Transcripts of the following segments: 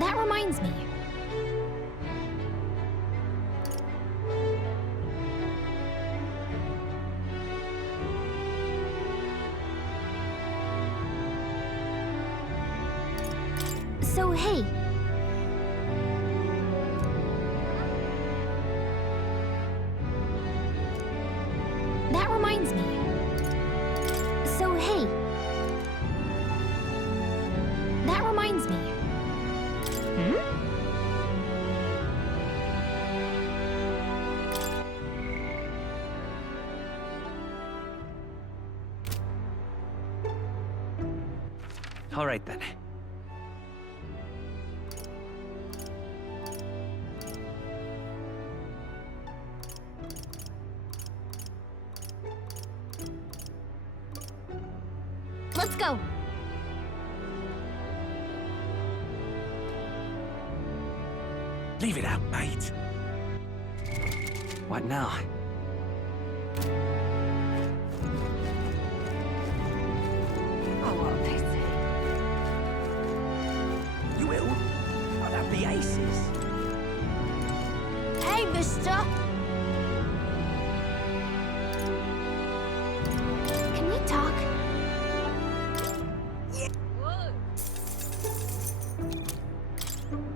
That reminds me. So, hey. That reminds me. So, hey. That reminds me. All right, then. Let's go. Leave it out, mate. What now? Oh, what a pity. You will? Oh, that'd be aces. Hey, mister. Can we talk?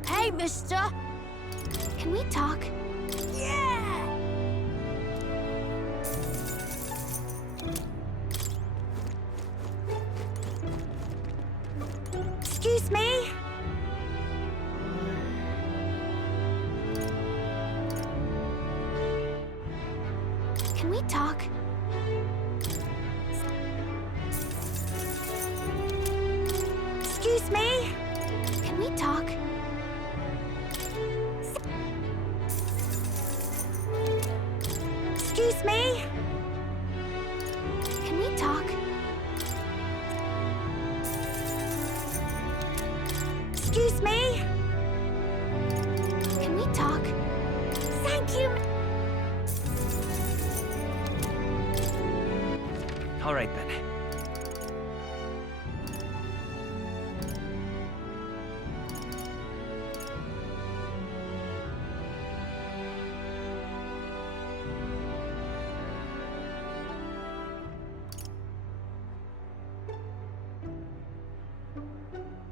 Hey, mister. Can we talk? Yeah! Excuse me? Can we talk? Excuse me? Can we talk? Excuse me? Can we talk? Excuse me? Can we talk? Thank you. All right, then.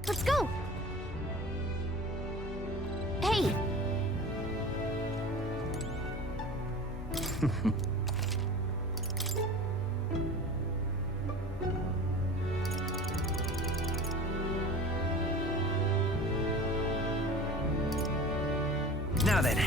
Let's go. Hey. Now then.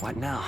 What now?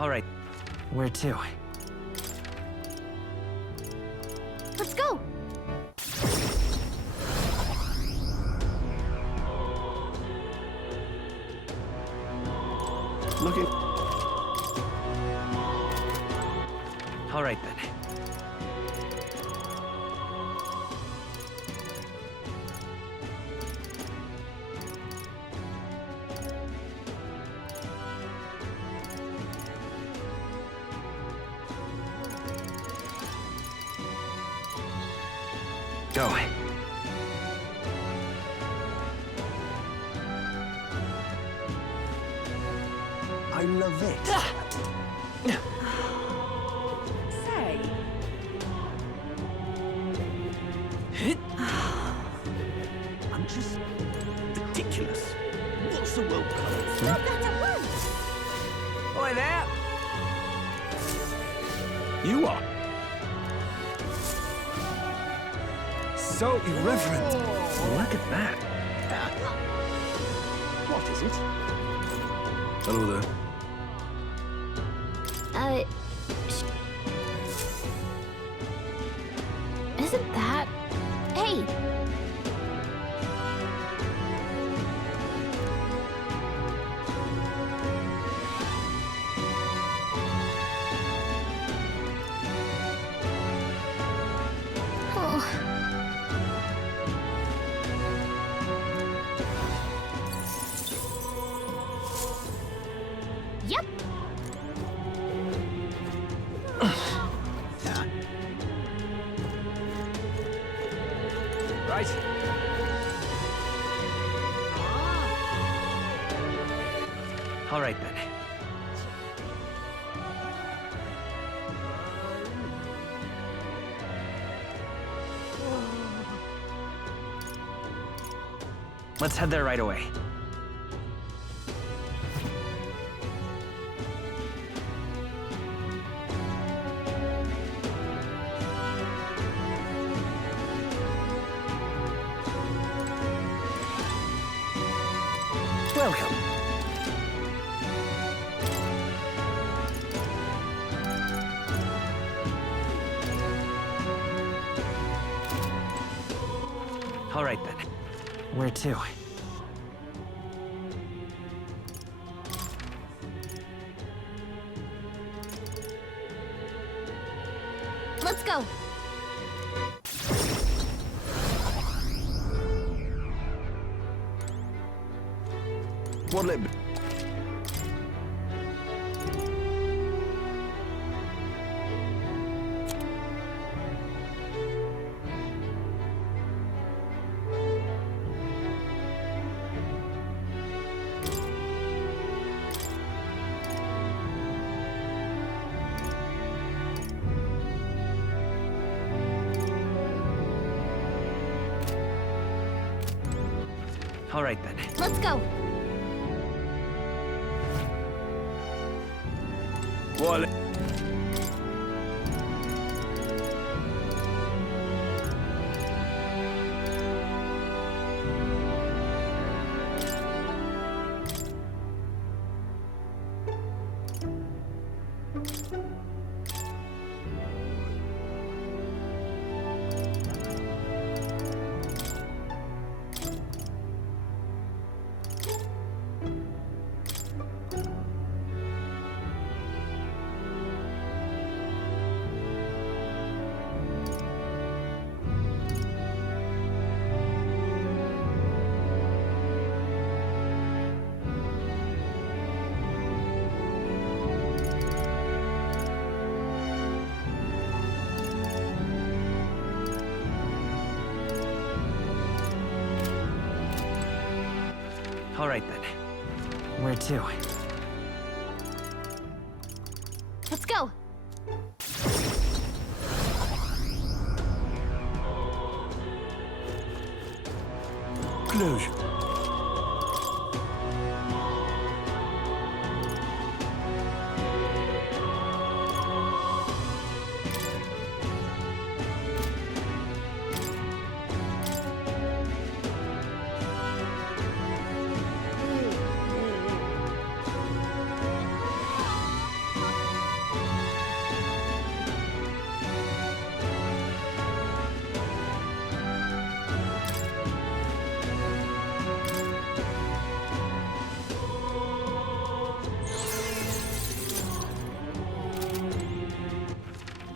All right. Where to? Let's go! Looking. All right then. Go. I love it. Say. I'm just ridiculous. What's the world colour? Stop that at once! Oi there! You are so irreverent. Look at that. What is it? Hello there. Isn't that... Hey! Oh. Yep. Right. All right then. Let's head there right away. Welcome. All right then. Where to? Let's go! What'll it be? All right then. Let's go! What'll it... All right then. Where to? Let's go! Closure.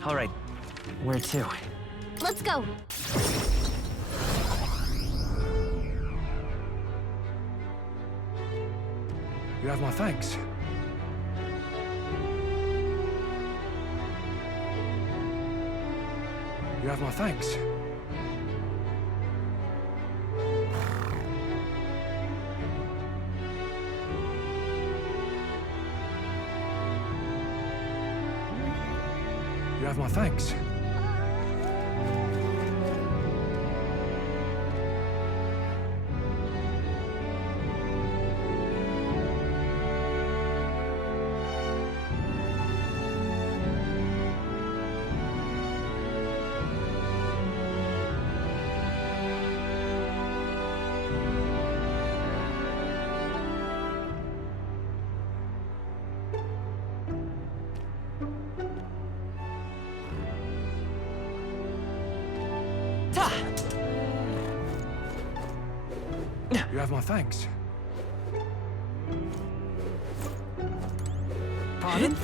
All right. Where to? Let's go. You have my thanks. You have my thanks. You have my thanks. You have my thanks. Pardon?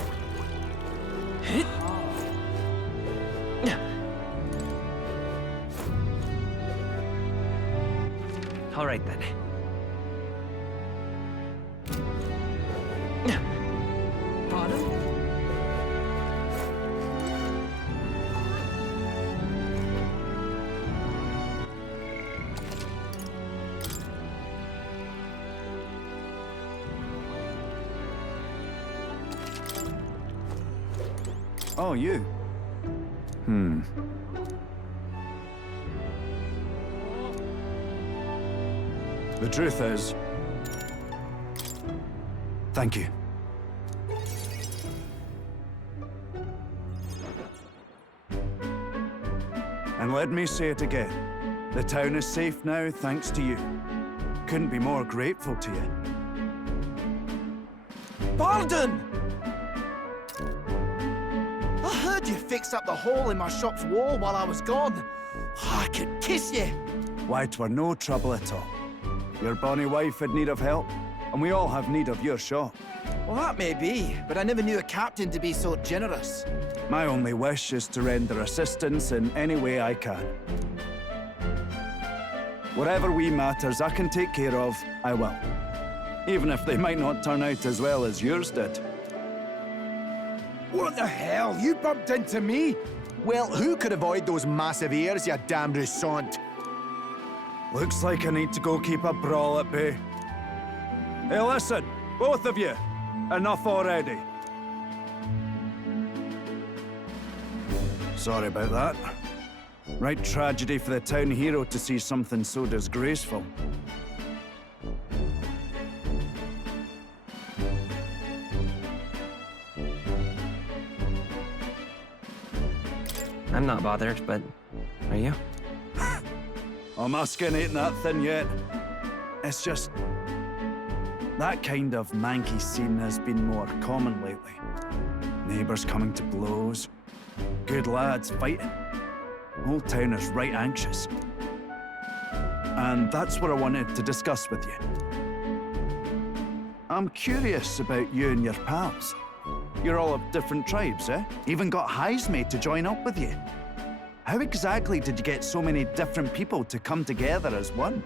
All right then. Pardon? Oh, you. The truth is... Thank you. And let me say it again. The town is safe now, thanks to you. Couldn't be more grateful to you. Pardon! I heard you fixed up the hole in my shop's wall while I was gone. I could kiss you. Why, 'twere no trouble at all. Your bonny wife had need of help, and we all have need of your shop. Well, that may be, but I never knew a captain to be so generous. My only wish is to render assistance in any way I can. Whatever wee matters I can take care of, I will. Even if they might not turn out as well as yours did. What the hell? You bumped into me? Well, who could avoid those massive ears, you damn russant? Looks like I need to go keep a brawl at bay. Hey, listen, both of you. Enough already. Sorry about that. Right tragedy for the town hero to see something so disgraceful. I'm not bothered, but are you? Oh, my skin ain't that thin yet. It's just... that kind of manky scene has been more common lately. Neighbours coming to blows. Good lads fighting. Whole town is right anxious. And that's what I wanted to discuss with you. I'm curious about you and your pals. You're all of different tribes, eh? Even got highs made to join up with you. How exactly did you get so many different people to come together as one?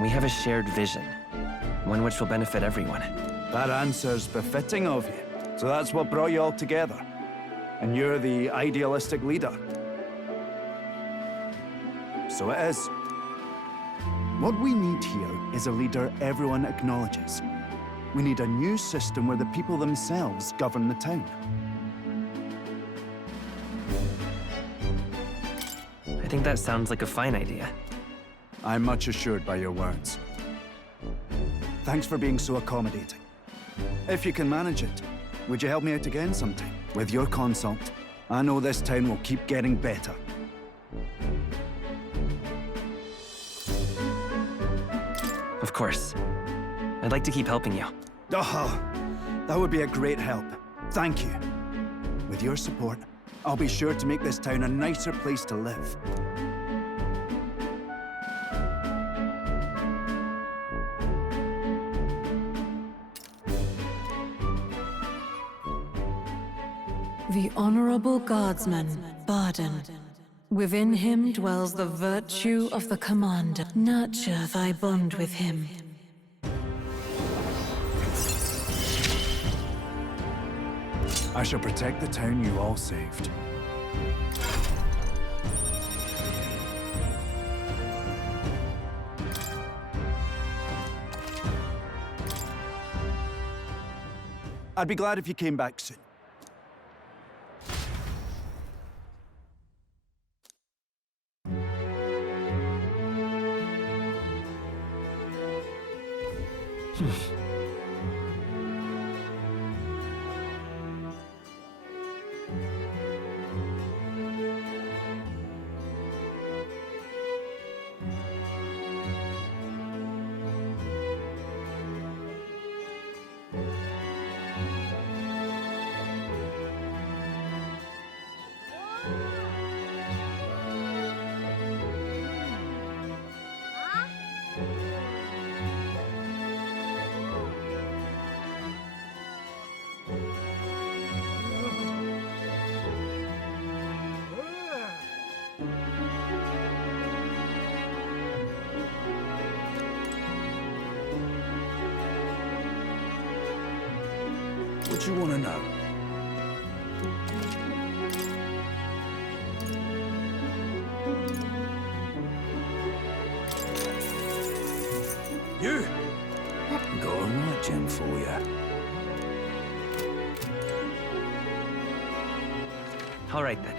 We have a shared vision, one which will benefit everyone. That answer's befitting of you. So that's what brought you all together. And you're the idealistic leader. So it is. What we need here is a leader everyone acknowledges. We need a new system where the people themselves govern the town. I think that sounds like a fine idea. I'm much assured by your words. Thanks for being so accommodating. If you can manage it, would you help me out again sometime? With your consult, I know this town will keep getting better. Of course. I'd like to keep helping you. Oh, that would be a great help. Thank you. With your support, I'll be sure to make this town a nicer place to live. The Honorable Guardsman, Barden. Within him dwells the virtue of the Commander. Nurture thy bond with him. I shall protect the town you all saved. I'd be glad if you came back soon. What you want to know? You! Got a right gem for you. All right then.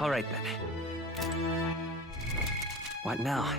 All right then. What now?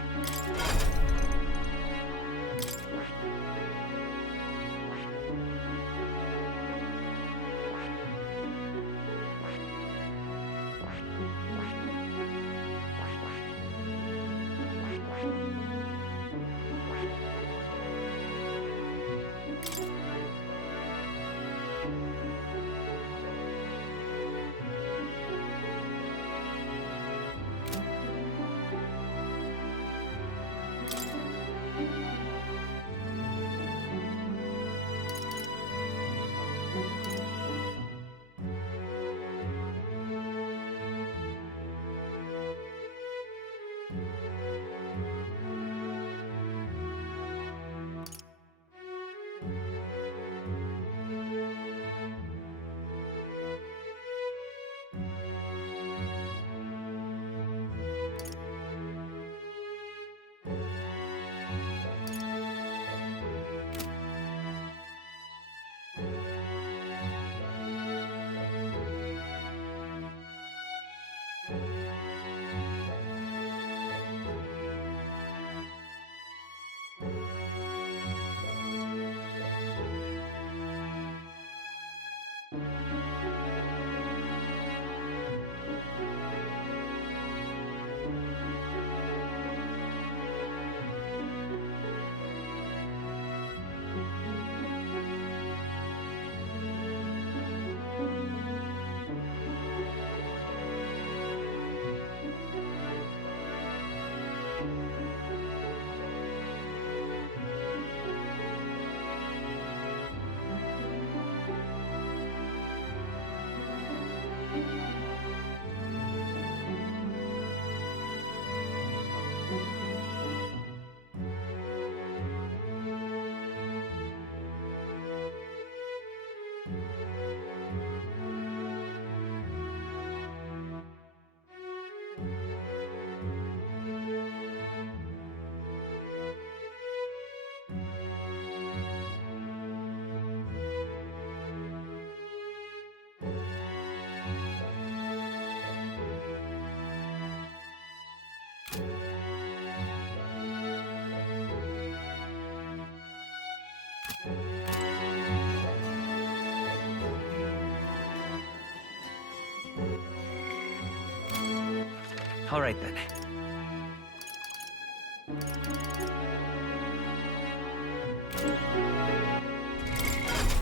All right then.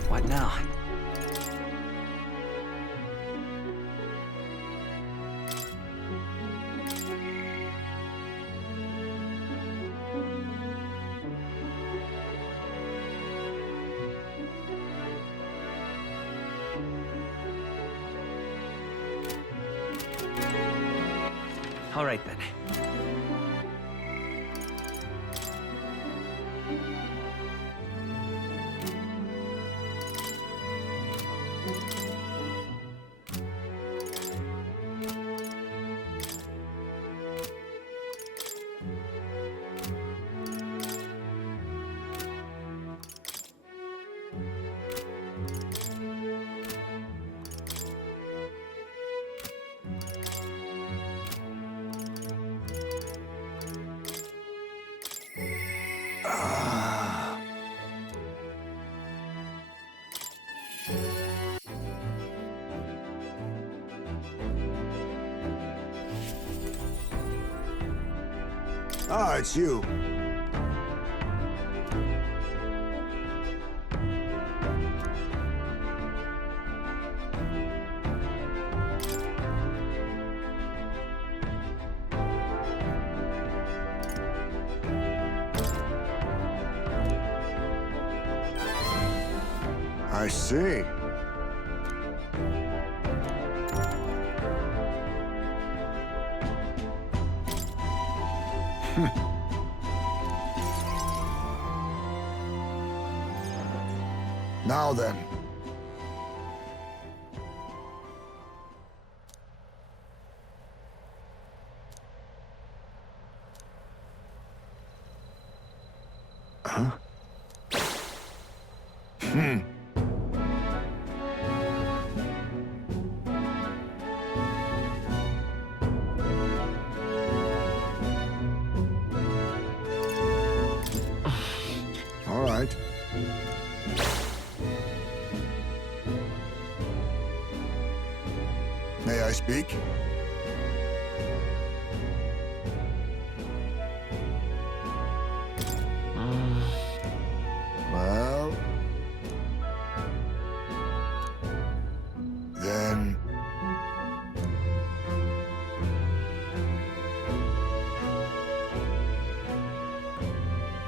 What now? All right then. Ah, it's you. I see. Now then. Huh? All right. May I speak? Well, then.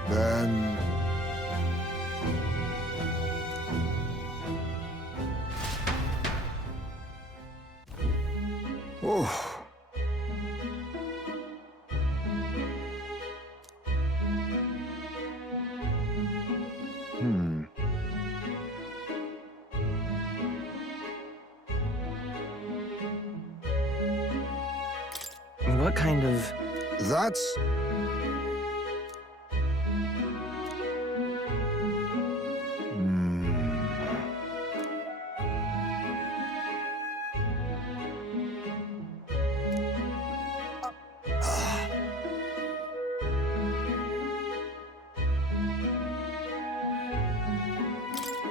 Then. Oh. What kind of... That's...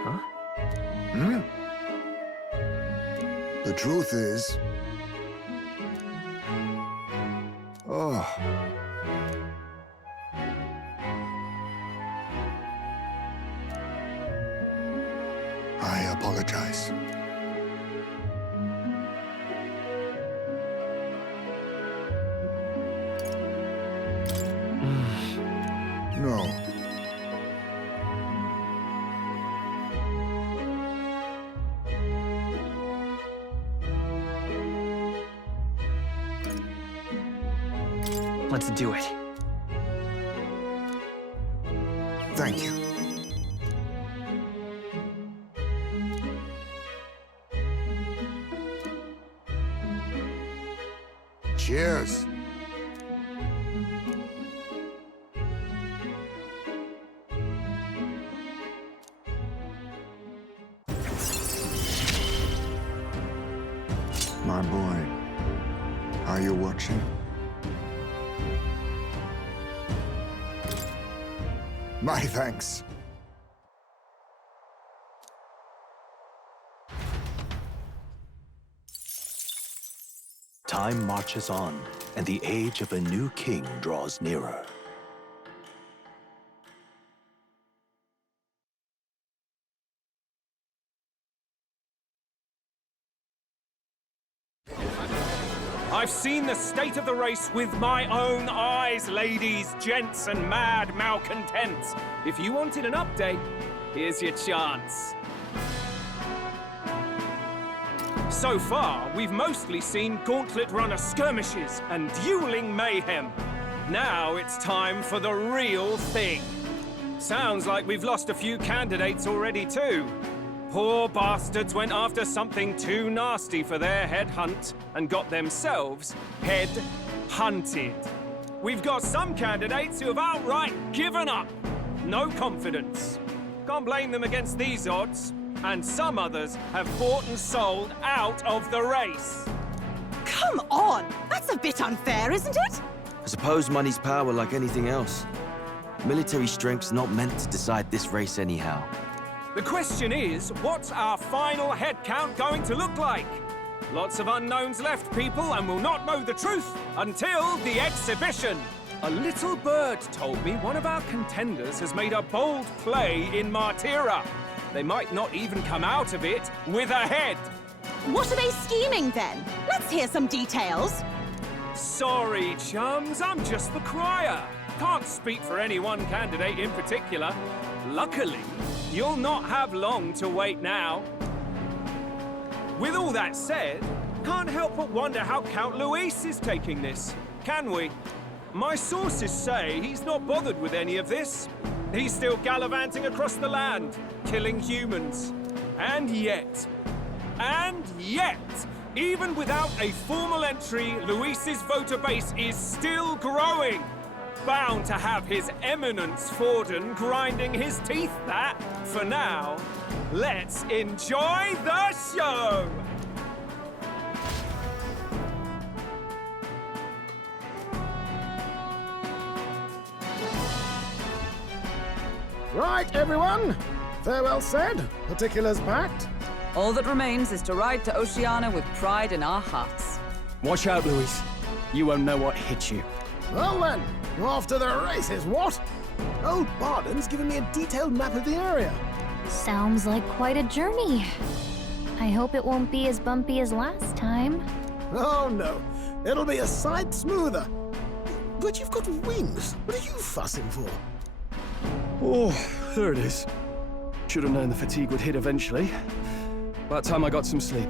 Huh? The truth is... Oh. I apologize. No. Let's do it. Thank you. Cheers. My boy, are you watching? My thanks. Time marches on, and the age of a new king draws nearer. I've seen the state of the race with my own eyes, ladies, gents, and mad malcontents. If you wanted an update, here's your chance. So far, we've mostly seen gauntlet runner skirmishes and dueling mayhem. Now it's time for the real thing. Sounds like we've lost a few candidates already too. Poor bastards went after something too nasty for their head hunt and got themselves head hunted. We've got some candidates who have outright given up. No confidence. Can't blame them against these odds. And some others have bought and sold out of the race. Come on! That's a bit unfair, isn't it? I suppose money's power like anything else. Military strength's not meant to decide this race anyhow. The question is, what's our final head count going to look like? Lots of unknowns left, people, and we'll not know the truth until the exhibition. A little bird told me one of our contenders has made a bold play in Martyra. They might not even come out of it with a head. What are they scheming then? Let's hear some details. Sorry, chums, I'm just the crier. Can't speak for any one candidate in particular. Luckily, you'll not have long to wait now. With all that said, can't help but wonder how Count Luis is taking this, can we? My sources say he's not bothered with any of this. He's still gallivanting across the land, killing humans. And yet, even without a formal entry, Luis's voter base is still growing. Bound to have his eminence Forden grinding his teeth, that. For now, let's enjoy the show! Right, everyone. Farewell said, particulars packed. All that remains is to ride to Oceania with pride in our hearts. Watch out, Luis. You won't know what hit you. Well then, off to the races, what? Old Barden's given me a detailed map of the area. Sounds like quite a journey. I hope it won't be as bumpy as last time. Oh no, it'll be a sight smoother. But you've got wings. What are you fussing for? Oh, there it is. Should have known the fatigue would hit eventually. By the time I got some sleep.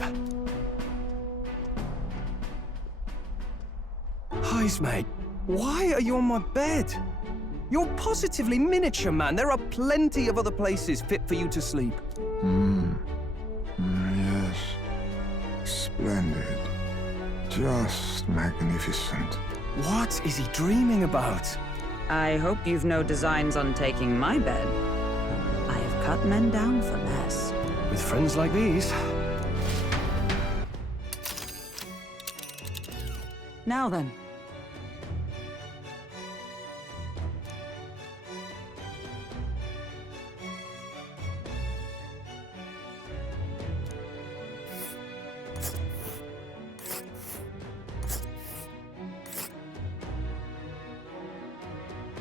Heis, mate. Why are you on my bed? You're positively miniature, man. There are plenty of other places fit for you to sleep. Yes. Splendid. Just magnificent. What is he dreaming about? I hope you've no designs on taking my bed. I have cut men down for less. With friends like these. Now then.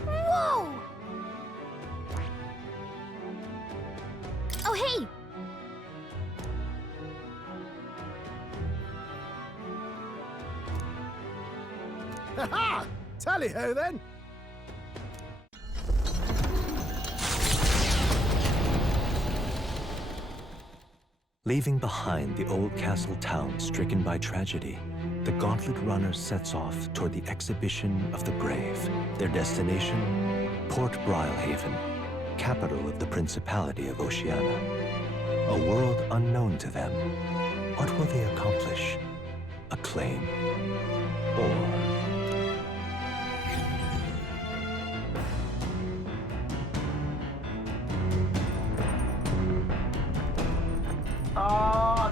Whoa! Oh, hey! Ha-ha! Tally-ho then. Leaving behind the old castle town stricken by tragedy, the Gauntlet Runner sets off toward the exhibition of the brave. Their destination, Port Brilehaven, capital of the Principality of Oceania. A world unknown to them. What will they accomplish? Acclaim? Or...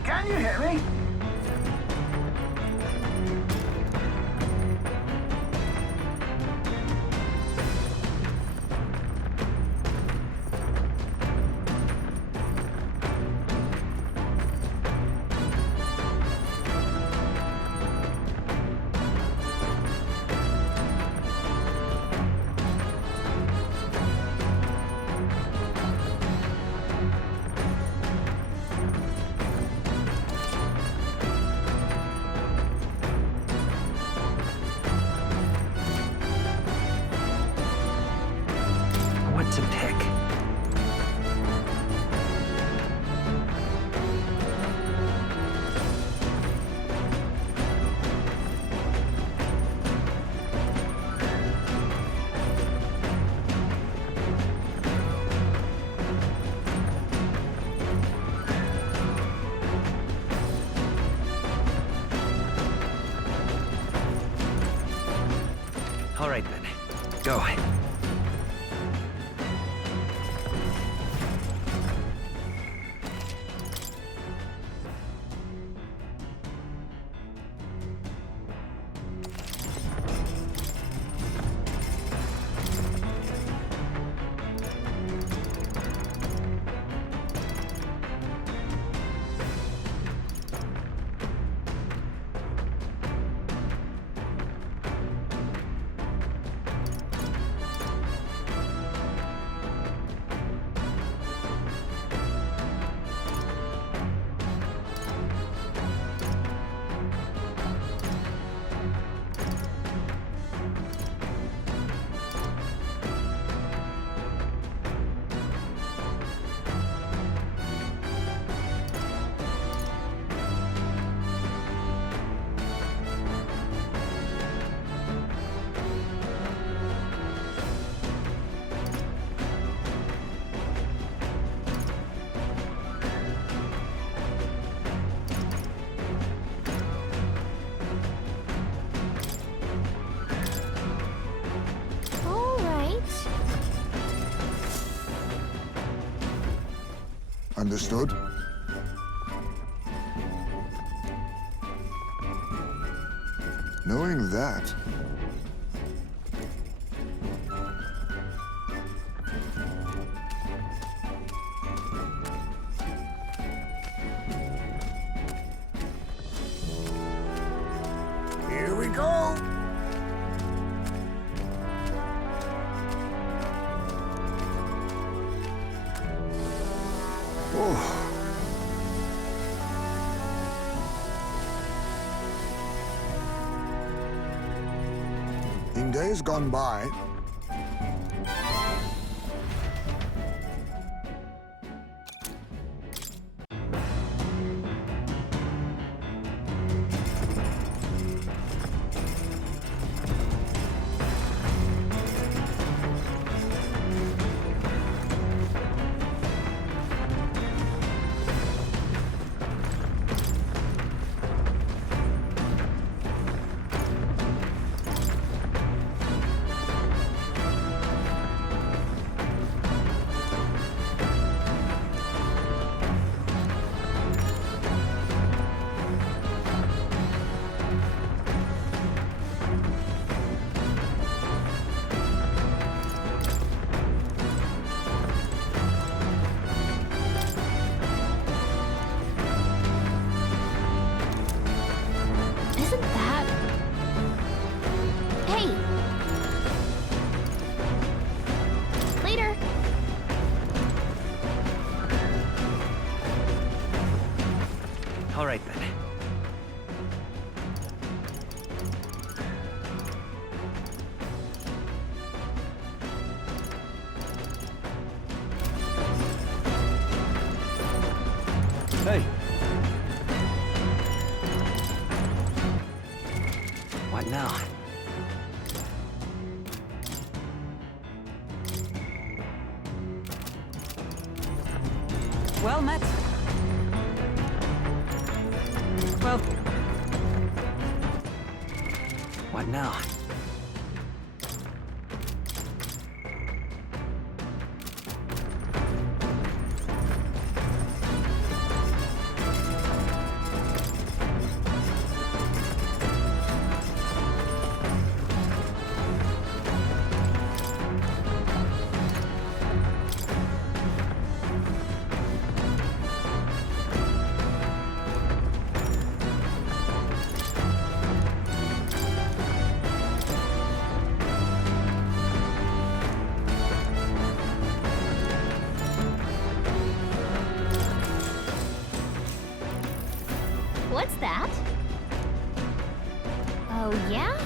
Can you hear me? what to pick. All right then, go. Understood? Knowing that, here we go! In days gone by, Isn't that... Hey! Later! All right then. Hey, What now? Well met. Well, What now? What's that? Oh, yeah?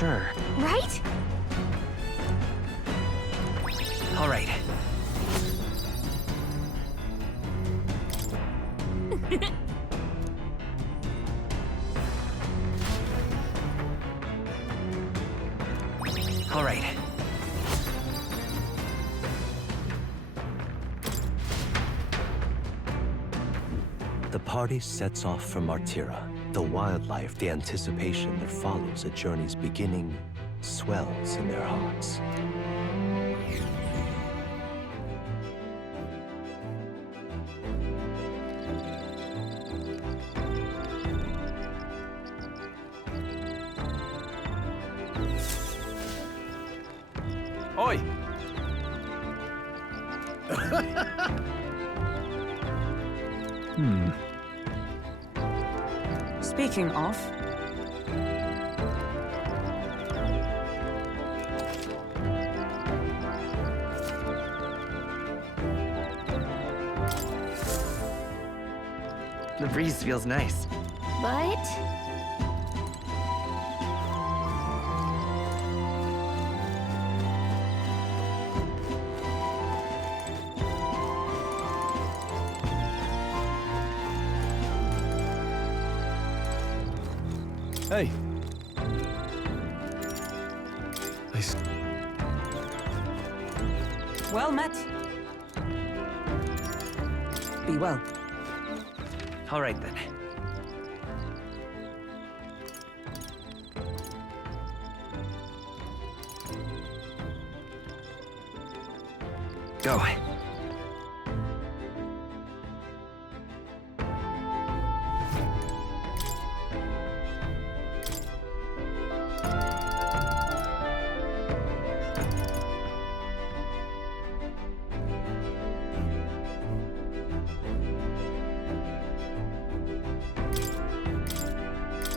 Sure. Right? All right. All right. The party sets off for Martira. The wildlife, the anticipation that follows a journey's beginning, swells in their hearts. Oi! Speaking of, The breeze feels nice. But Hey. well met. Be well. All right then. Go.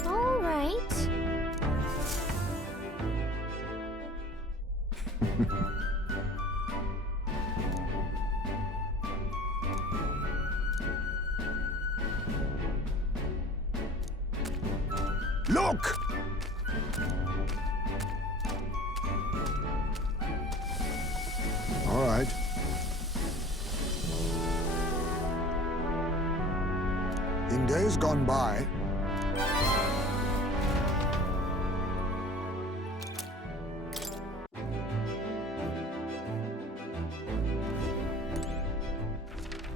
all right. Look! All right. In days gone by,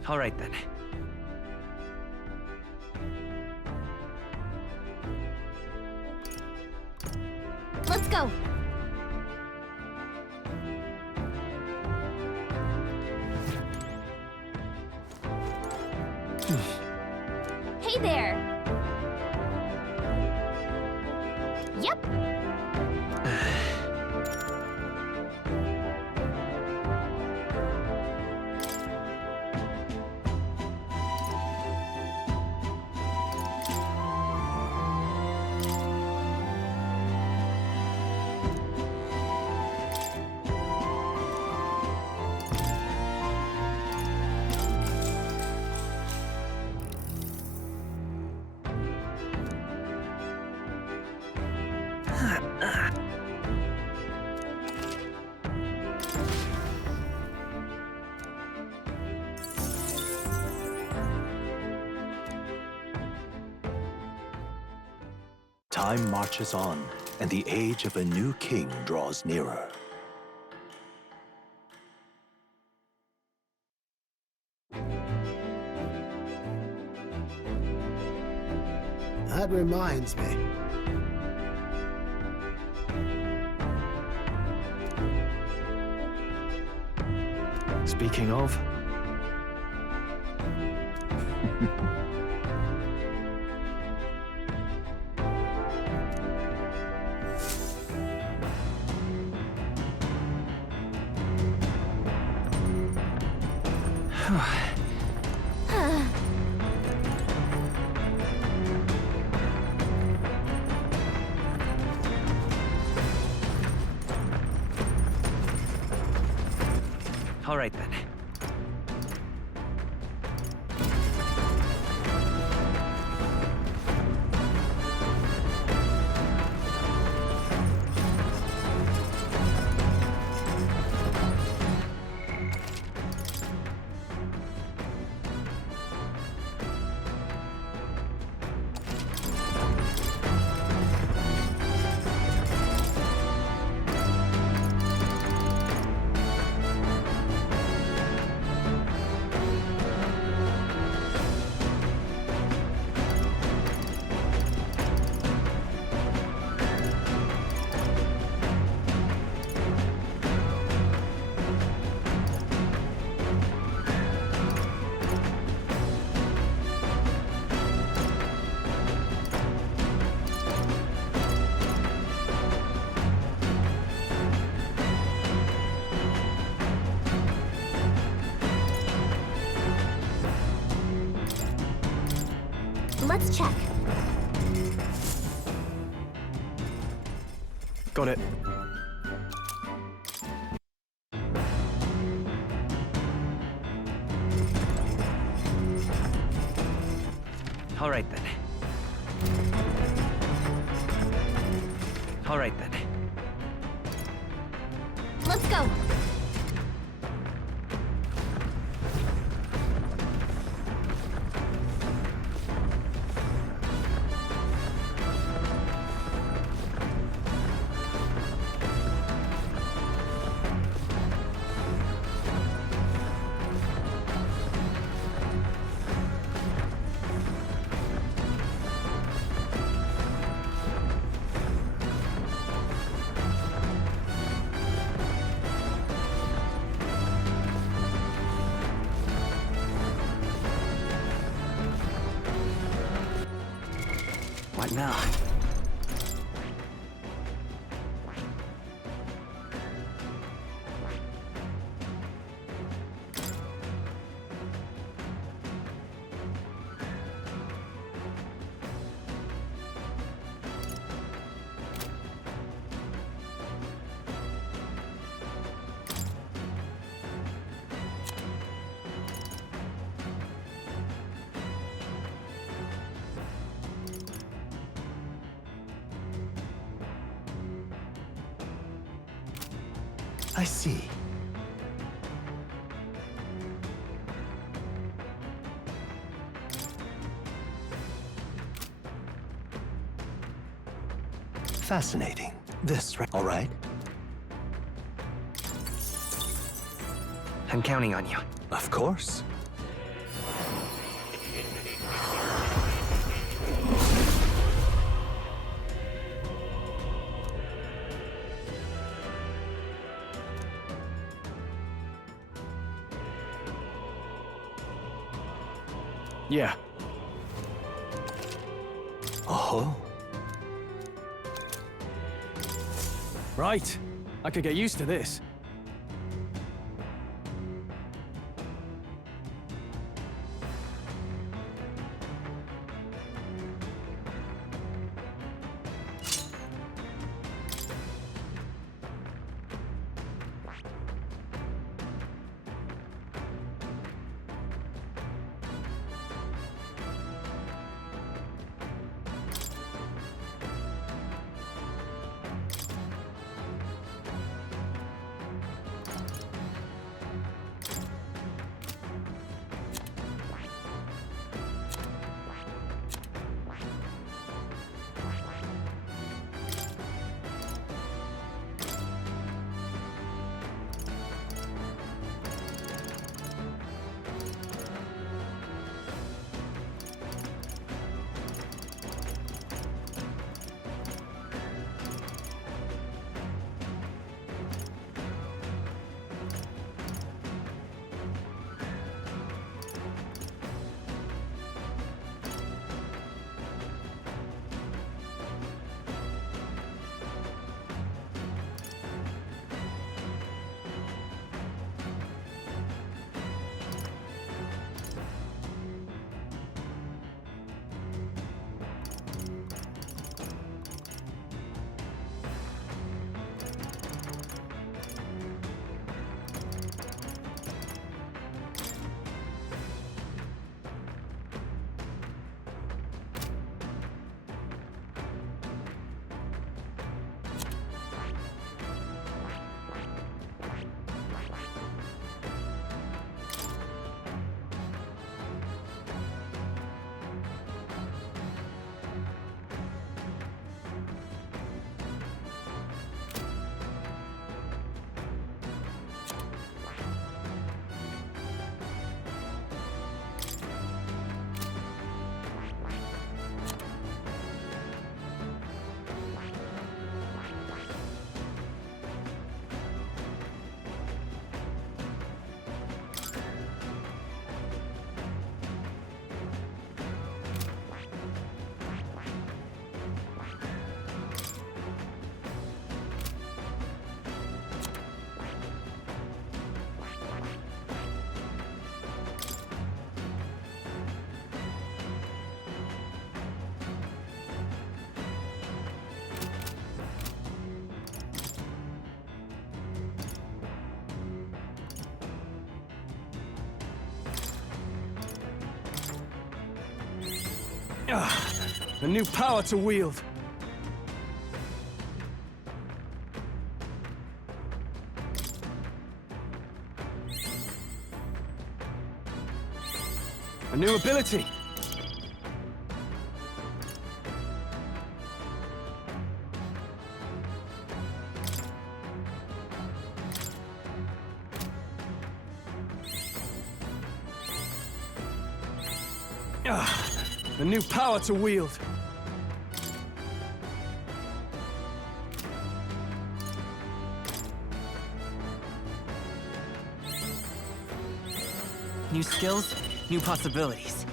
All right then. Let's go. Hey there. Yep. Time marches on, and the age of a new king draws nearer. That reminds me. Speaking of, all right then. Let's check. Got it. All right then. All right then. Let's go. What now? I see. Fascinating. This, right? All right. I'm counting on you. Of course. Yeah. Oh. Right. I could get used to this. A new power to wield. A new ability. A new power to wield. New skills, new possibilities.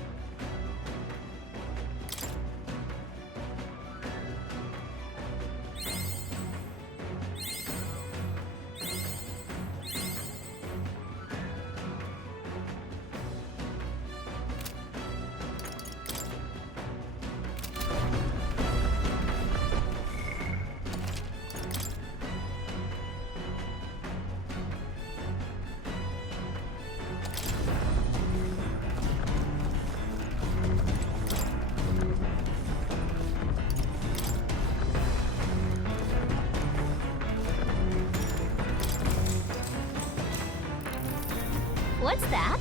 What's that?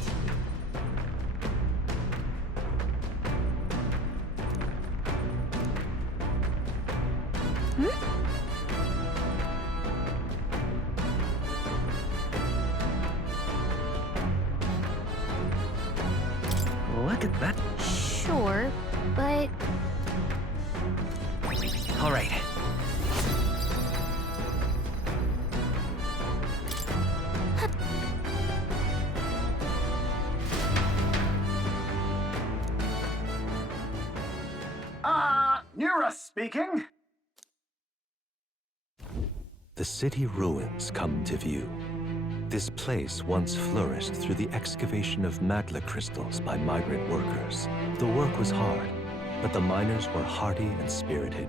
Look at that. Sure, but... All right. Nura speaking. The city ruins come to view. This place once flourished through the excavation of magla crystals by migrant workers. The work was hard, but the miners were hardy and spirited,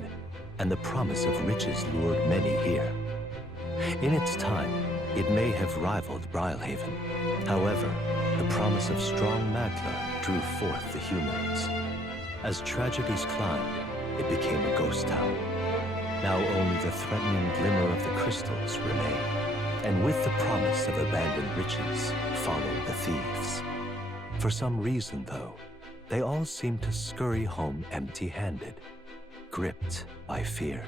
and the promise of riches lured many here. In its time, it may have rivaled Brylehaven. However, the promise of strong magla drew forth the humans. As tragedies climbed, it became a ghost town. Now only the threatening glimmer of the crystals remain. And with the promise of abandoned riches followed the thieves. For some reason, though, they all seem to scurry home empty-handed, gripped by fear.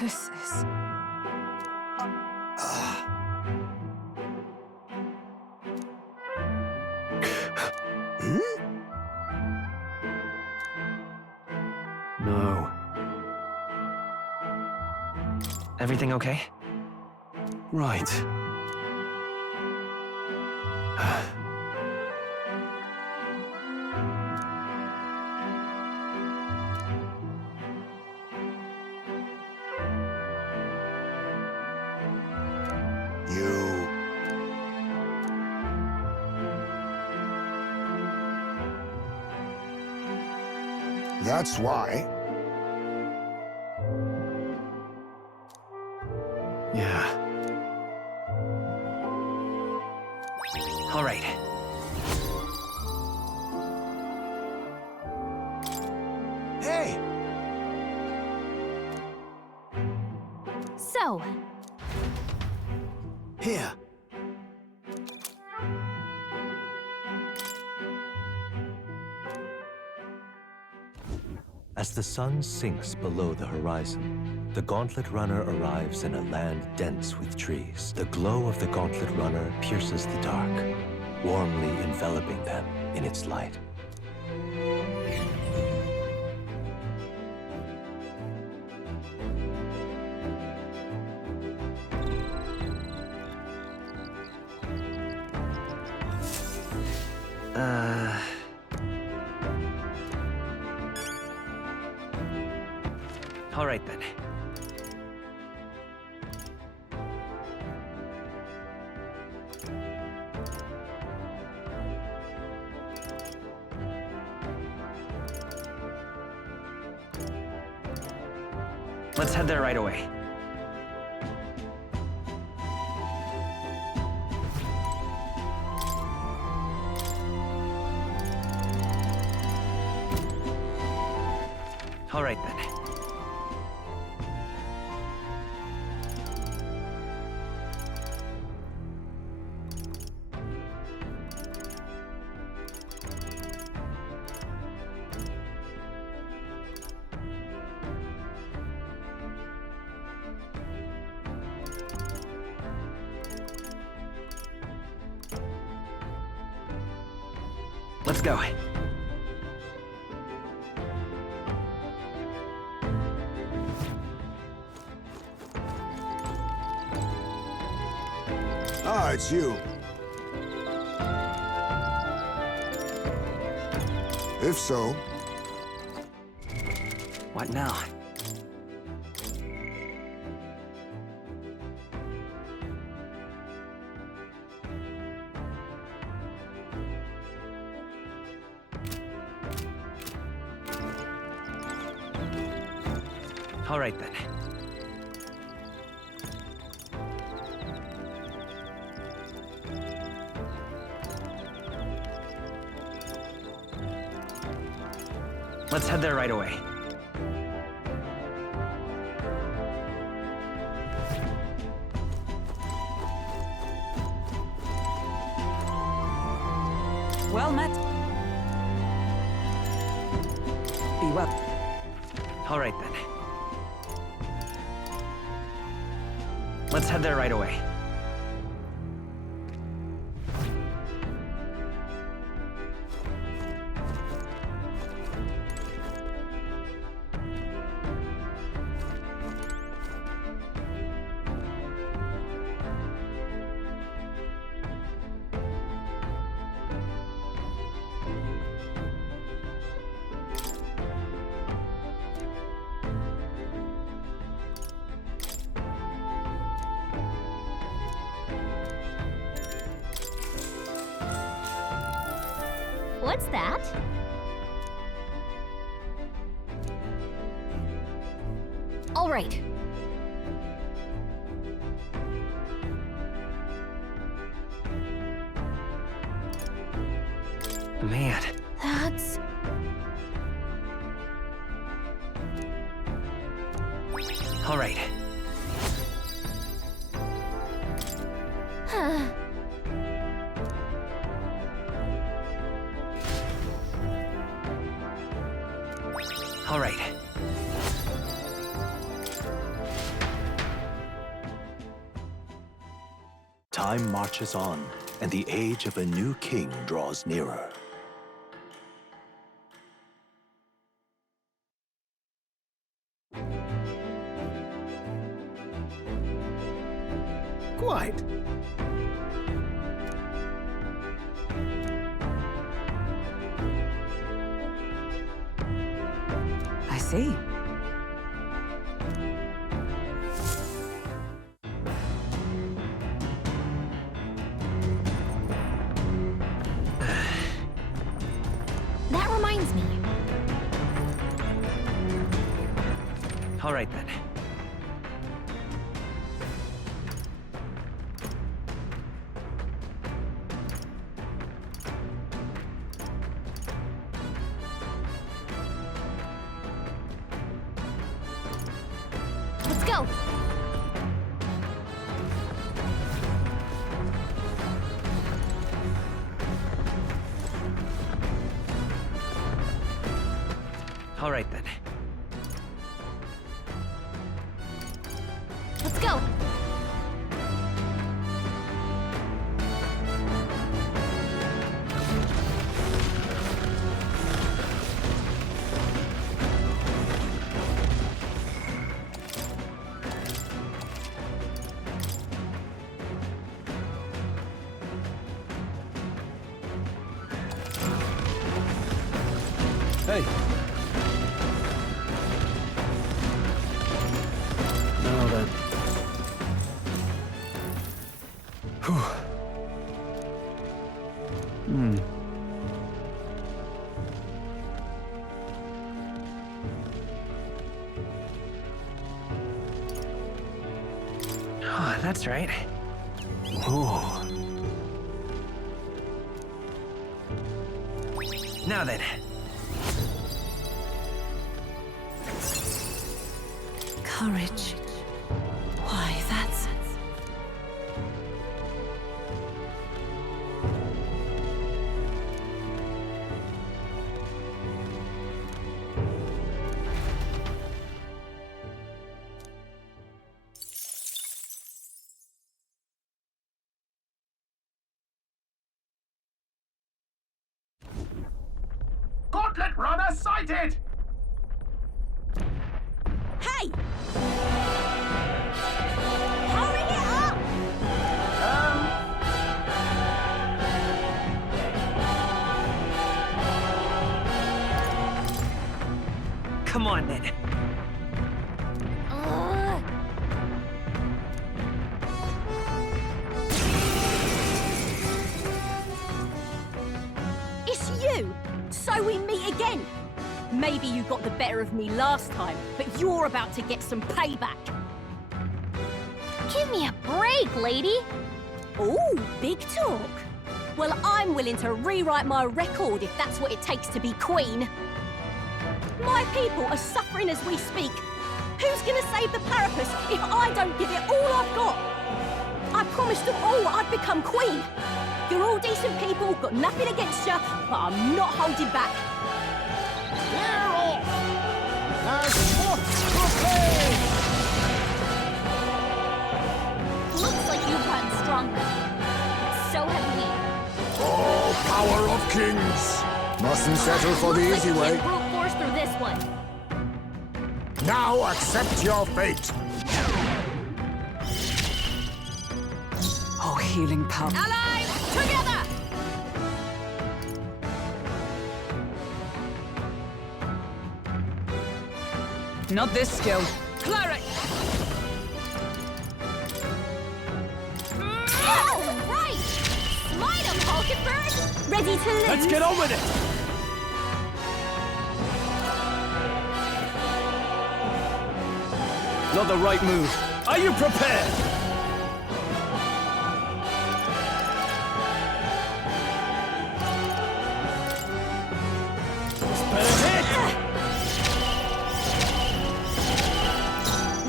This is... No. Everything okay? Right. That's why. Yeah. All right. Hey! So, Here. As the sun sinks below the horizon, the Gauntlet Runner arrives in a land dense with trees. The glow of the Gauntlet Runner pierces the dark, warmly enveloping them in its light. All right then. Let's head there right away. All right then. Let's go. Ah, it's you. If so... What now? All right then. Let's head there right away. Well met. Be well. All right then. Let's head there right away. What's that? All right. Man. That's... All right. All right. Time marches on, and the age of a new king draws nearer. Quite. I see. That reminds me. All right then. Let's go. All right then. Let's go. Hey. Now then. Whew. Oh, that's right. Oh, Now then. Courage. Why, that's... Gauntlet runner sighted! Hey! Hurry it up! Come on, then. It's you! So we meet again! Maybe you got the better of me last time, but you're about to get some payback. Give me a break, lady. Ooh, big talk. Well, I'm willing to rewrite my record if that's what it takes to be queen. My people are suffering as we speak. Who's gonna save the Parapus if I don't give it all I've got? I promised them all I'd become queen. You're all decent people, got nothing against you, but I'm not holding back. Clear off! As what to play! Looks like you've gotten stronger. So have we. Oh, power of kings! Mustn't settle for the Looks easy like way. you can brute force through this one. Now accept your fate. Oh, healing power. Allies, together! Not this skill. Cleric! All right! Smite him, Hulkenberg! Ready to lose? Let's get on with it! Not the right move. Are you prepared?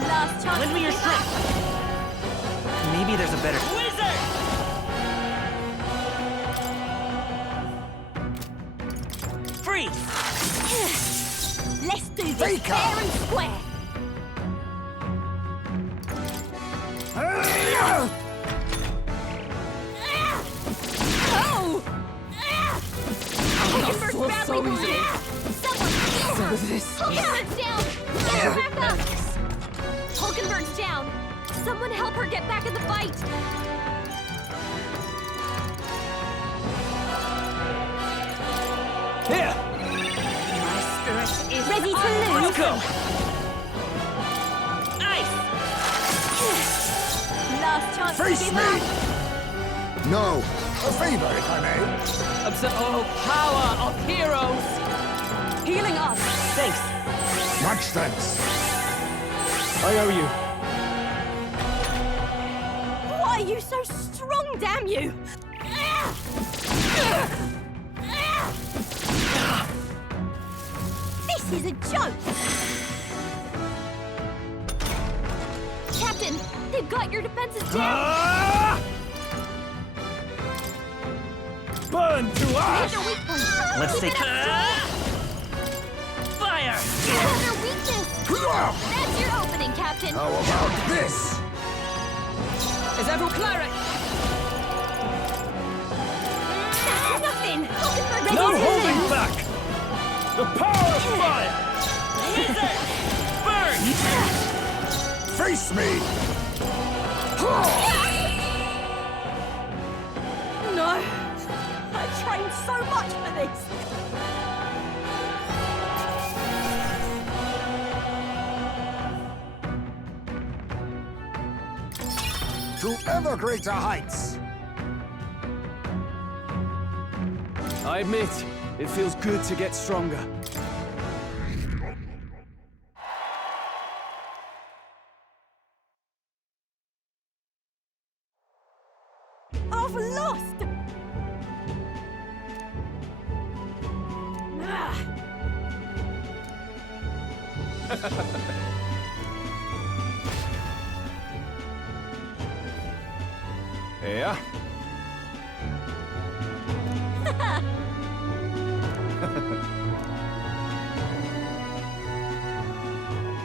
Last chance. Lend me your strength. Maybe there's a better... Freeze! Let's do this Faker. fair and square. Oh! Hulkenberg's badly wounded. Someone heal her. Hulkenberg's down. Get her back up. Hulkenberg's down. Someone help her get back in the fight. Here! My spirit is ready to lose. Let's go! Ice! Last chance Face to give me! up. No, a favor if I may. Oh, power of heroes! Healing up. Thanks. Much thanks. I owe you. Why are you so strong, damn you? This is a joke! Captain, they've got your defenses down. Ah! Burn to Hit ash! their weak point. Let's Keep take... it up, strong. Fire! Hit their weakness. That's your opening, Captain. How about this? Is everyone cleric? That's nothing! Hulkenberg ready No to holding lose. back! The power of fire! Wizard! Burn! Face me! No! I trained so much for this! To ever greater heights! I admit, it feels good to get stronger. I've lost! Here.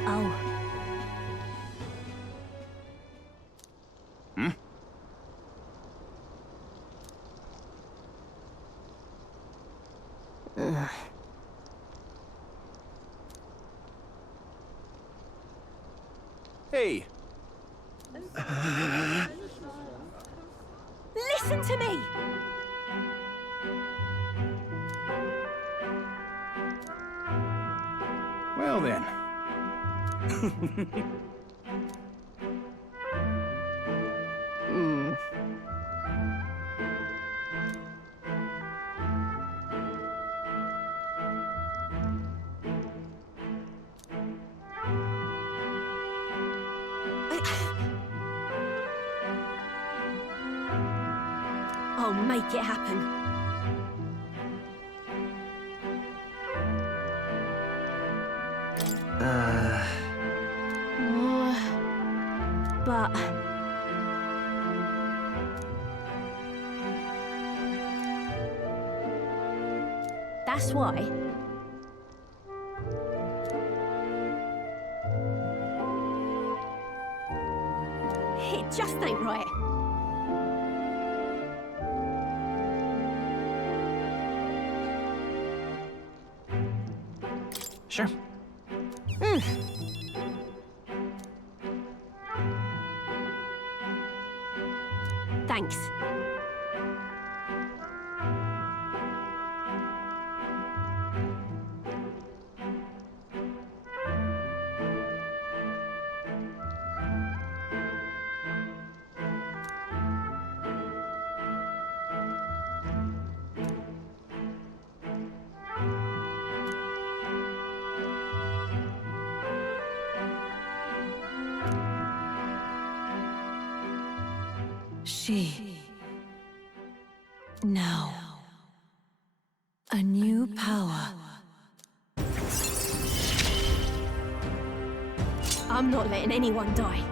Oh. Hmm? Hey. Listen to me! Well then. I'll make it happen. But... That's why... It just ain't right. Sure. Thanks. She. Now. A new power. I'm not letting anyone die.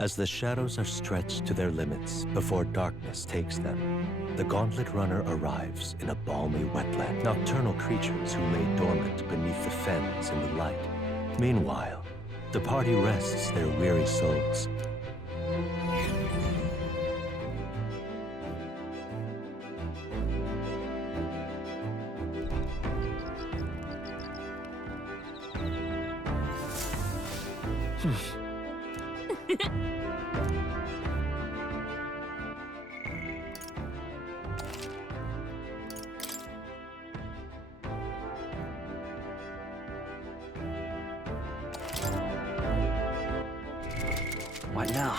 As the shadows are stretched to their limits before darkness takes them, the Gauntlet Runner arrives in a balmy wetland. Nocturnal creatures who lay dormant beneath the fens in the light. Meanwhile, the party rests their weary souls. What now?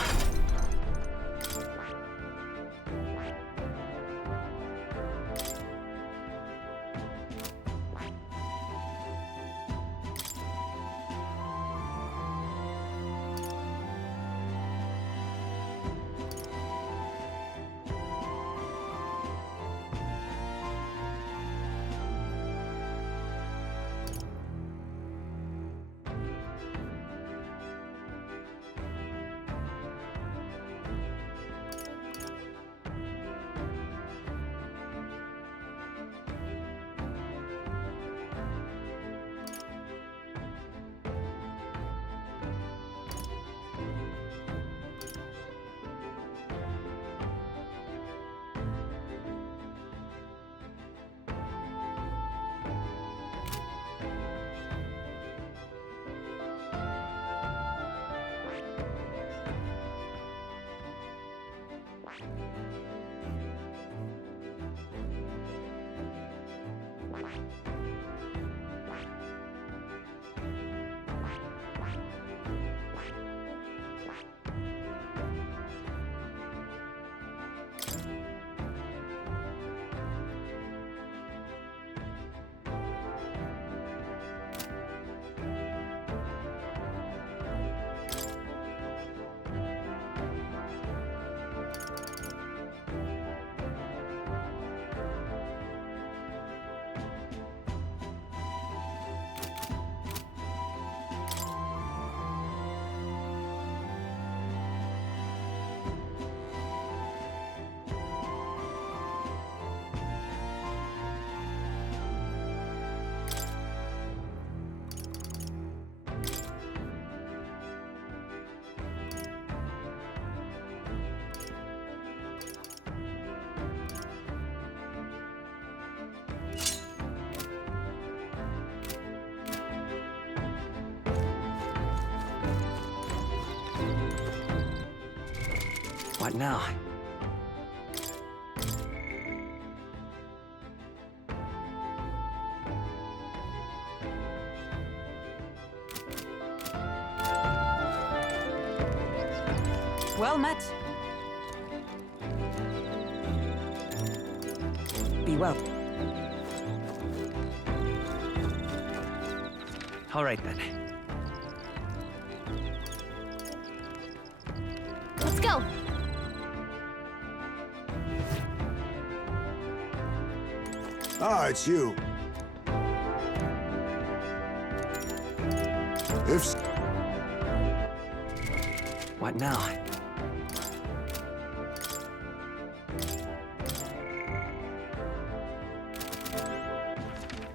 What now? Well met. Be well. All right then. Let's go. Ah, it's you. If... What now?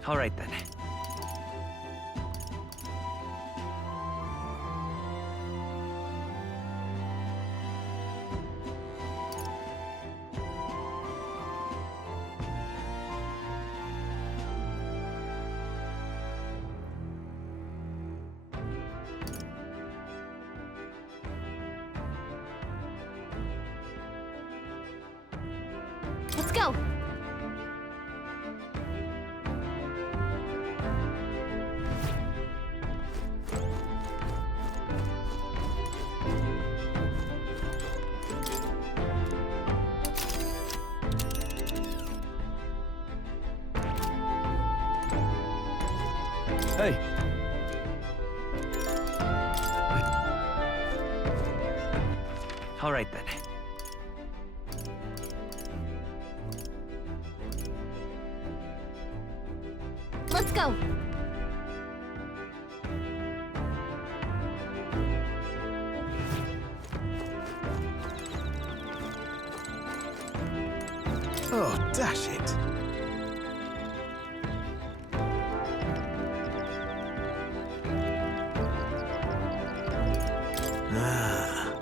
All right then. Let's go. Hey. All right then. Let's go. Oh, dash it. Ah.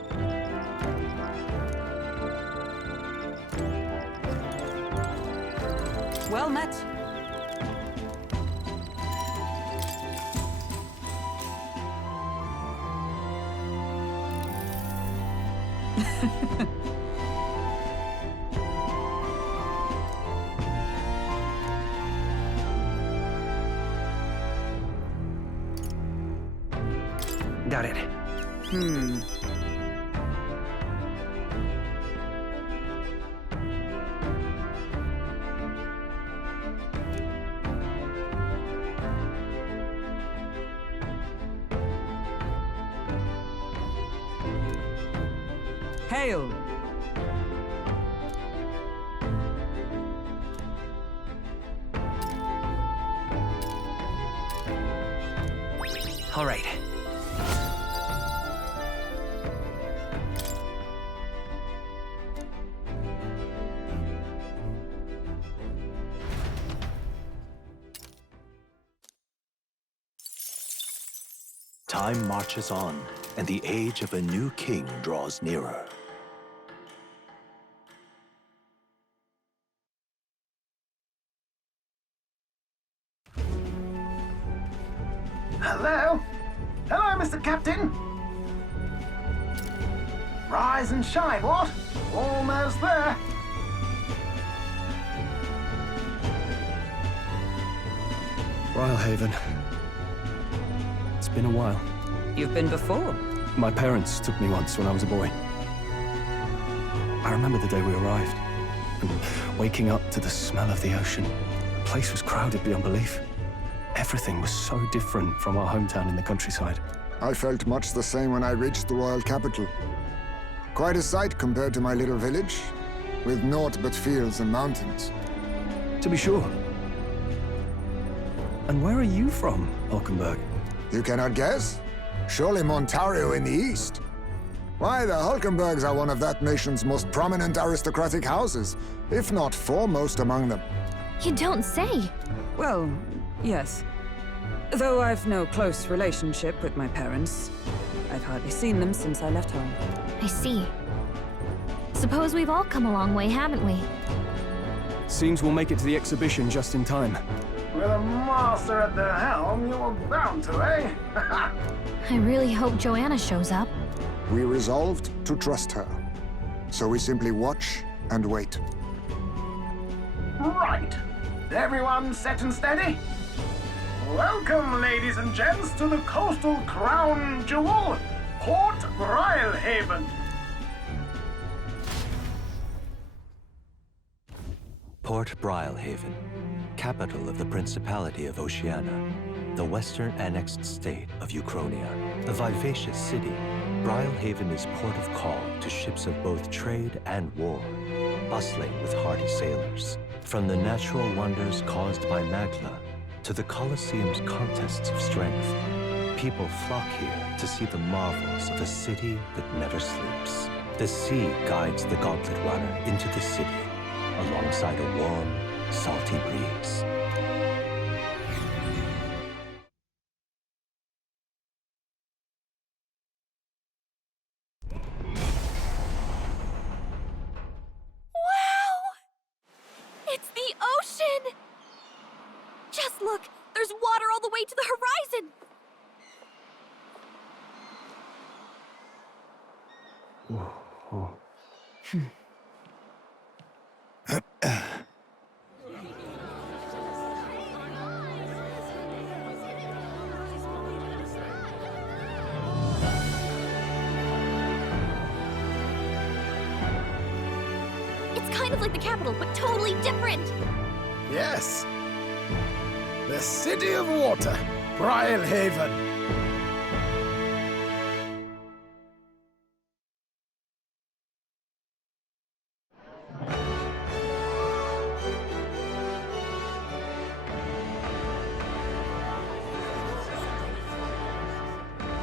Well met. Got it. Hail. All right. Time marches on, and the age of a new king draws nearer. Hello? Hello, Mr. Captain? Rise and shine, what? Almost there. Rhylehaven. It's been a while. You've been before. My parents took me once when I was a boy. I remember the day we arrived, and waking up to the smell of the ocean. The place was crowded beyond belief. Everything was so different from our hometown in the countryside. I felt much the same when I reached the royal capital. Quite a sight compared to my little village, with naught but fields and mountains. To be sure. And where are you from, Hulkenberg? You cannot guess? Surely Montario in the east. Why, the Hulkenbergs are one of that nation's most prominent aristocratic houses, if not foremost among them. You don't say. Well, yes. Though I've no close relationship with my parents. I've hardly seen them since I left home. I see. Suppose we've all come a long way, haven't we? Seems we'll make it to the exhibition just in time. With a master at the helm, you were bound to, eh? I really hope Joanna shows up. We resolved to trust her. So we simply watch and wait. Right. Everyone set and steady? Welcome, ladies and gents, to the coastal crown jewel, Port Brilehaven. Port Brilehaven, capital of the Principality of Oceania, the western annexed state of Uchronia. A vivacious city, Brilehaven is port of call to ships of both trade and war, bustling with hardy sailors. From the natural wonders caused by Magla to the Colosseum's contests of strength, people flock here to see the marvels of a city that never sleeps. The sea guides the Gauntlet Runner into the city, alongside a warm, salty breeze. Wow! It's the ocean! Just look! There's water all the way to the horizon! It's kind of like the capital, but totally different! Yes. The City of Water, Brilehaven.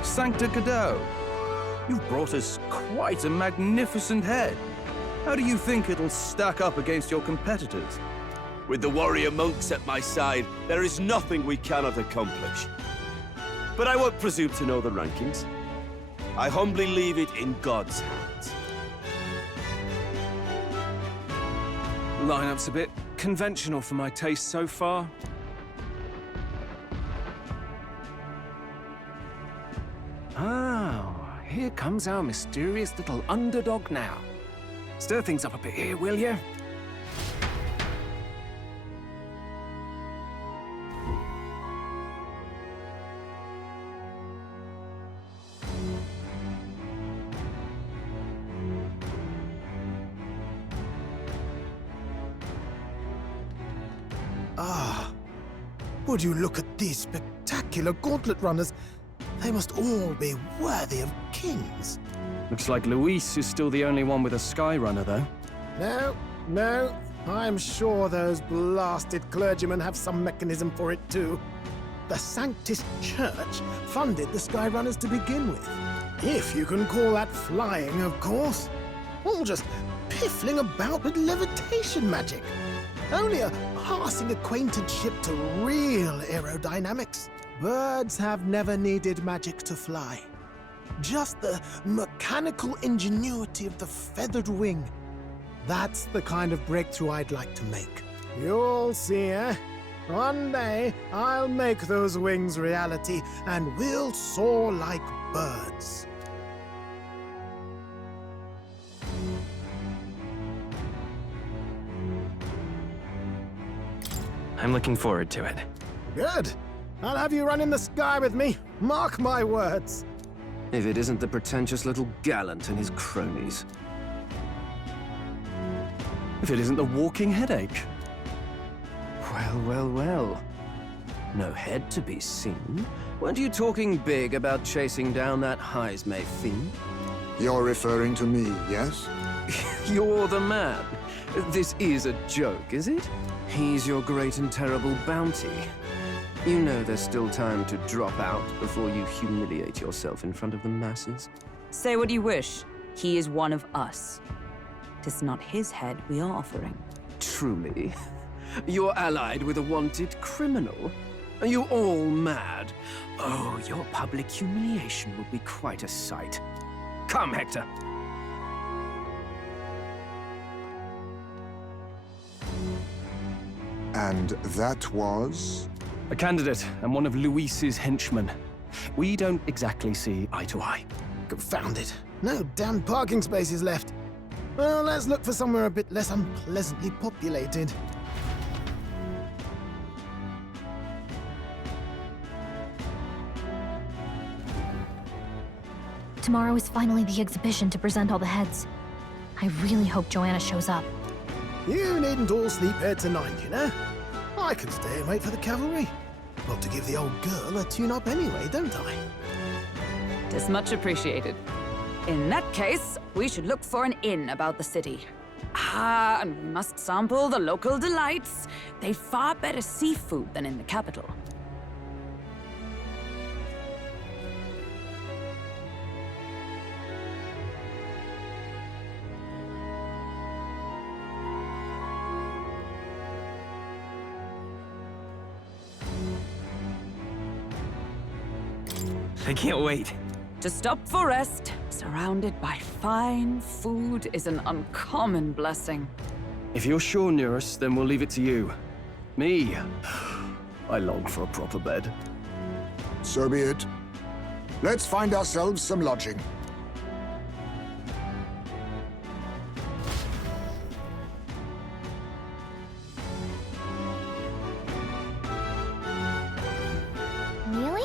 Sancta Cadeau, you've brought us quite a magnificent head. How do you think it'll stack up against your competitors? With the warrior monks at my side, there is nothing we cannot accomplish. But I won't presume to know the rankings. I humbly leave it in God's hands. Lineup's a bit conventional for my taste so far. Oh, here comes our mysterious little underdog now. Stir things up a bit here, will you? Ah, would you look at these spectacular gauntlet runners? They must all be worthy of kings. Looks like Luis is still the only one with a Skyrunner, though. No, I'm sure those blasted clergymen have some mechanism for it too. The Sanctus Church funded the Skyrunners to begin with. If you can call that flying, of course. All just piffling about with levitation magic. Only a passing acquaintanceship to real aerodynamics. Birds have never needed magic to fly. Just the mechanical ingenuity of the feathered wing. That's the kind of breakthrough I'd like to make. You'll see, eh? One day, I'll make those wings reality, and we'll soar like birds. I'm looking forward to it. Good. I'll have you run in the sky with me. Mark my words. If it isn't the pretentious little gallant and his cronies. If it isn't the walking headache. Well. No head to be seen. Weren't you talking big about chasing down that Heismay fiend? You're referring to me, yes? You're the man. This is a joke, is it? He's your great and terrible bounty. You know there's still time to drop out before you humiliate yourself in front of the masses. Say what you wish. He is one of us. 'Tis not his head we are offering. Truly? You're allied with a wanted criminal? Are you all mad? Oh, your public humiliation will be quite a sight. Come, Hector. And that was? A candidate and one of Luis's henchmen. We don't exactly see eye to eye. Confound it. No damn parking spaces left. Well, let's look for somewhere a bit less unpleasantly populated. Tomorrow is finally the exhibition to present all the heads. I really hope Joanna shows up. You needn't all sleep here tonight, you know? I can stay and wait for the cavalry. Got to give the old girl a tune-up anyway, don't I? Tis much appreciated. In that case, we should look for an inn about the city. Ah, and we must sample the local delights. They've far better seafood than in the capital. I can't wait. To stop for rest, surrounded by fine food, is an uncommon blessing. If you're sure, Nearest, then we'll leave it to you. Me, I long for a proper bed. So be it. Let's find ourselves some lodging. Really?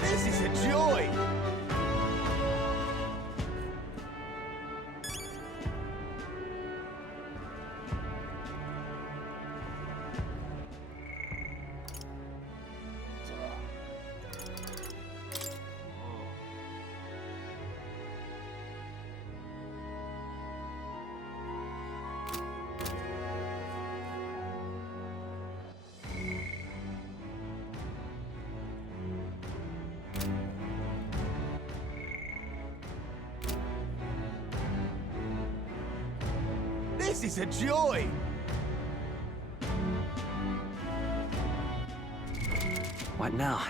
This is a joy! This is a joy! What now?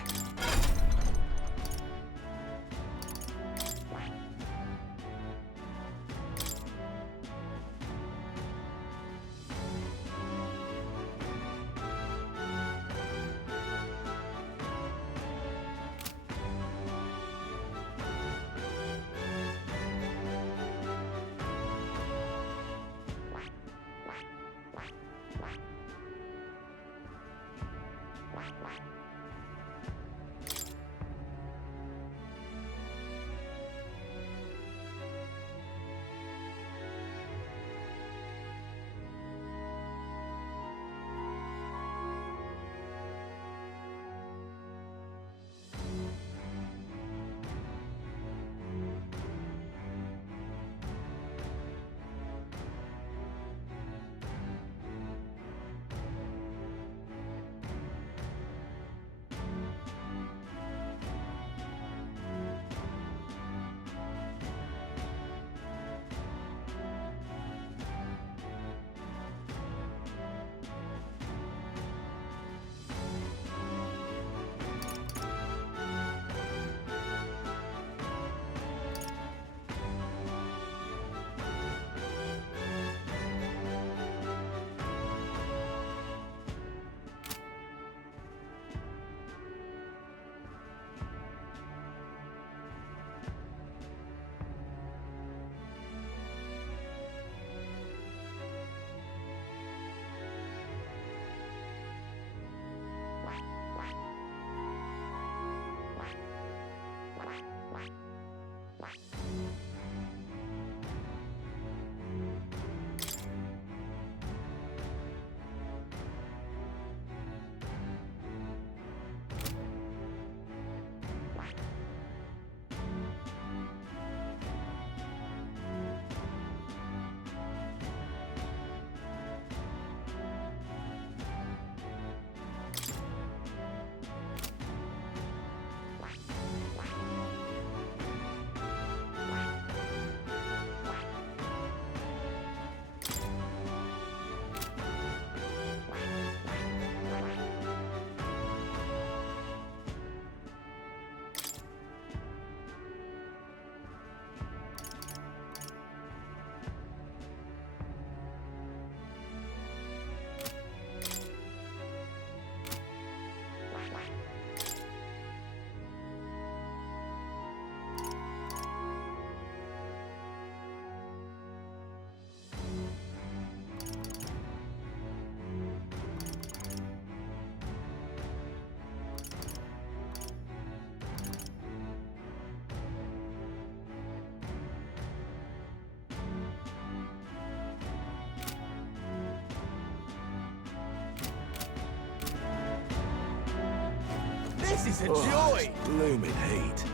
This is a Oh, joy! this blooming heat.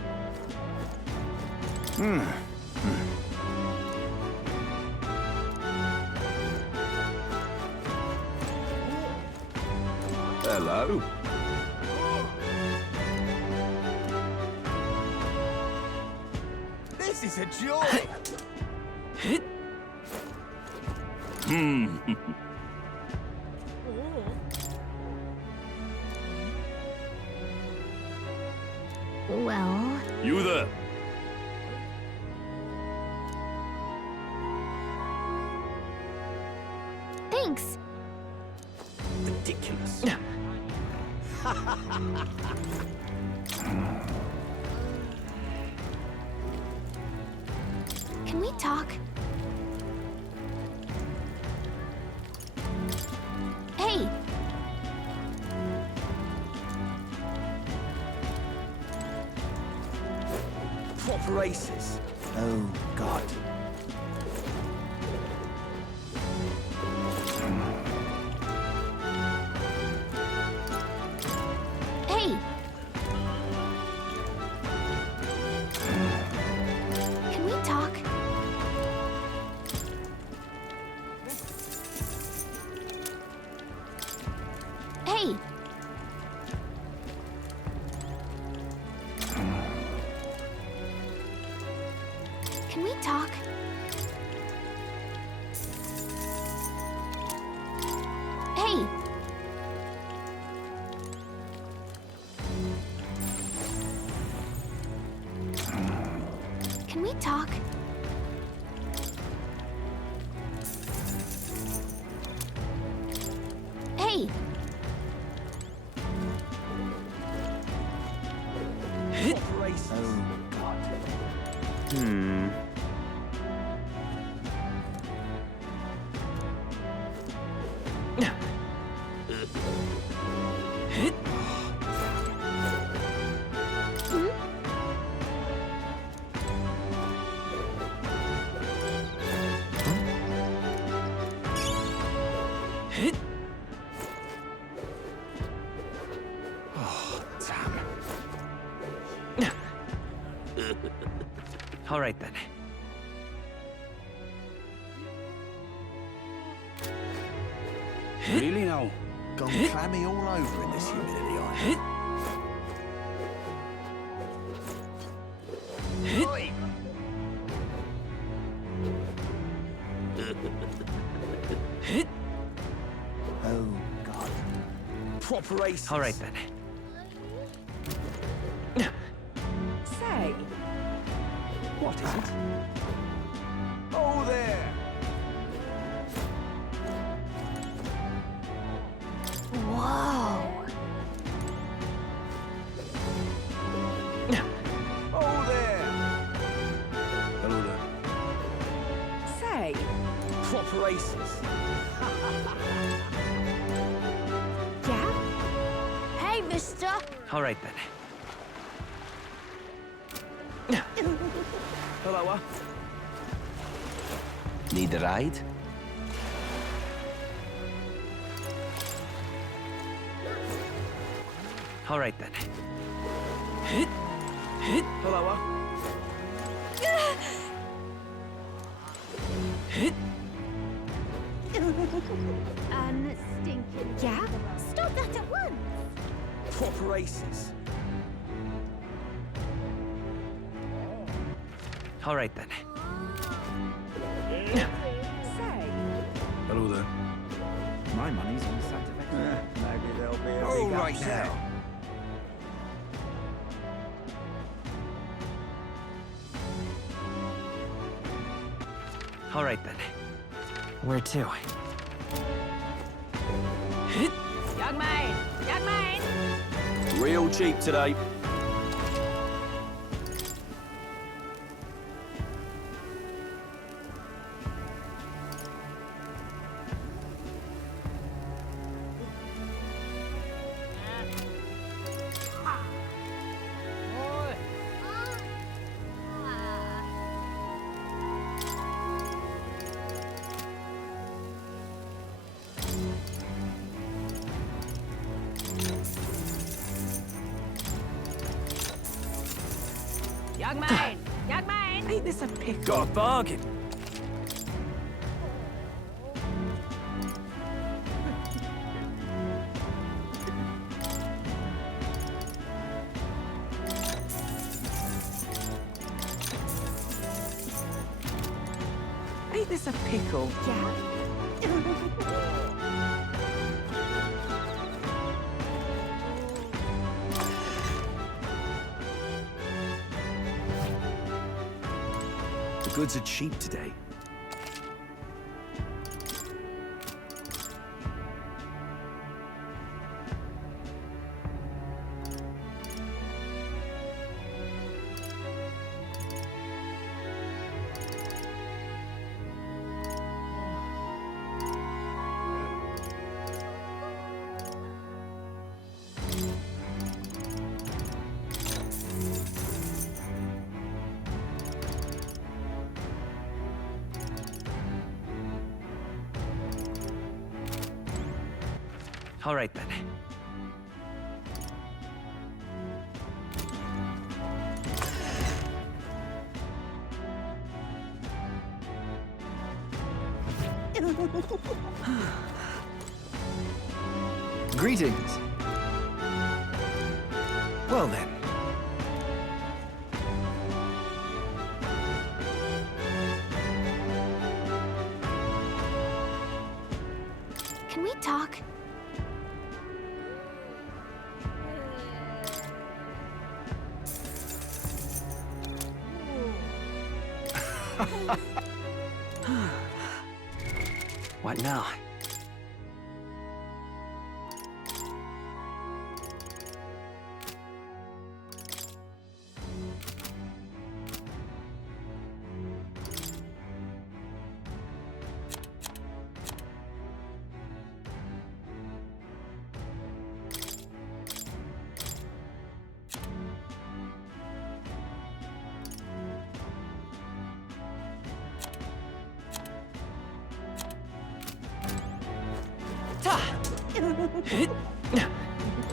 Hello. This is a joy! Well, You there? thanks. Ridiculous. Can we talk? Hey! Proper aces. Oh, God. Hey! Can we talk? Hey! Can we talk? Hey! Can we talk? Hey! Proper aces. Oh, God. All right then. Really now? Gone clammy all over in this humidity, I Oh, God. Proper aces. All right then. Say, What is it? Oh, there! Whoa! Oh, there! Hello there. say, Proper aces. Yeah? Hey, mister! All right then. Hello, Need a ride? All right then. Hello, Unstinking. Yeah? Stop that at once! Proper aces. All right then. say. Hello there. My money's on Santa Fe. Maybe there'll be a Oh, big right upset. now. All right then. Where to? Young man! Young man! Real cheap today. Young man! Young man! Ain't this a pickle? Got a bargain. Ain't this a pickle? Yeah? The goods are cheap today. All right, then. Greetings. Well then. Can we talk? What now?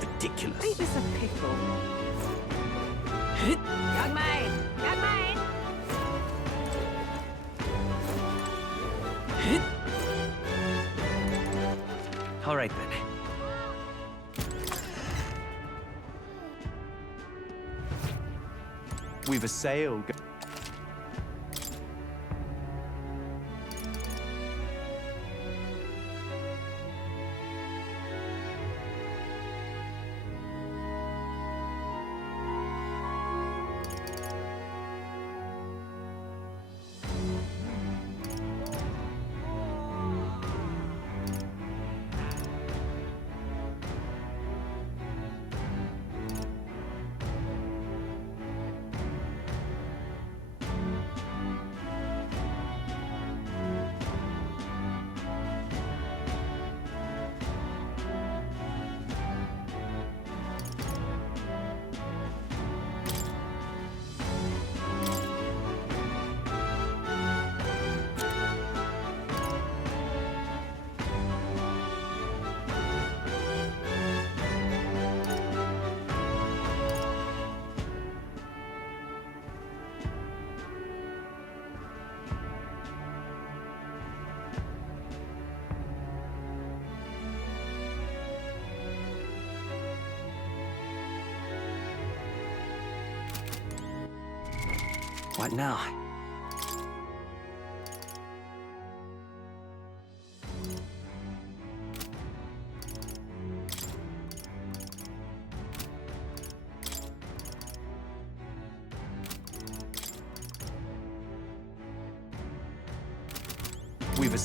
Ridiculous. Ain't this a pickle? Young man! Young man! All right, then. We've a sale. What now? We've a...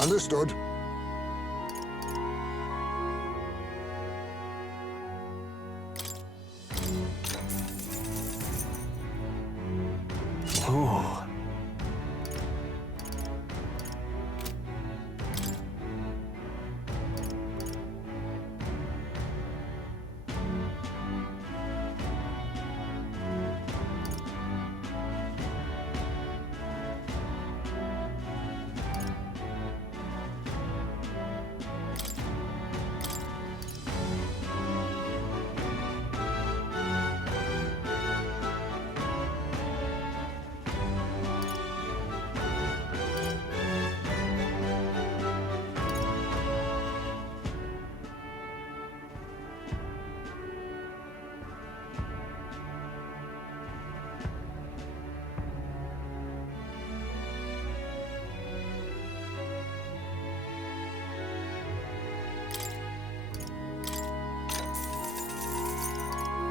Understood. Oh.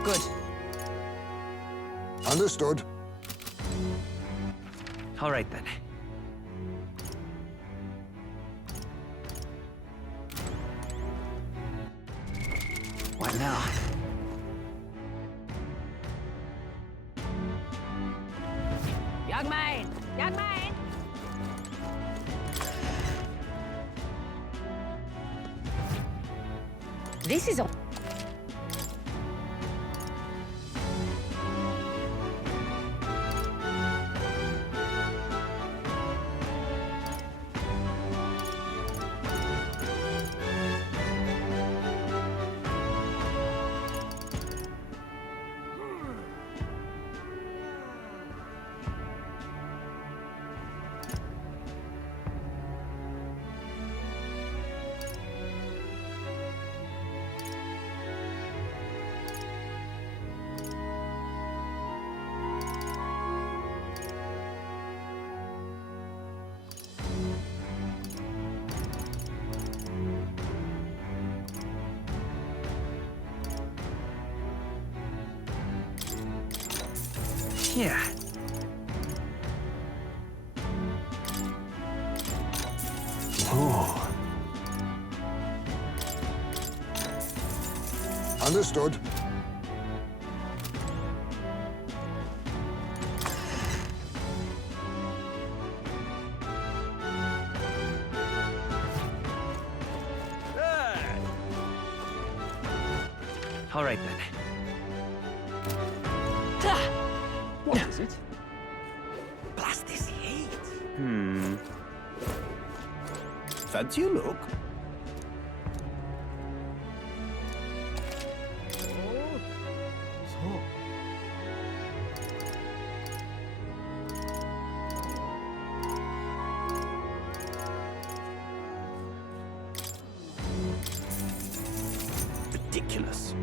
Good. Understood. All right then. What now? Young man! Young man! This is all. Yeah. Oh. Understood. All right then. What is it? Blast this heat. Fancy a look? Ridiculous.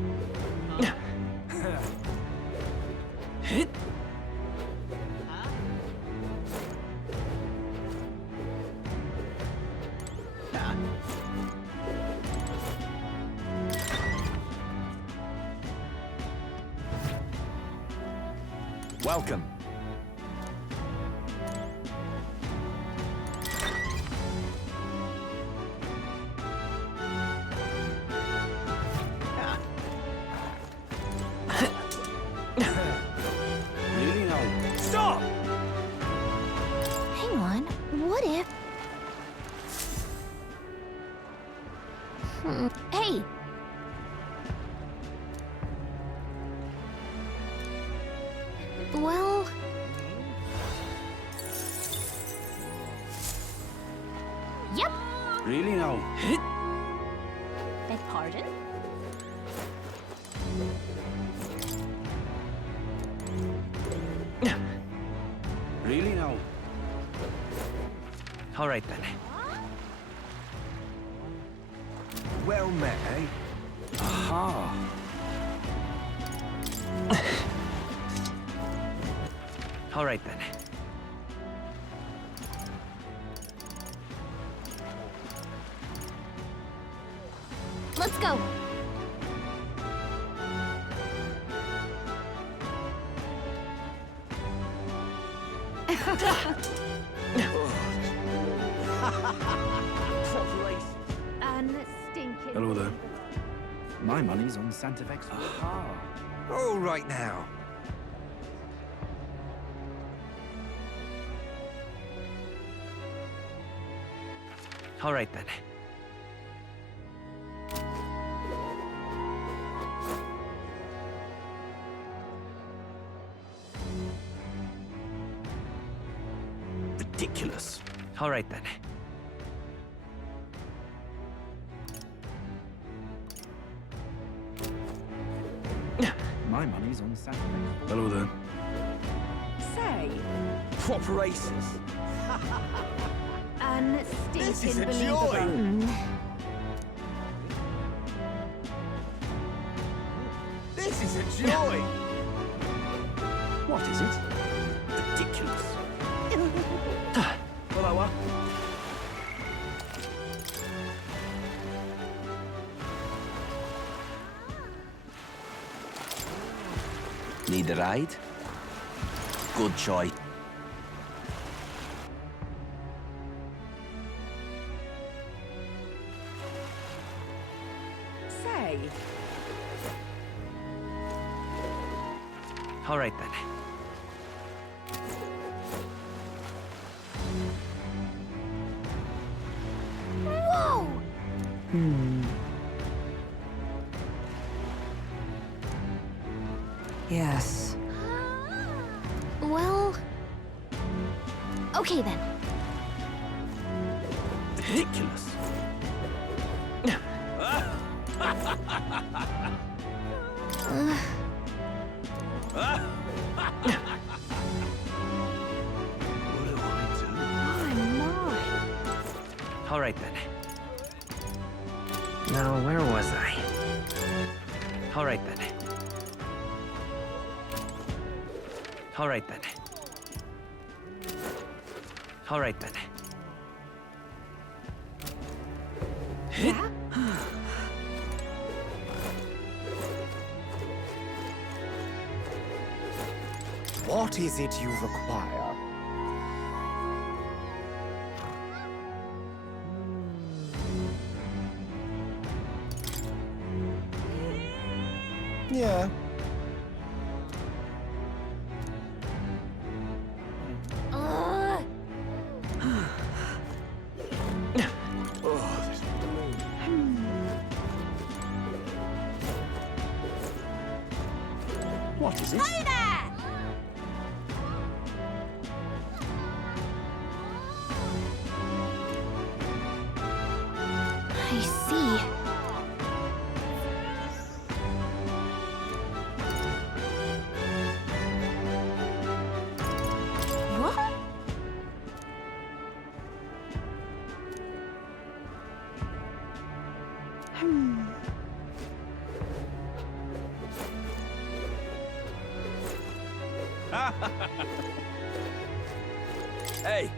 Welcome. Really now? Stop! Hang on. What if... Hey! Well... Yep. Really now? Beg pardon? Really now? All right then. Well met, eh? Aha. All right then. Let's go. Hello there. My money's on Santa Vex. Aha. All right now. All right then. Ridiculous. All right then. My money's on Santa Vex. Hello there. Say, Proper races. unstinking is a believable. joy. This is a joy. What is it? Ridiculous. Well, need a ride? Good choice. Say, All right then. Whoa! Yes. Well... Okay then. Ridiculous. All right then. Now, where was I? All right then. All right then. All right then. What is it you require? Yeah. Ugh. What is it? hey there! I see. What? Hey.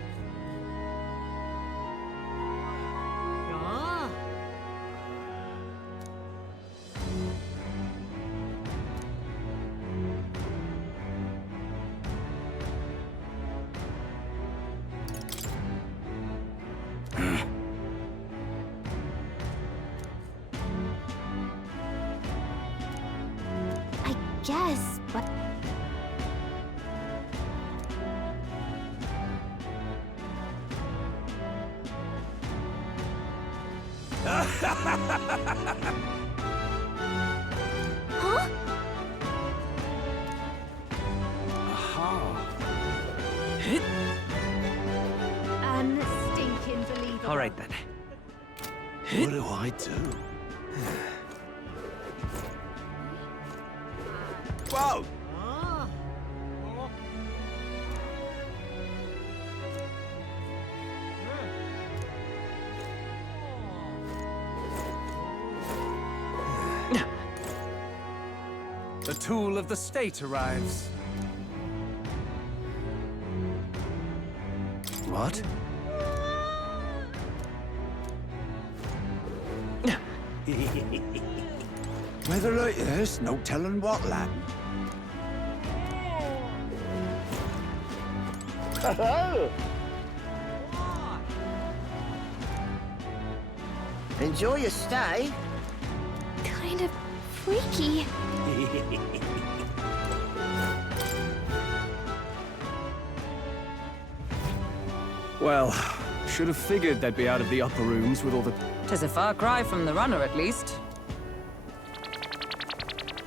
I guess, but... Huh? Unstinking believable. All right then. What do I do? Whoa! The tool of the state arrives. What? Weather like this, no telling what'll happen. Enjoy your stay. kind of freaky. Well, should have figured they'd be out of the upper rooms with all the... Tis a far cry from the runner, at least.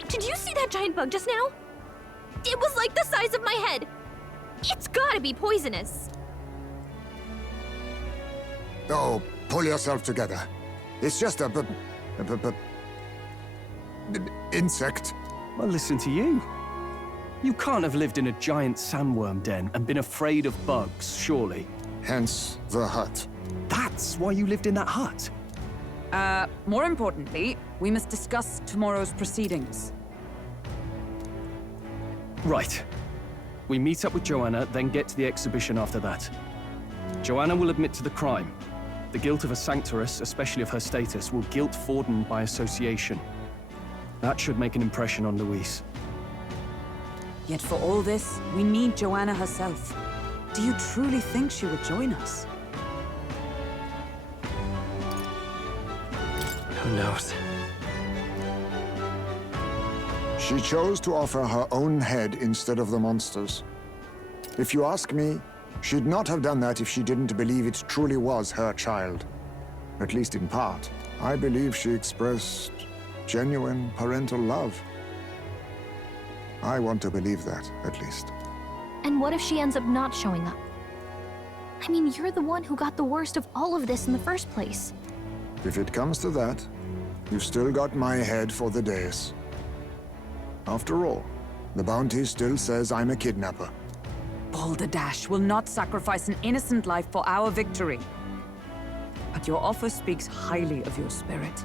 Did you see that giant bug just now? It was like the size of my head. It's gotta be poisonous. Oh, pull yourself together. It's just a insect. Well, listen to you. You can't have lived in a giant sandworm den and been afraid of bugs, surely. Hence the hut. That's why you lived in that hut? More importantly, we must discuss tomorrow's proceedings. Right. We meet up with Joanna, then get to the exhibition after that. Joanna will admit to the crime. The guilt of a sanctoress, especially of her status, will guilt Forden by association. That should make an impression on Louise. Yet for all this, we need Joanna herself. Do you truly think she would join us? Who knows? She chose to offer her own head instead of the monster's. If you ask me, she'd not have done that if she didn't believe it truly was her child. At least in part. I believe she expressed genuine parental love. I want to believe that, at least. And what if she ends up not showing up? I mean, you're the one who got the worst of all of this in the first place. If it comes to that, you've still got my head for the dais. After all, the bounty still says I'm a kidnapper. Balderdash will not sacrifice an innocent life for our victory. But your offer speaks highly of your spirit.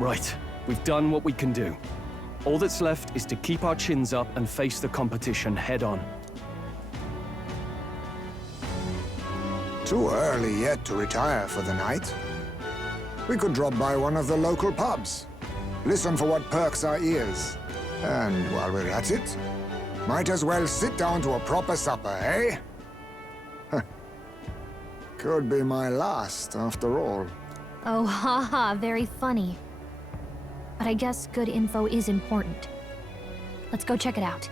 Right. We've done what we can do. All that's left is to keep our chins up and face the competition head-on. Too early yet to retire for the night. We could drop by one of the local pubs. Listen for what perks our ears. And while we're at it, might as well sit down to a proper supper, eh? Could be my last, after all. Oh, haha, very funny. But I guess good info is important. Let's go check it out.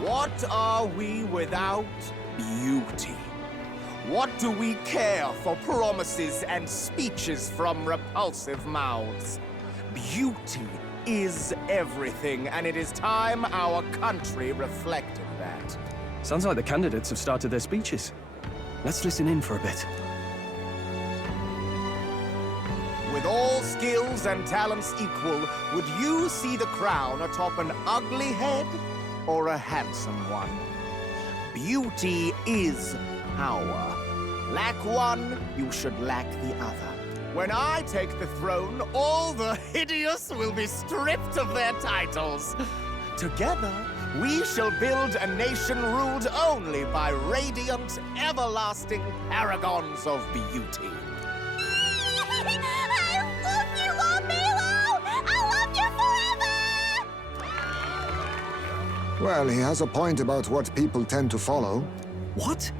What are we without beauty? What do we care for promises and speeches from repulsive mouths? Beauty is everything, and it is time our country reflected that. Sounds like the candidates have started their speeches. Let's listen in for a bit. With all skills and talents equal, would you see the crown atop an ugly head or a handsome one? Beauty is power. Lack one, you should lack the other. When I take the throne, all the hideous will be stripped of their titles. Together, we shall build a nation ruled only by radiant, everlasting paragons of beauty. I love you, Lord Milo! I love you forever! Well, he has a point about what people tend to follow. What?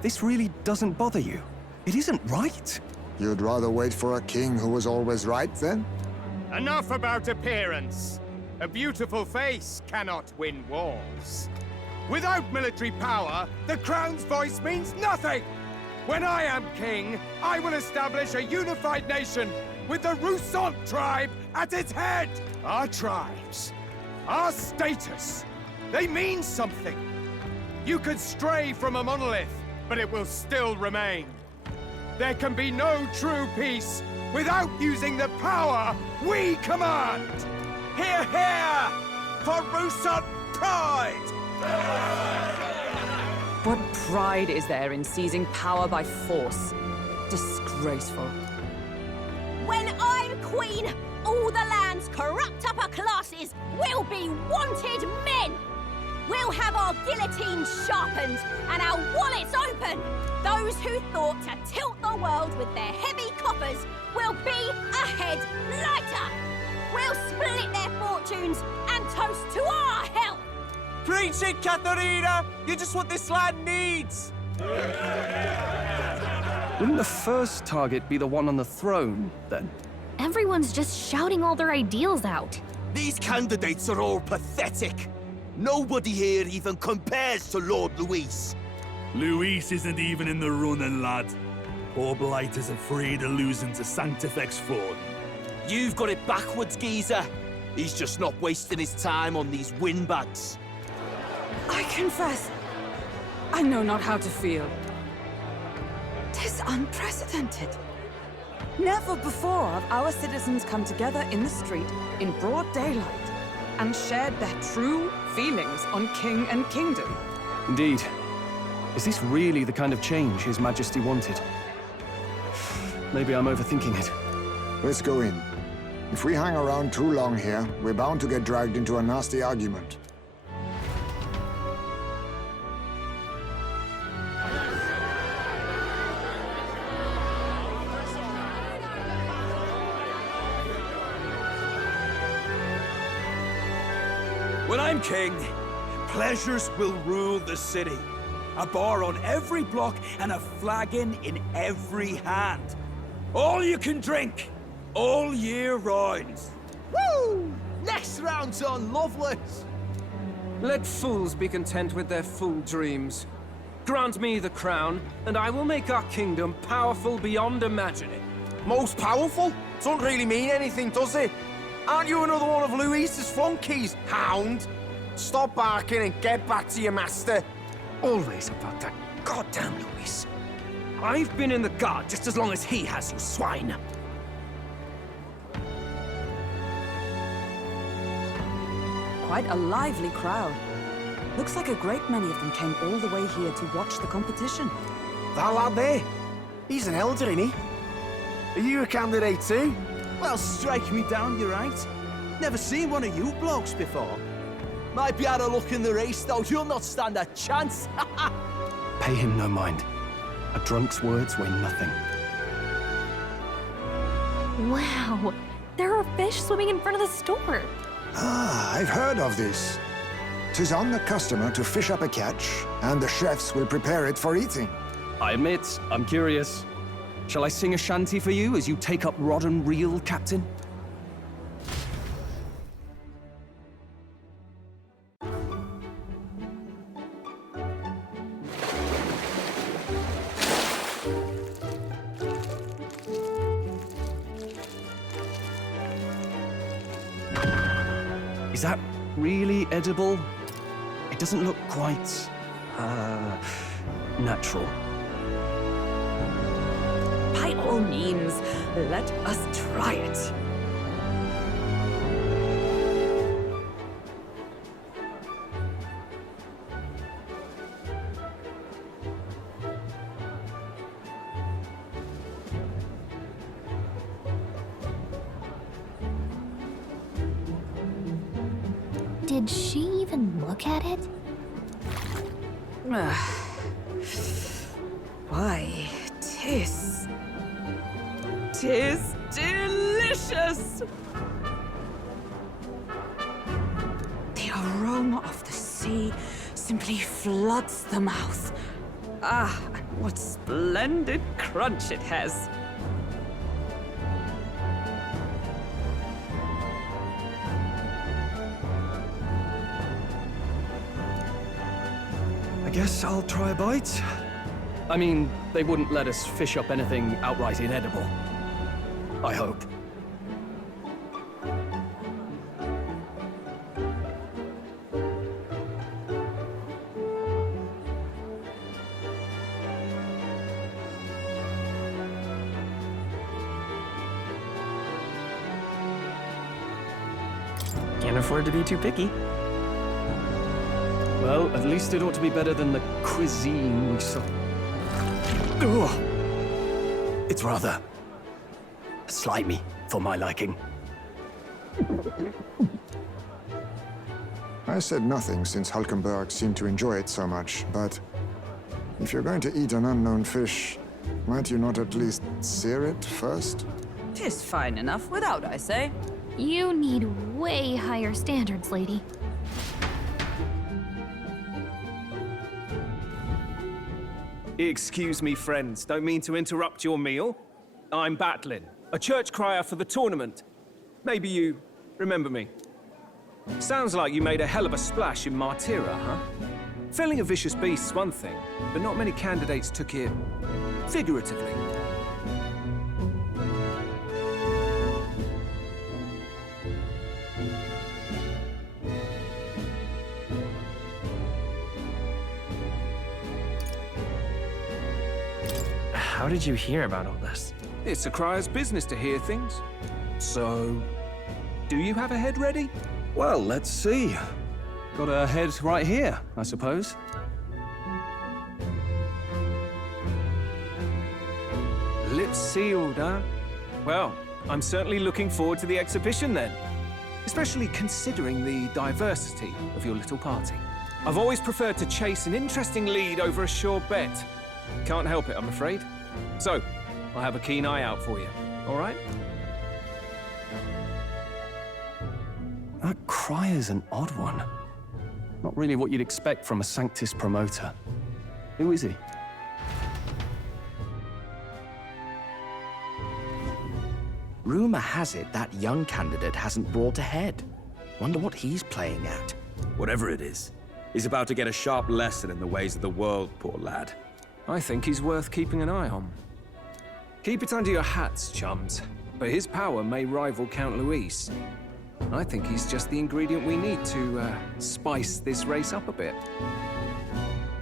This really doesn't bother you? It isn't right. You'd rather wait for a king who was always right, then? Enough about appearance. A beautiful face cannot win wars. Without military power, the crown's voice means nothing! When I am king, I will establish a unified nation with the Roussant tribe at its head! Our tribes, our status, they mean something. You could stray from a monolith, but it will still remain. There can be no true peace without using the power we command! Hear, hear! For Roussant pride! What pride is there in seizing power by force? Disgraceful. When I'm queen, all the land's corrupt upper classes will be wanted men! We'll have our guillotines sharpened and our wallets open! Those who thought to tilt the world with their heavy coffers will be a head lighter! We'll split their fortunes and toast to our health! Preach it, Katharina! You're just what this land needs! Wouldn't the first target be the one on the throne, then? Everyone's just shouting all their ideals out. These candidates are all pathetic. Nobody here even compares to Lord Luis. Luis isn't even in the running, lad. Poor Blight is afraid of losing to Sanctifex Ford. You've got it backwards, geezer. He's just not wasting his time on these windbags. I confess, I know not how to feel. 'Tis unprecedented. Never before have our citizens come together in the street in broad daylight and shared their true feelings on king and kingdom. Indeed. Is this really the kind of change His Majesty wanted? Maybe I'm overthinking it. Let's go in. If we hang around too long here, we're bound to get dragged into a nasty argument. When I'm king, pleasures will rule the city. A bar on every block and a flagon in every hand. All you can drink, all year round. Woo! Next round's on Lovelace! Let fools be content with their fool dreams. Grant me the crown, and I will make our kingdom powerful beyond imagining. Most powerful? Doesn't really mean anything, does it? Aren't you another one of Luis's flunkies, hound? Stop barking and get back to your master. Always about that goddamn Luis. I've been in the guard just as long as he has, you swine. Quite a lively crowd. Looks like a great many of them came all the way here to watch the competition. That lad there, he's an elder, isn't he? Are you a candidate too? Well, strike me down, you're right. Never seen one of you blokes before. Might be out of luck in the race, though. You'll not stand a chance. Pay him no mind. A drunk's words weigh nothing. Wow, there are fish swimming in front of the store. Ah, I've heard of this. 'Tis on the customer to fish up a catch, and the chefs will prepare it for eating. I admit, I'm curious. Shall I sing a shanty for you as you take up rod and reel, Captain? Is that really edible? It doesn't look quite, natural. By all means, let us try it. Did she even look at it? Why, tis delicious! The aroma of the sea simply floods the mouth. Ah, and what splendid crunch it has. I guess I'll try a bite. I mean, they wouldn't let us fish up anything outright inedible. I hope. Can't afford to be too picky. Well, at least it ought to be better than the cuisine we saw. Ugh. It's rather slimy for my liking. I said nothing since Hulkenberg seemed to enjoy it so much, but if you're going to eat an unknown fish, might you not at least sear it first? 'Tis fine enough without, I say. You need way higher standards, lady. Excuse me, friends. Don't mean to interrupt your meal. I'm Batlin, a church crier for the tournament. Maybe you remember me. Sounds like you made a hell of a splash in Martyra, huh? Felling a vicious beast's one thing, but not many candidates took it figuratively. How did you hear about all this? It's a crier's business to hear things. So, do you have a head ready? Well, let's see. Got a head right here, I suppose. Lips sealed, huh? Well, I'm certainly looking forward to the exhibition then. Especially considering the diversity of your little party. I've always preferred to chase an interesting lead over a sure bet. Can't help it, I'm afraid. So, I'll have a keen eye out for you, all right? That crier's an odd one. Not really what you'd expect from a Sanctus promoter. Who is he? Rumor has it that young candidate hasn't brought a head. Wonder what he's playing at. Whatever it is, he's about to get a sharp lesson in the ways of the world, poor lad. I think he's worth keeping an eye on. Keep it under your hats, chums. But his power may rival Count Luis. I think he's just the ingredient we need to spice this race up a bit.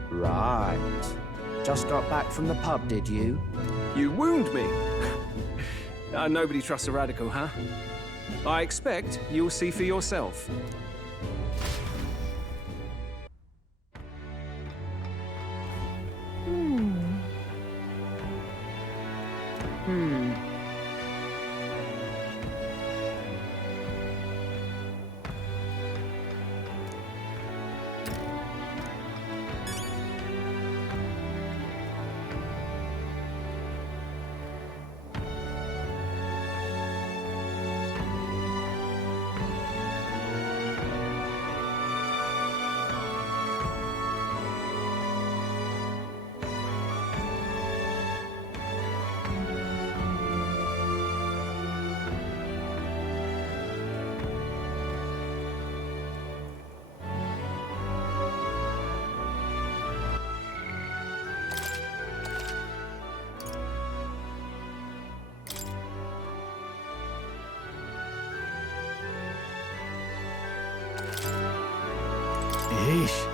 Right. Just got back from the pub, did you? You wound me! Nobody trusts a radical, huh? I expect you'll see for yourself. Yeesh.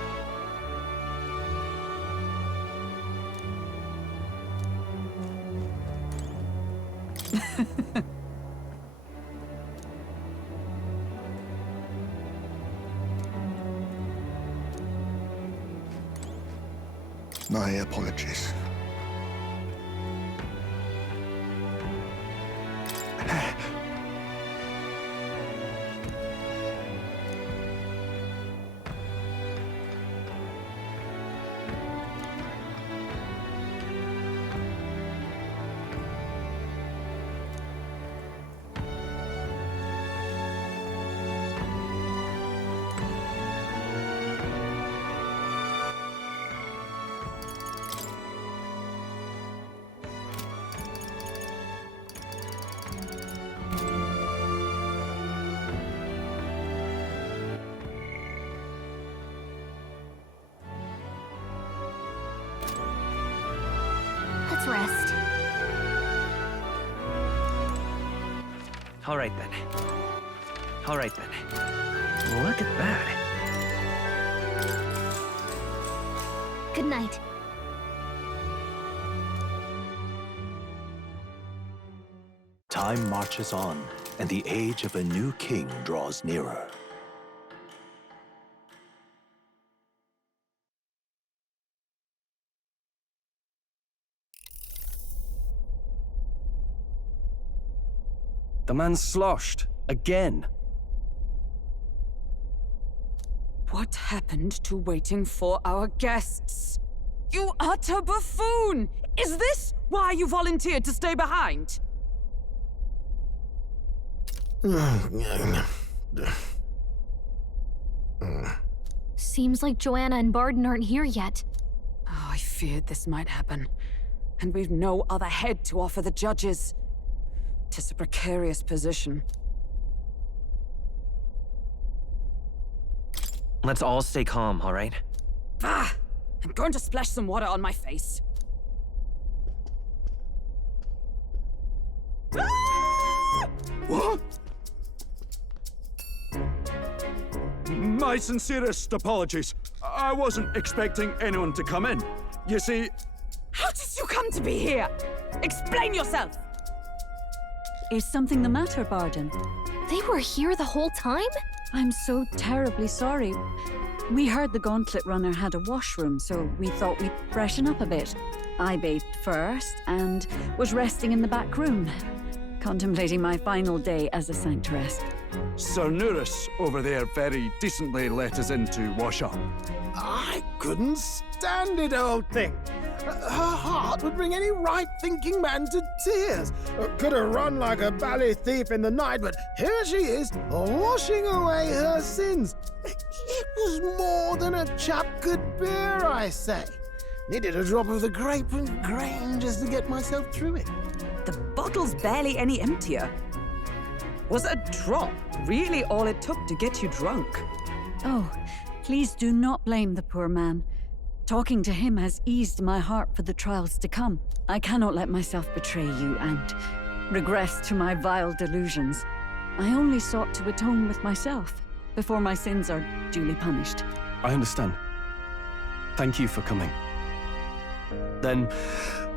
My apologies. Let's rest. All right then. All right then. Look at that. Good night. Time marches on, and the age of a new king draws nearer. The man's sloshed. Again. What happened to waiting for our guests? You utter buffoon! Is this why you volunteered to stay behind? Seems like Joanna and Barden aren't here yet. Oh, I feared this might happen. And we've no other head to offer the judges. 'Tis a precarious position. Let's all stay calm, all right? Ah! I'm going to splash some water on my face. What? My sincerest apologies. I wasn't expecting anyone to come in. You see... How did you come to be here? Explain yourself! Is something the matter, Barden? They were here the whole time? I'm so terribly sorry. We heard the Gauntlet Runner had a washroom, so we thought we'd freshen up a bit. I bathed first and was resting in the back room, contemplating my final day as a sanctress. Sir Nuris over there very decently let us in to wash up. I couldn't stand it, old thing. Her heart would bring any right-thinking man to tears. Could have run like a bally thief in the night, but here she is, washing away her sins. It was more than a chap could bear, I say. Needed a drop of the grape and grain just to get myself through it. The bottle's barely any emptier. Was a drop really all it took to get you drunk? Oh, please do not blame the poor man. Talking to him has eased my heart for the trials to come. I cannot let myself betray you and regress to my vile delusions. I only sought to atone with myself before my sins are duly punished. I understand. Thank you for coming. Then,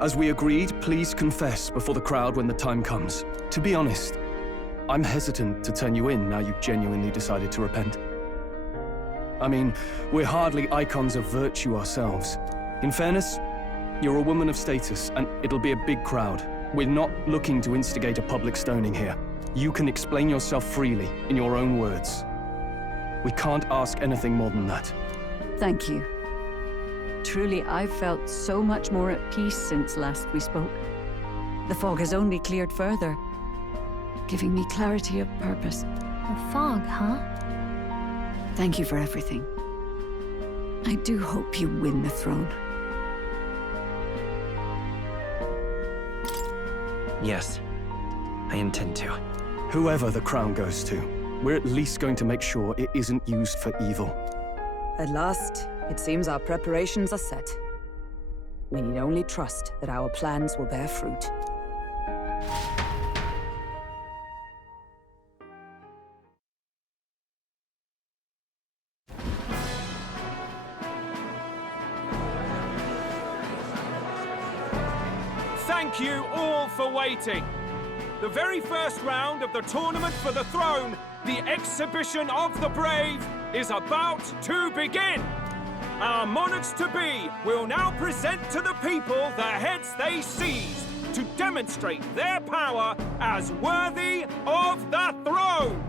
as we agreed, please confess before the crowd when the time comes. To be honest, I'm hesitant to turn you in now you've genuinely decided to repent. I mean, we're hardly icons of virtue ourselves. In fairness, you're a woman of status, and it'll be a big crowd. We're not looking to instigate a public stoning here. You can explain yourself freely, in your own words. We can't ask anything more than that. Thank you. Truly, I've felt so much more at peace since last we spoke. The fog has only cleared further, giving me clarity of purpose. The fog, huh? Thank you for everything. I do hope you win the throne. Yes, I intend to. Whoever the crown goes to, we're at least going to make sure it isn't used for evil. At last, it seems our preparations are set. We need only trust that our plans will bear fruit. Thank you all for waiting. The very first round of the tournament for the throne, the exhibition of the brave, is about to begin. Our monarchs-to-be will now present to the people the heads they seized to demonstrate their power as worthy of the throne.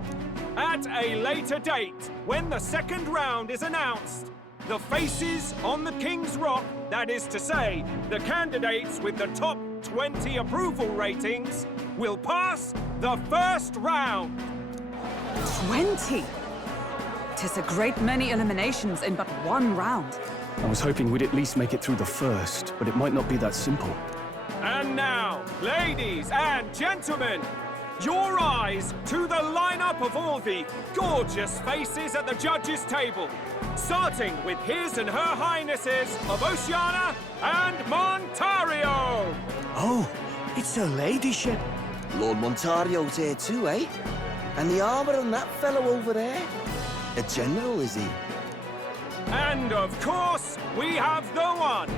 At a later date, when the second round is announced, the faces on the King's Rock, that is to say, the candidates with the top 20 approval ratings, will pass the first round. 20? 'Tis a great many eliminations in but one round. I was hoping we'd at least make it through the first, but it might not be that simple. And now, ladies and gentlemen, your eyes to the lineup of all the gorgeous faces at the judges' table, starting with His and Her Highnesses of Oceania and Montario. Oh, it's her ladyship. Lord Montario's here too, eh? And the armor on that fellow over there? A general, is he? And of course, we have the one,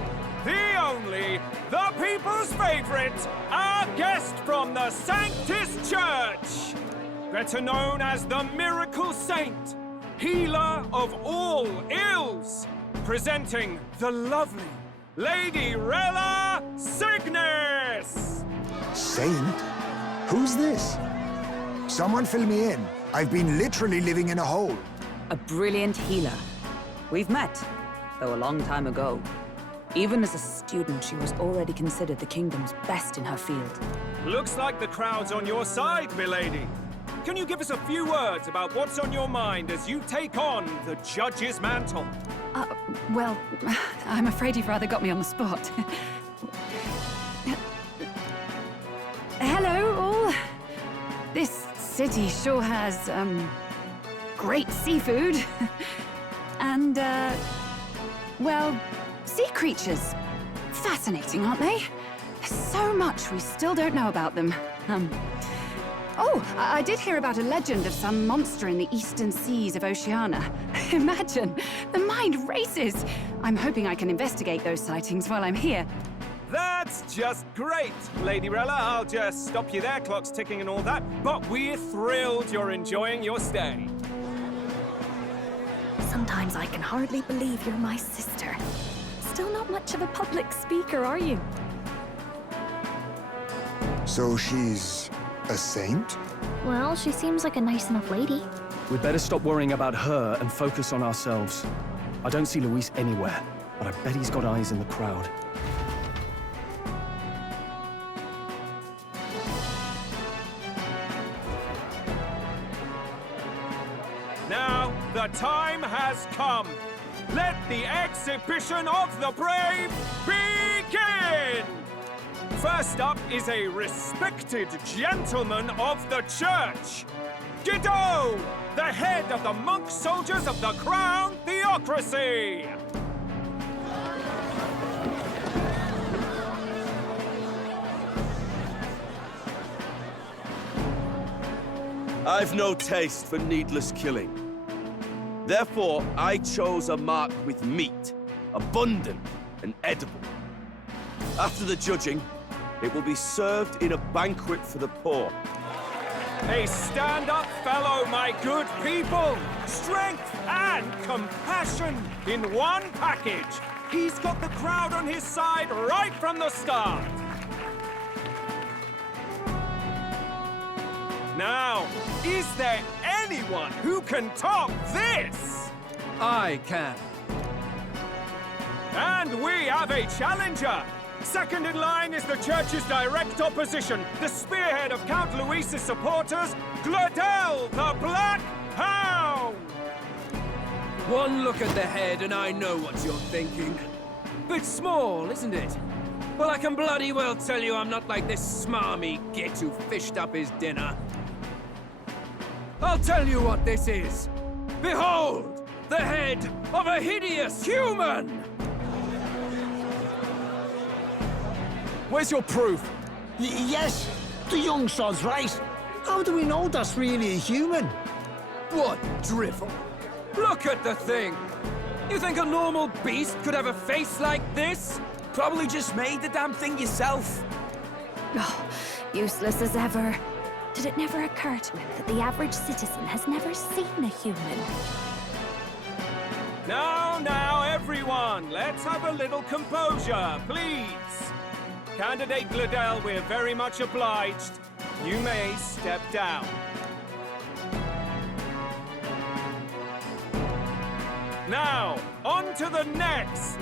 the only, the people's favorite, our guest from the Sanctus Church, better known as the Miracle Saint, healer of all ills, presenting the lovely Lady Rella Cygnus! Saint? Who's this? Someone fill me in. I've been literally living in a hole. A brilliant healer. We've met, though a long time ago. Even as a student, she was already considered the kingdom's best in her field. Looks like the crowd's on your side, milady. Can you give us a few words about what's on your mind as you take on the judge's mantle? Well, I'm afraid you've rather got me on the spot. Hello, all. This city sure has, great seafood. And, well, sea creatures. Fascinating, aren't they? There's so much we still don't know about them. Oh, I did hear about a legend of some monster in the eastern seas of Oceania. Imagine, the mind races. I'm hoping I can investigate those sightings while I'm here. That's just great, Lady Rella. I'll just stop you there, clock's ticking and all that. But we're thrilled you're enjoying your stay. Sometimes I can hardly believe you're my sister. Still not much of a public speaker, are you? So she's a saint? Well, she seems like a nice enough lady. We'd better stop worrying about her and focus on ourselves. I don't see Luis anywhere, but I bet he's got eyes in the crowd. Now, the time has come. Let the exhibition of the brave begin! First up is a respected gentleman of the church. Guido, the head of the monk soldiers of the Crown Theocracy. I've no taste for needless killing. Therefore, I chose a mark with meat, abundant and edible. After the judging, it will be served in a banquet for the poor. A stand-up fellow, my good people. Strength and compassion in one package. He's got the crowd on his side right from the start. Now, is there anyone who can top this? I can. And we have a challenger. Second in line is the church's direct opposition, the spearhead of Count Luis's supporters, Gladel the Black Hound! One look at the head and I know what you're thinking. Bit small, isn't it? Well, I can bloody well tell you I'm not like this smarmy git who fished up his dinner. I'll tell you what this is. Behold, the head of a hideous human! Where's your proof? Yes, the young sod's right. How do we know that's really a human? What drivel? Look at the thing! You think a normal beast could have a face like this? Probably just made the damn thing yourself. Oh, useless as ever. Did it never occur to him that the average citizen has never seen a human? Now, everyone, let's have a little composure, please. Candidate Gladel, we're very much obliged. You may step down. Now, on to the next!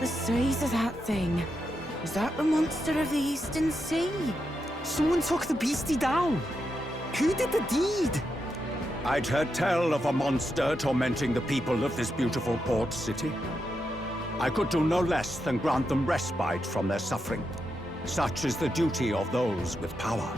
The size of that thing. Is that the monster of the Eastern Sea? Someone took the beastie down. Who did the deed? I'd heard tell of a monster tormenting the people of this beautiful port city. I could do no less than grant them respite from their suffering. Such is the duty of those with power.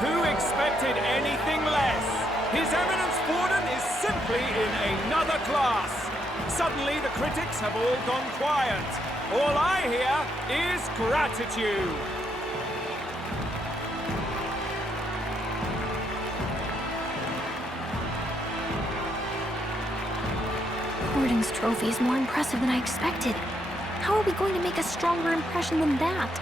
Who expected anything less? His Eminence Borden is simply in another class. Suddenly the critics have all gone quiet. All I hear is gratitude. Borden's trophy is more impressive than I expected. How are we going to make a stronger impression than that?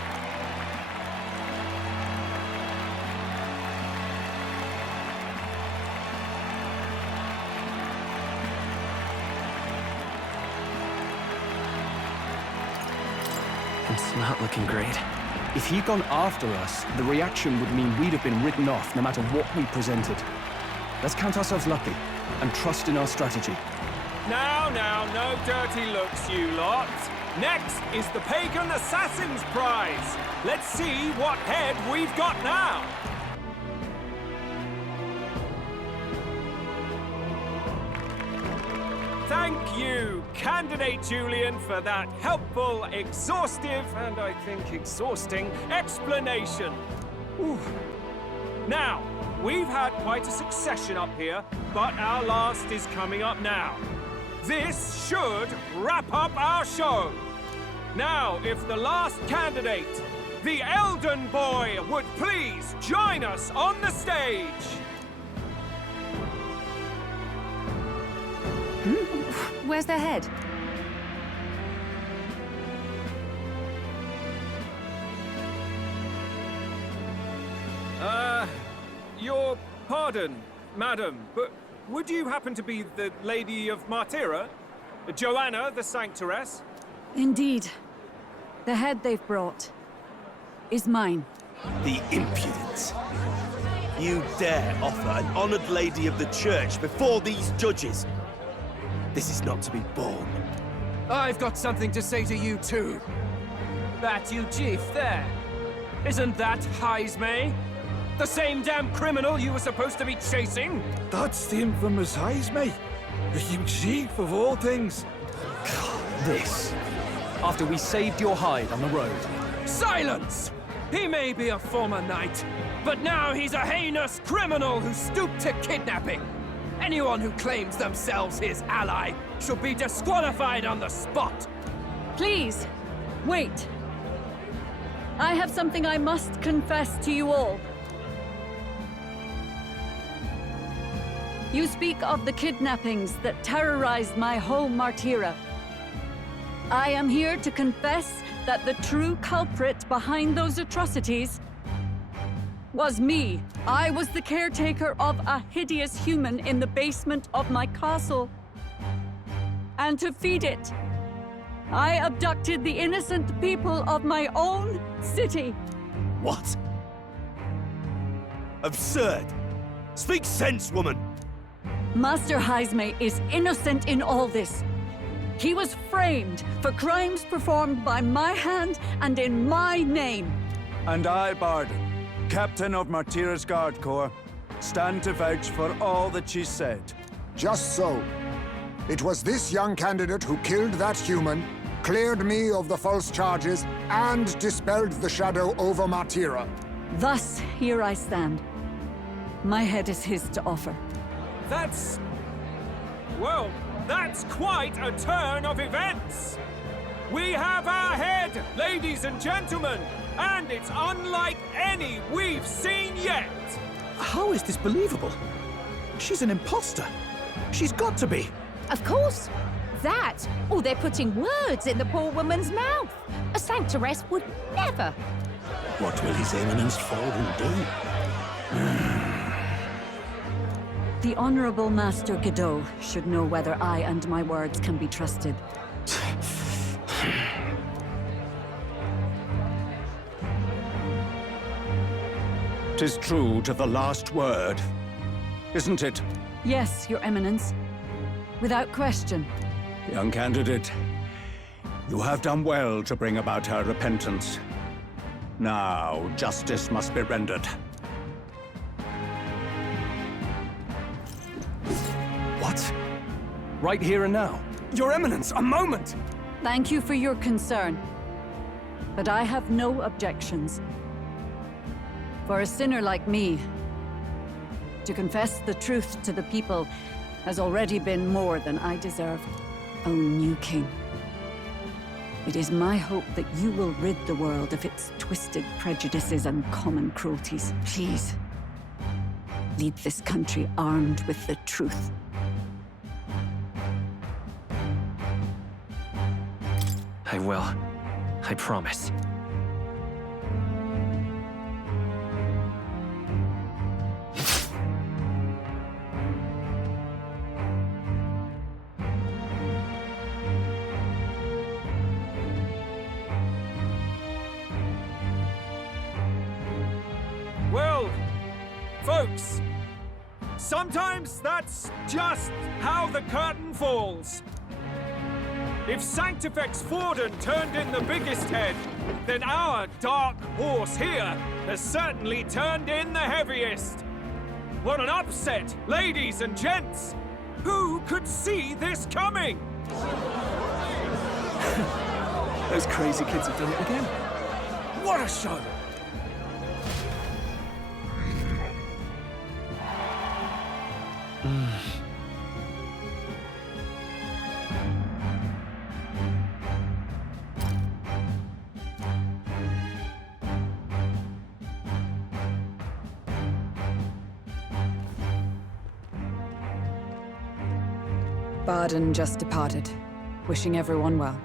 It's not looking great. If he'd gone after us, the reaction would mean we'd have been written off no matter what we presented. Let's count ourselves lucky and trust in our strategy. Now, no dirty looks, you lot. Next is the Pagan Assassin's Prize. Let's see what head we've got now. Thank you, Candidate Julian, for that helpful, exhaustive, and I think exhausting explanation. Ooh. Now, we've had quite a succession up here, but our last is coming up now. This should wrap up our show. Now, if the last candidate, the Elden Boy, would please join us on the stage. Where's their head? Your pardon, madam, but would you happen to be the Lady of Martyra? Joanna, the Sanctoress? Indeed. The head they've brought is mine. The impudence. You dare offer an honored lady of the church before these judges? This is not to be borne. I've got something to say to you too. That you chief there. Isn't that Heismay? The same damn criminal you were supposed to be chasing? That's the infamous Heismay. You chief of all things. This. After we saved your hide on the road. Silence! He may be a former knight, but now he's a heinous criminal who stooped to kidnapping. Anyone who claims themselves his ally should be disqualified on the spot. Please, wait. I have something I must confess to you all. You speak of the kidnappings that terrorized my home, Martyra. I am here to confess that the true culprit behind those atrocities was me. I was the caretaker of a hideous human in the basement of my castle. And to feed it, I abducted the innocent people of my own city. What? Absurd! Speak sense, woman! Master Heismay is innocent in all this. He was framed for crimes performed by my hand and in my name. And I, Barden, Captain of Martyra's Guard Corps, stand to vouch for all that she said. Just so. It was this young candidate who killed that human, cleared me of the false charges, and dispelled the shadow over Martyra. Thus, here I stand. My head is his to offer. That's... well, that's quite a turn of events. We have our head, ladies and gentlemen, and it's unlike any we've seen yet. How is this believable? She's an imposter. She's got to be. Of course. That, or they're putting words in the poor woman's mouth. A Sanctoress would never. What will His Eminence Fallen do? The Honorable Master Godot should know whether I and my words can be trusted. 'Tis true to the last word, isn't it? Yes, Your Eminence. Without question. Young candidate, you have done well to bring about her repentance. Now, justice must be rendered. What? Right here and now? Your Eminence, a moment! Thank you for your concern. But I have no objections. For a sinner like me, to confess the truth to the people has already been more than I deserve. O new king, it is my hope that you will rid the world of its twisted prejudices and common cruelties. Please, lead this country armed with the truth. I will. I promise. Well, folks, Sometimes that's just how the curtain falls. If Sanctifex Forden turned in the biggest head, then our dark horse here has certainly turned in the heaviest. What an upset, ladies and gents! Who could see this coming? Those crazy kids have done it again. What a show! Barden just departed, wishing everyone well.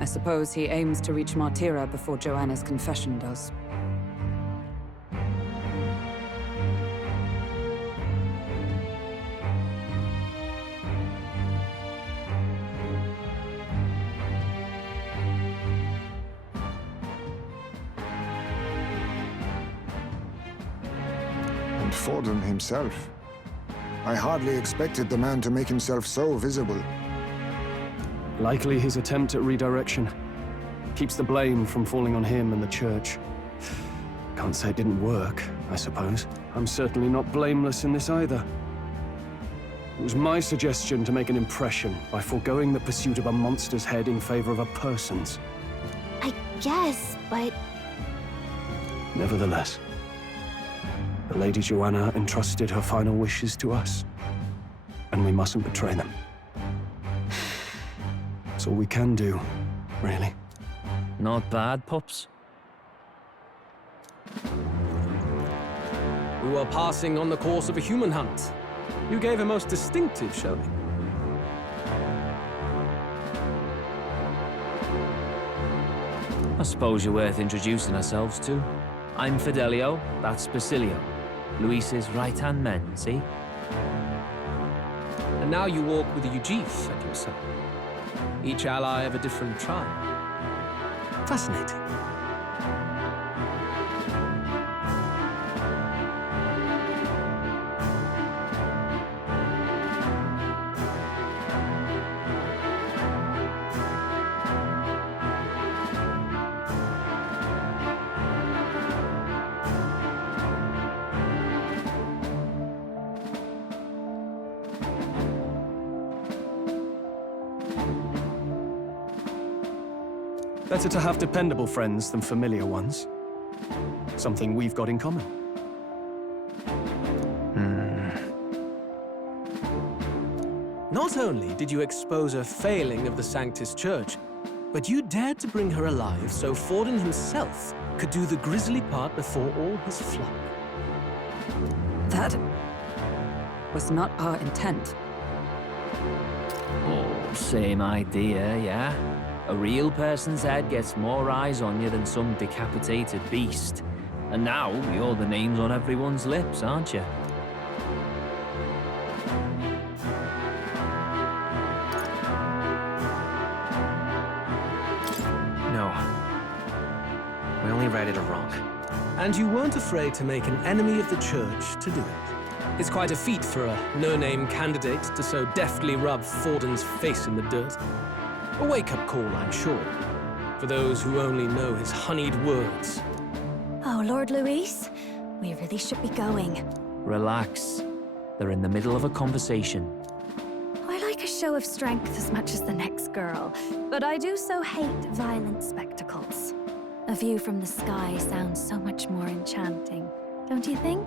I suppose he aims to reach Martira before Joanna's confession does. And Forden himself. I hardly expected the man to make himself so visible. Likely his attempt at redirection. Keeps the blame from falling on him and the church. Can't say it didn't work, I suppose. I'm certainly not blameless in this either. It was my suggestion to make an impression by foregoing the pursuit of a monster's head in favor of a person's. I guess, but... Nevertheless, the Lady Joanna entrusted her final wishes to us, and we mustn't betray them. It's all we can do, really. Not bad, pups. We were passing on the course of a human hunt. You gave a most distinctive showing. I suppose you're worth introducing ourselves to. I'm Fidelio, that's Basilio. Luis's right-hand men, see? And now you walk with a Ujif at your side. Each ally of a different tribe. Fascinating. Better to have dependable friends than familiar ones. Something we've got in common. Not only did you expose a failing of the Sanctus Church, but you dared to bring her alive so Forden himself could do the grisly part before all his flock. That was not our intent. Oh, same idea, yeah? A real person's head gets more eyes on you than some decapitated beast. And now, you're the names on everyone's lips, aren't you? No. We only righted a wrong. And you weren't afraid to make an enemy of the Church to do it. It's quite a feat for a no-name candidate to so deftly rub Forden's face in the dirt. A wake-up call, I'm sure, for those who only know his honeyed words. Oh, Lord Luis, we really should be going. Relax. They're in the middle of a conversation. I like a show of strength as much as the next girl, but I do so hate violent spectacles. A view from the sky sounds so much more enchanting, don't you think?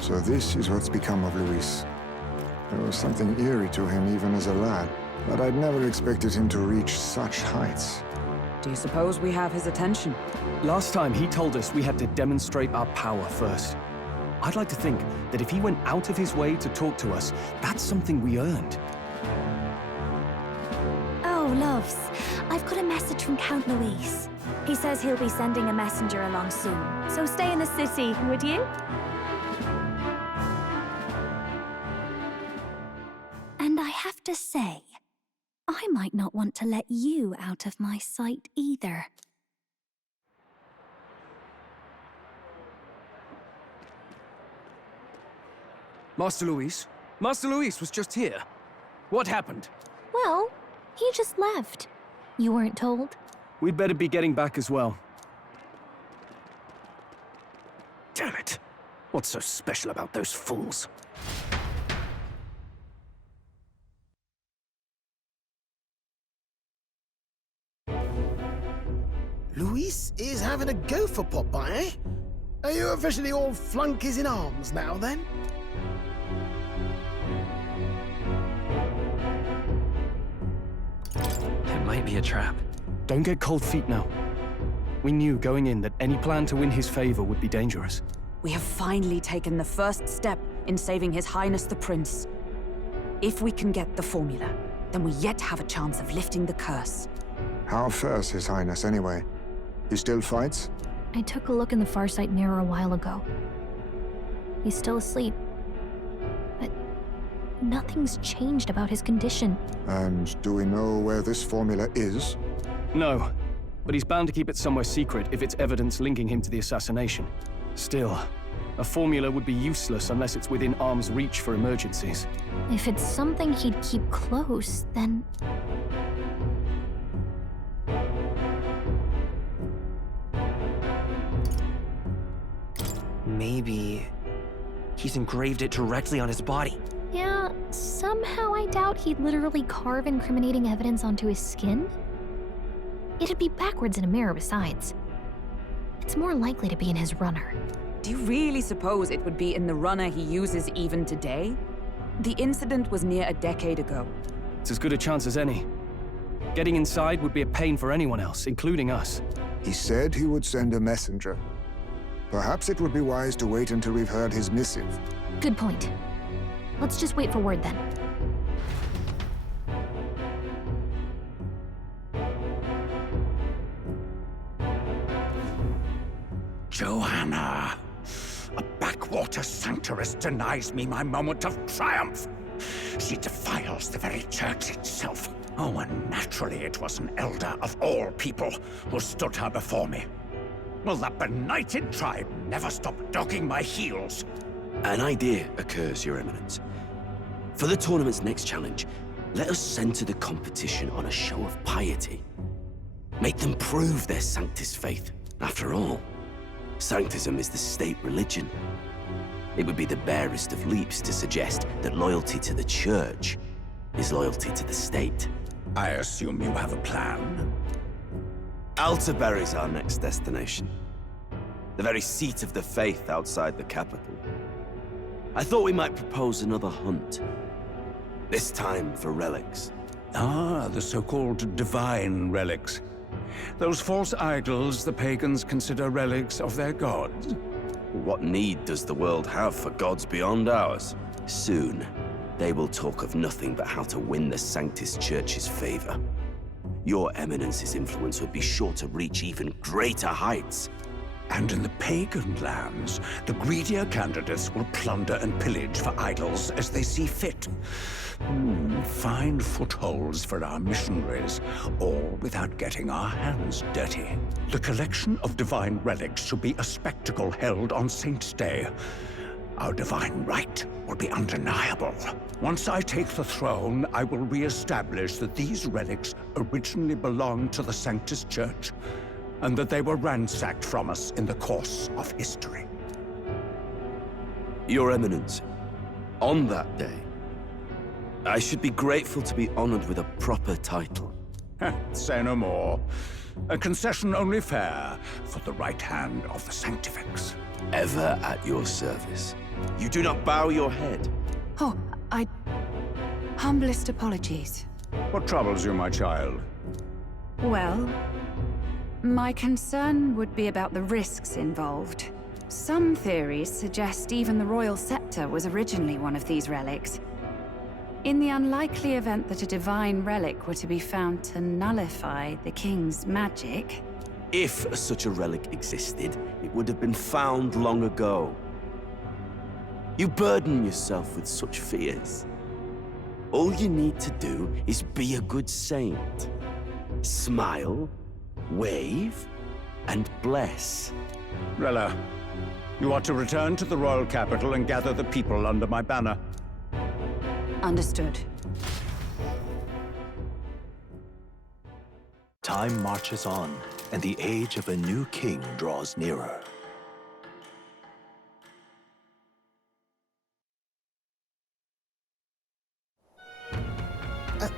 So this is what's become of Luis. There was something eerie to him even as a lad, but I'd never expected him to reach such heights. Do you suppose we have his attention? Last time he told us we had to demonstrate our power first. I'd like to think that if he went out of his way to talk to us, that's something we earned. Oh, loves, I've got a message from Count Luis. He says he'll be sending a messenger along soon, so stay in the city, would you? And I have to say, I might not want to let you out of my sight either. Master Luis? Master Luis was just here. What happened? Well, he just left. You weren't told? We'd better be getting back as well. Damn it. What's so special about those fools? Luis is having a go for Popeye, eh? Are you officially all flunkies in arms now, then? It might be a trap. Don't get cold feet now. We knew going in that any plan to win his favor would be dangerous. We have finally taken the first step in saving His Highness the Prince. If we can get the formula, then we yet have a chance of lifting the curse. How fares His Highness, anyway? He still fights? I took a look in the Farsight mirror a while ago. He's still asleep. But nothing's changed about his condition. And do we know where this formula is? No, but he's bound to keep it somewhere secret if it's evidence linking him to the assassination. Still, a formula would be useless unless it's within arm's reach for emergencies. If it's something he'd keep close, then... Maybe he's engraved it directly on his body. Yeah, somehow I doubt he'd literally carve incriminating evidence onto his skin. It'd be backwards in a mirror besides. It's more likely to be in his runner. Do you really suppose it would be in the runner he uses even today? The incident was near a decade ago. It's as good a chance as any. Getting inside would be a pain for anyone else, including us. He said he would send a messenger. Perhaps it would be wise to wait until we've heard his missive. Good point. Let's just wait for word then. Joanna! A backwater sanctuarist denies me my moment of triumph! She defiles the very church itself. Oh, and naturally it was an elder of all people who stood her before me. Will that benighted tribe never stop dogging my heels? An idea occurs, Your Eminence. For the tournament's next challenge, let us center the competition on a show of piety. Make them prove their Sanctus faith. After all, Sanctism is the state religion. It would be the barest of leaps to suggest that loyalty to the church is loyalty to the state. I assume you have a plan? Altaberry's our next destination. The very seat of the faith outside the capital. I thought we might propose another hunt. This time for relics. Ah, the so-called divine relics. Those false idols the pagans consider relics of their gods. What need does the world have for gods beyond ours? Soon, they will talk of nothing but how to win the Sanctus Church's favor. Your Eminence's influence would be sure to reach even greater heights. And in the pagan lands, the greedier candidates will plunder and pillage for idols as they see fit. Find footholds for our missionaries, all without getting our hands dirty. The collection of divine relics should be a spectacle held on Saint's Day. Our divine right will be undeniable. Once I take the throne, I will re-establish that these relics originally belonged to the Sanctus Church, and that they were ransacked from us in the course of history. Your Eminence, on that day, I should be grateful to be honored with a proper title. Say no more. A concession only fair for the right hand of the Sanctifex. Ever at your service. You do not bow your head. Oh, humblest apologies. What troubles you, my child? Well, my concern would be about the risks involved. Some theories suggest even the royal scepter was originally one of these relics. In the unlikely event that a divine relic were to be found to nullify the king's magic... If such a relic existed, it would have been found long ago. You burden yourself with such fears. All you need to do is be a good saint. Smile, wave, and bless. Rella, You are to return to the royal capital and gather the people under my banner. Understood. Time marches on, and the age of a new king draws nearer.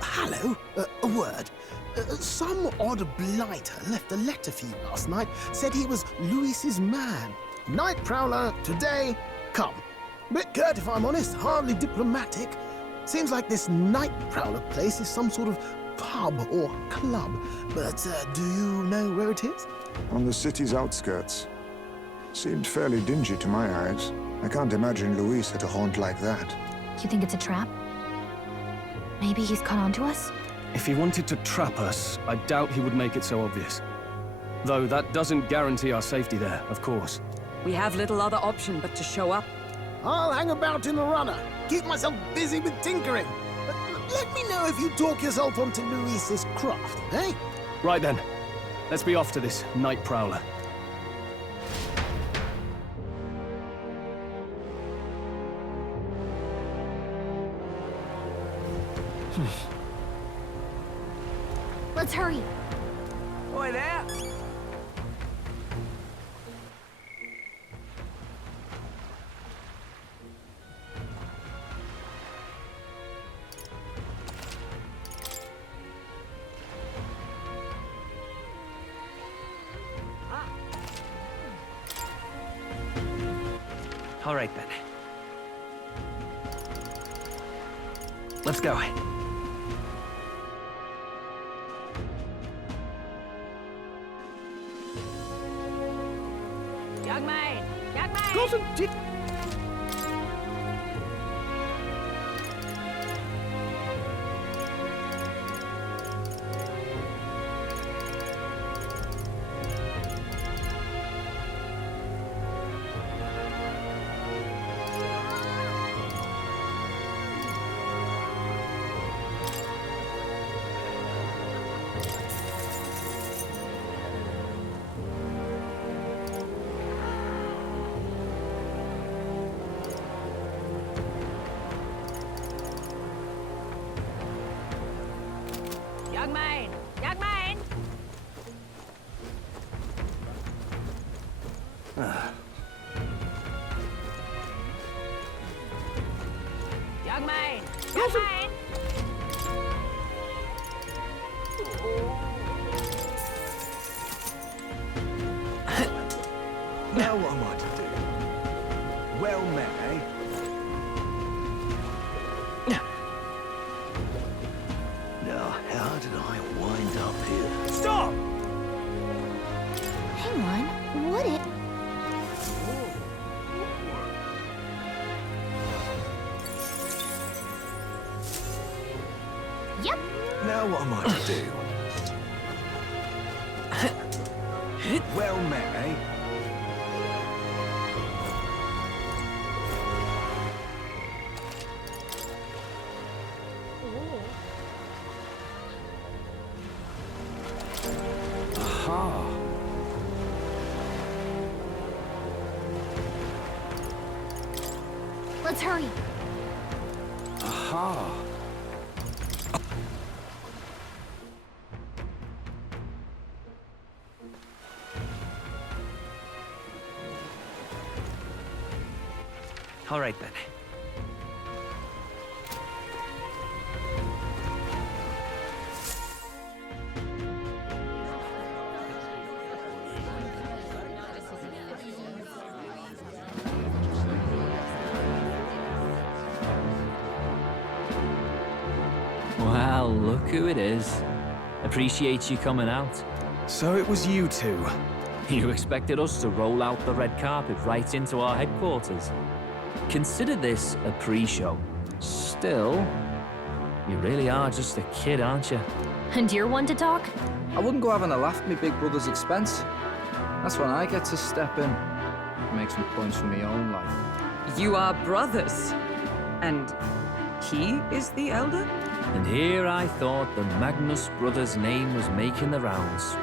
Hello? A word. Some odd blighter left a letter for you last night. Said he was Louis's man. Night Prowler, today, come. Bit curt if I'm honest, hardly diplomatic. Seems like this Night Prowler place is some sort of pub or club. But do you know where it is? On the city's outskirts. Seemed fairly dingy to my eyes. I can't imagine Louis at a haunt like that. You think it's a trap? Maybe he's caught on to us? If he wanted to trap us, I doubt he would make it so obvious. Though that doesn't guarantee our safety there, of course. We have little other option but to show up. I'll hang about in the runner. Keep myself busy with tinkering. Let me know if you talk yourself onto Louis's craft, eh? Right then. Let's be off to this Night Prowler. Let's hurry. Oi there! All right, then. Let's go. Young maid! Young maid! Doesn't it? Young maid! Young maid! Young maid! Young maid! Now what am I to do? Well met, eh? Now, how did I wind up here? Stop! Hang on. Would it? Yep. Now what am I to do? Well met, eh? Aha. Let's hurry. Aha. All right, then. Well, look who it is. Appreciate you coming out. So it was you two. You expected us to roll out the red carpet right into our headquarters? Consider this a pre-show. Still, you really are just a kid, aren't you? And you're one to talk? I wouldn't go having a laugh at me big brother's expense. That's when I get to step in, make some points for my own life. You are brothers. And he is the elder? And here I thought the Magnus brothers' name was making the rounds.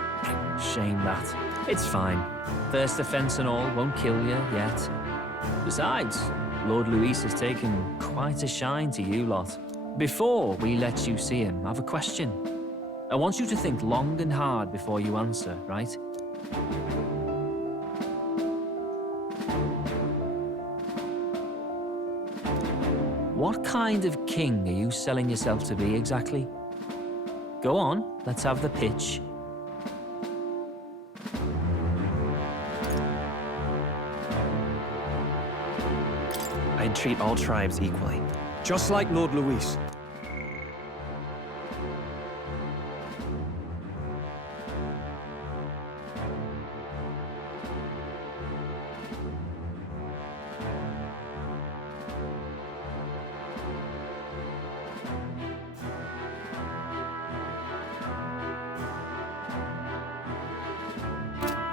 Shame that. It's fine. First offense and all won't kill you yet. Besides, Lord Luis has taken quite a shine to you lot. Before we let you see him, I have a question. I want you to think long and hard before you answer, right? What kind of king are you selling yourself to be exactly? Go on, let's have the pitch. I'd treat all tribes equally. Just like Lord Luis.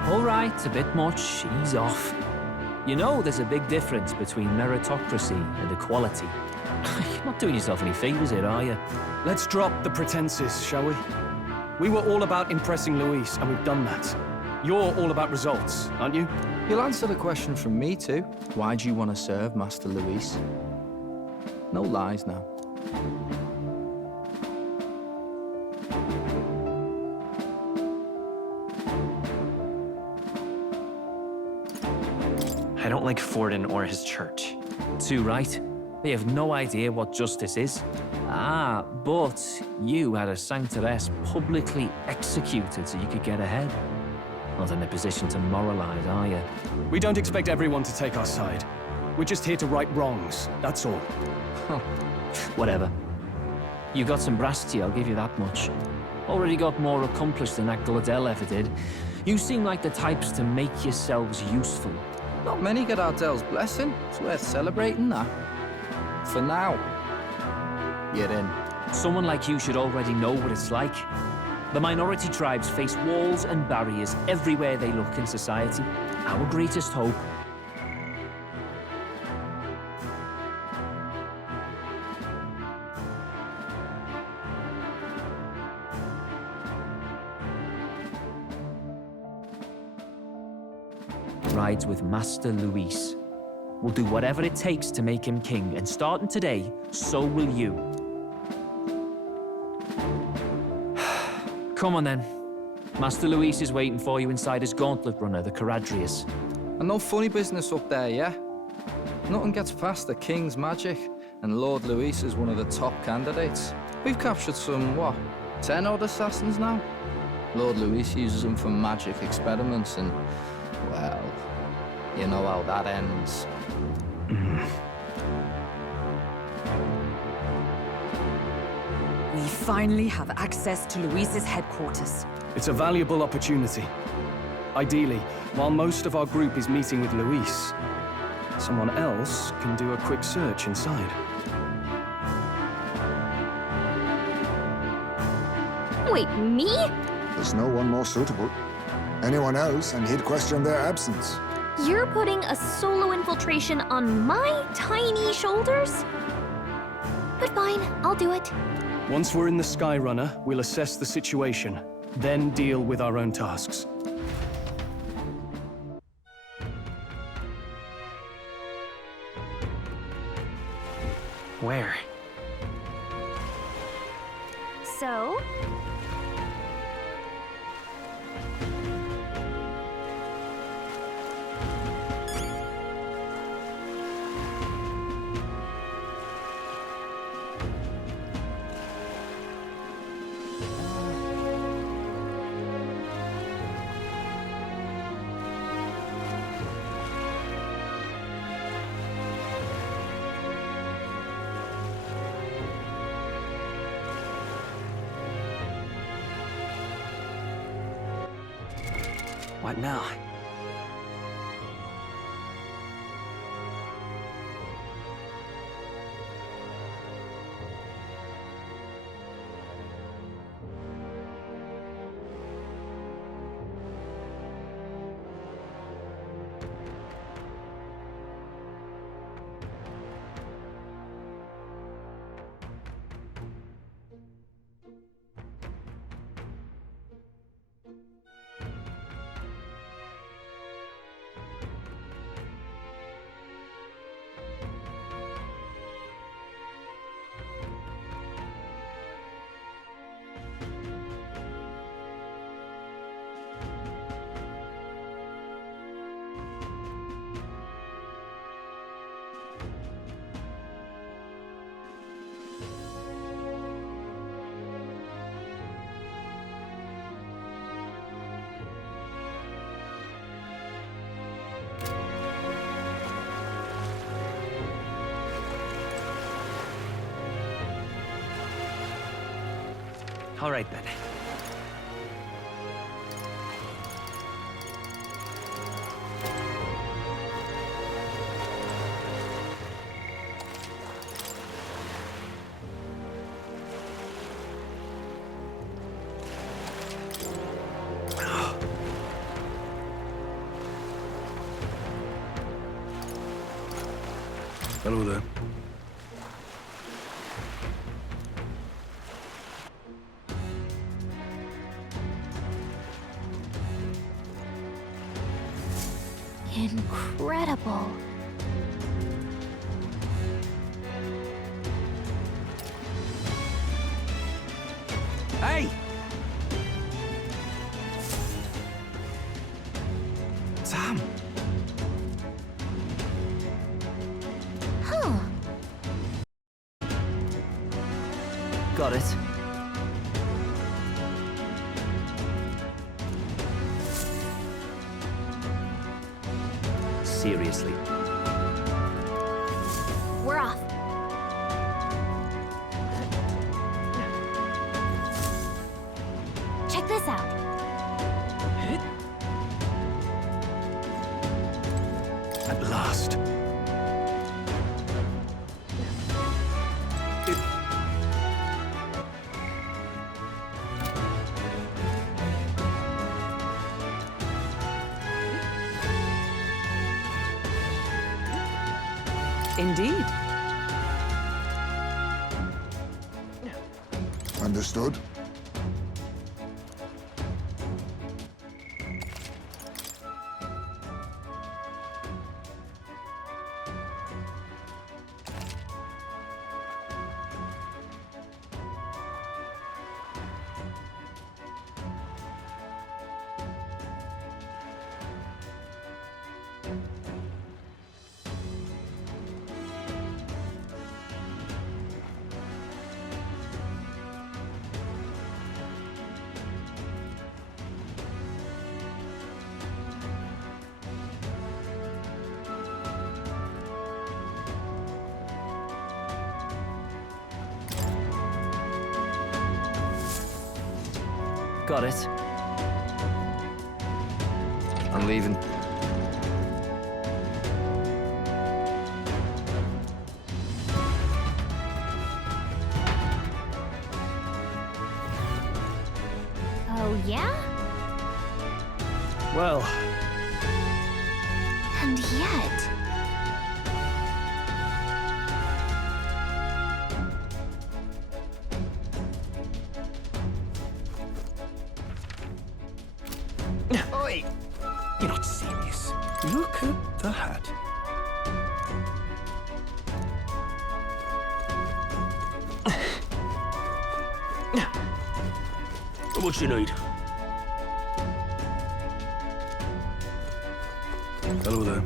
All right, a bit much, ease off. You know there's a big difference between meritocracy and equality. You're not doing yourself any favors here, are you? Let's drop the pretenses, shall we? We were all about impressing Luis, and we've done that. You're all about results, aren't you? You'll answer the question from me too. Why do you want to serve Master Luis? No lies now. I don't like Forden or his church. Too right. They have no idea what justice is. Ah, but you had a sanctoress publicly executed so you could get ahead. Not in a position to moralize, are you? We don't expect everyone to take our side. We're just here to right wrongs, that's all. Whatever. You got some brass to you, I'll give you that much. Already got more accomplished than that Gladel ever did. You seem like the types to make yourselves useful. Not many get Ardel's blessing. It's worth celebrating that. For now, you're in. Someone like you should already know what it's like. The minority tribes face walls and barriers everywhere they look in society. Our greatest hope. Rides with Master Luis. We'll do whatever it takes to make him king, and starting today, so will you. Come on then. Master Luis is waiting for you inside his gauntlet runner, the Caradrius. And no funny business up there, yeah? Nothing gets past the king's magic, and Lord Luis is one of the top candidates. We've captured some, 10 odd assassins now? Lord Luis uses them for magic experiments and, well, you know how that ends. We finally have access to Luis's headquarters. It's a valuable opportunity. Ideally, while most of our group is meeting with Luis, someone else can do a quick search inside. Wait, me? There's no one more suitable. Anyone else, and he'd question their absence. You're putting a solo infiltration on my tiny shoulders? But fine, I'll do it. Once we're in the Skyrunner, we'll assess the situation, then deal with our own tasks. Where? So? What now? All right, then. Hello there. Incredible. Hey! Sam! Huh. Got it. Seriously. We're off. Check this out. At last. Indeed. Understood? Got it. I'm leaving. Oh, yeah? Well, And yet... Oi! You're not serious. Look at that. What you need? Hello there.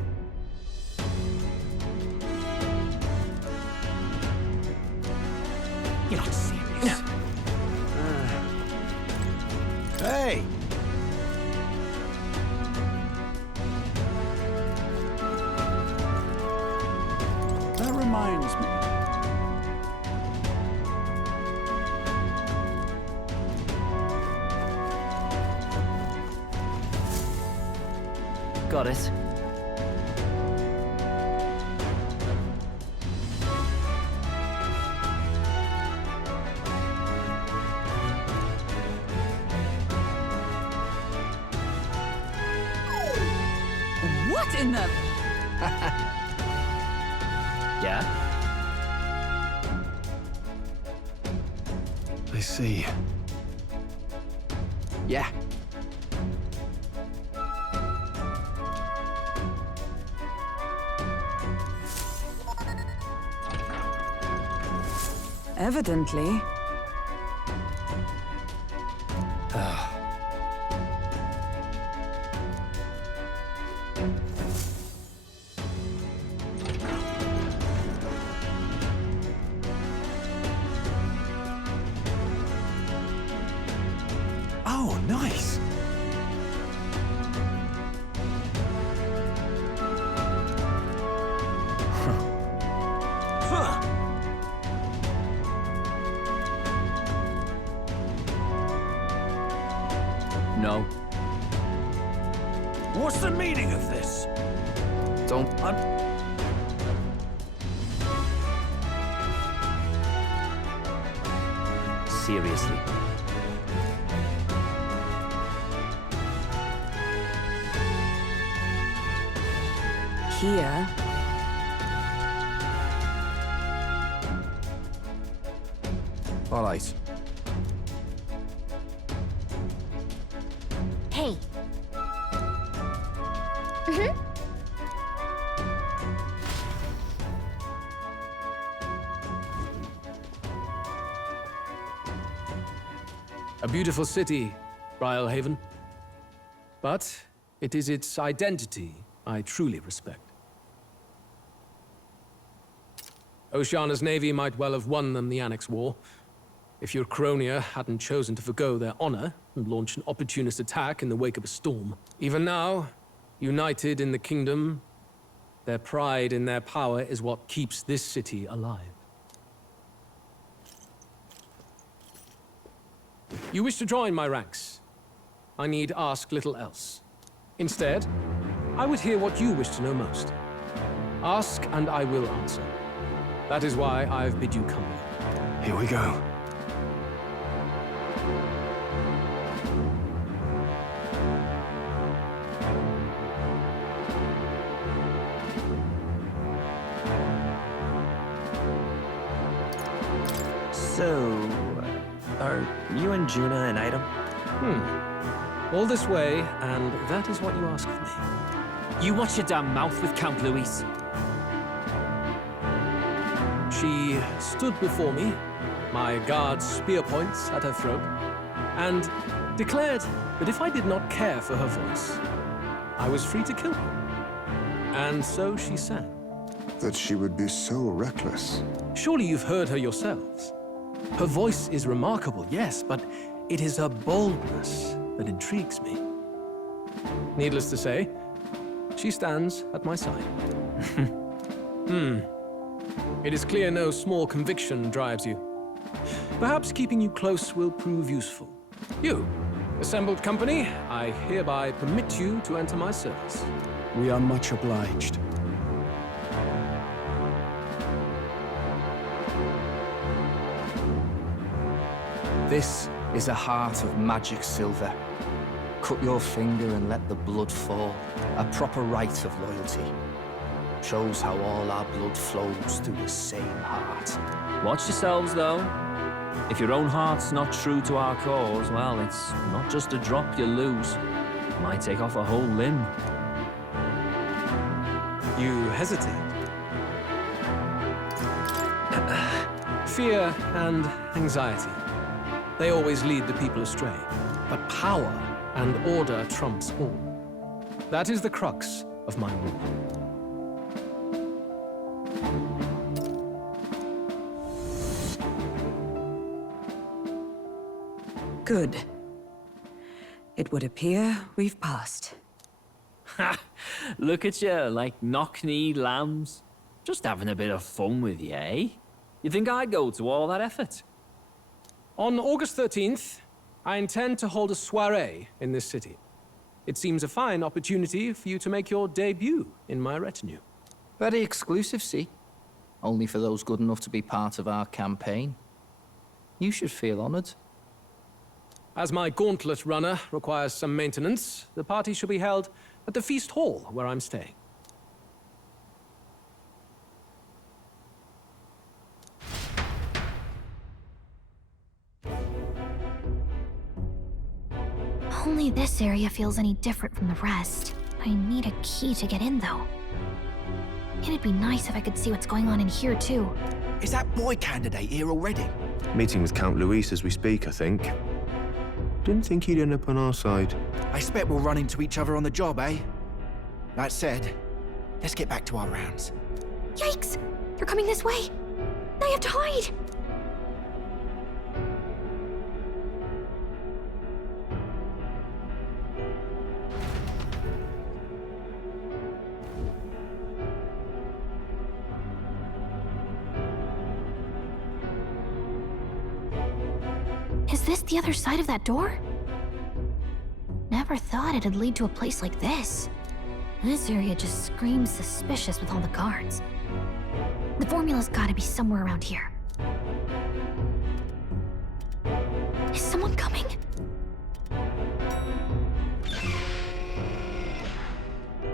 You're not serious. Hey! That reminds me. Got it. What in the... Yeah? I see. Yeah. Evidently. Oh, nice. What's the meaning of this? Don't... Seriously. Here... All right. Hey. A beautiful city, Brialhaven. But it is its identity I truly respect. Oceana's navy might well have won them the Annex War, if your Cronia hadn't chosen to forgo their honor and launch an opportunist attack in the wake of a storm. Even now, united in the kingdom, their pride in their power is what keeps this city alive. You wish to join my ranks. I need ask little else. Instead, I would hear what you wish to know most. Ask and I will answer. That is why I've bid you come here. Here we go. So, are you and Juna an item? All this way, and that is what you ask of me. You watch your damn mouth with Count Louise. She stood before me, my guard's spear points at her throat, and declared that if I did not care for her voice, I was free to kill her. And so she sang. That she would be so reckless. Surely you've heard her yourselves. Her voice is remarkable, yes, but it is her boldness that intrigues me. Needless to say, she stands at my side. It is clear no small conviction drives you. Perhaps keeping you close will prove useful. You, assembled company, I hereby permit you to enter my service. We are much obliged. This is a heart of magic silver. Cut your finger and let the blood fall. A proper rite of loyalty. Shows how all our blood flows through the same heart. Watch yourselves, though. If your own heart's not true to our cause, well, it's not just a drop you lose. It might take off a whole limb. You hesitate. Fear and anxiety. They always lead the people astray. But power and order trumps all. That is the crux of my rule. Good. It would appear we've passed. Ha! Look at you, like knock-kneed lambs. Just having a bit of fun with you, eh? You think I'd go to all that effort? On August 13th, I intend to hold a soiree in this city. It seems a fine opportunity for you to make your debut in my retinue. Very exclusive, see? Only for those good enough to be part of our campaign. You should feel honored. As my gauntlet runner requires some maintenance, the party shall be held at the feast hall where I'm staying. Only this area feels any different from the rest. I need a key to get in, though. It'd be nice if I could see what's going on in here, too. Is that boy candidate here already? Meeting with Count Louise as we speak, I think. Didn't think he'd end up on our side. I expect we'll run into each other on the job, eh? That said, let's get back to our rounds. Yikes! They're coming this way! I have to hide! Is this the other side of that door? Never Never thought it'd lead to a place like this. This area just screams suspicious with all the guards. The formula's gotta be somewhere around here. Is someone coming?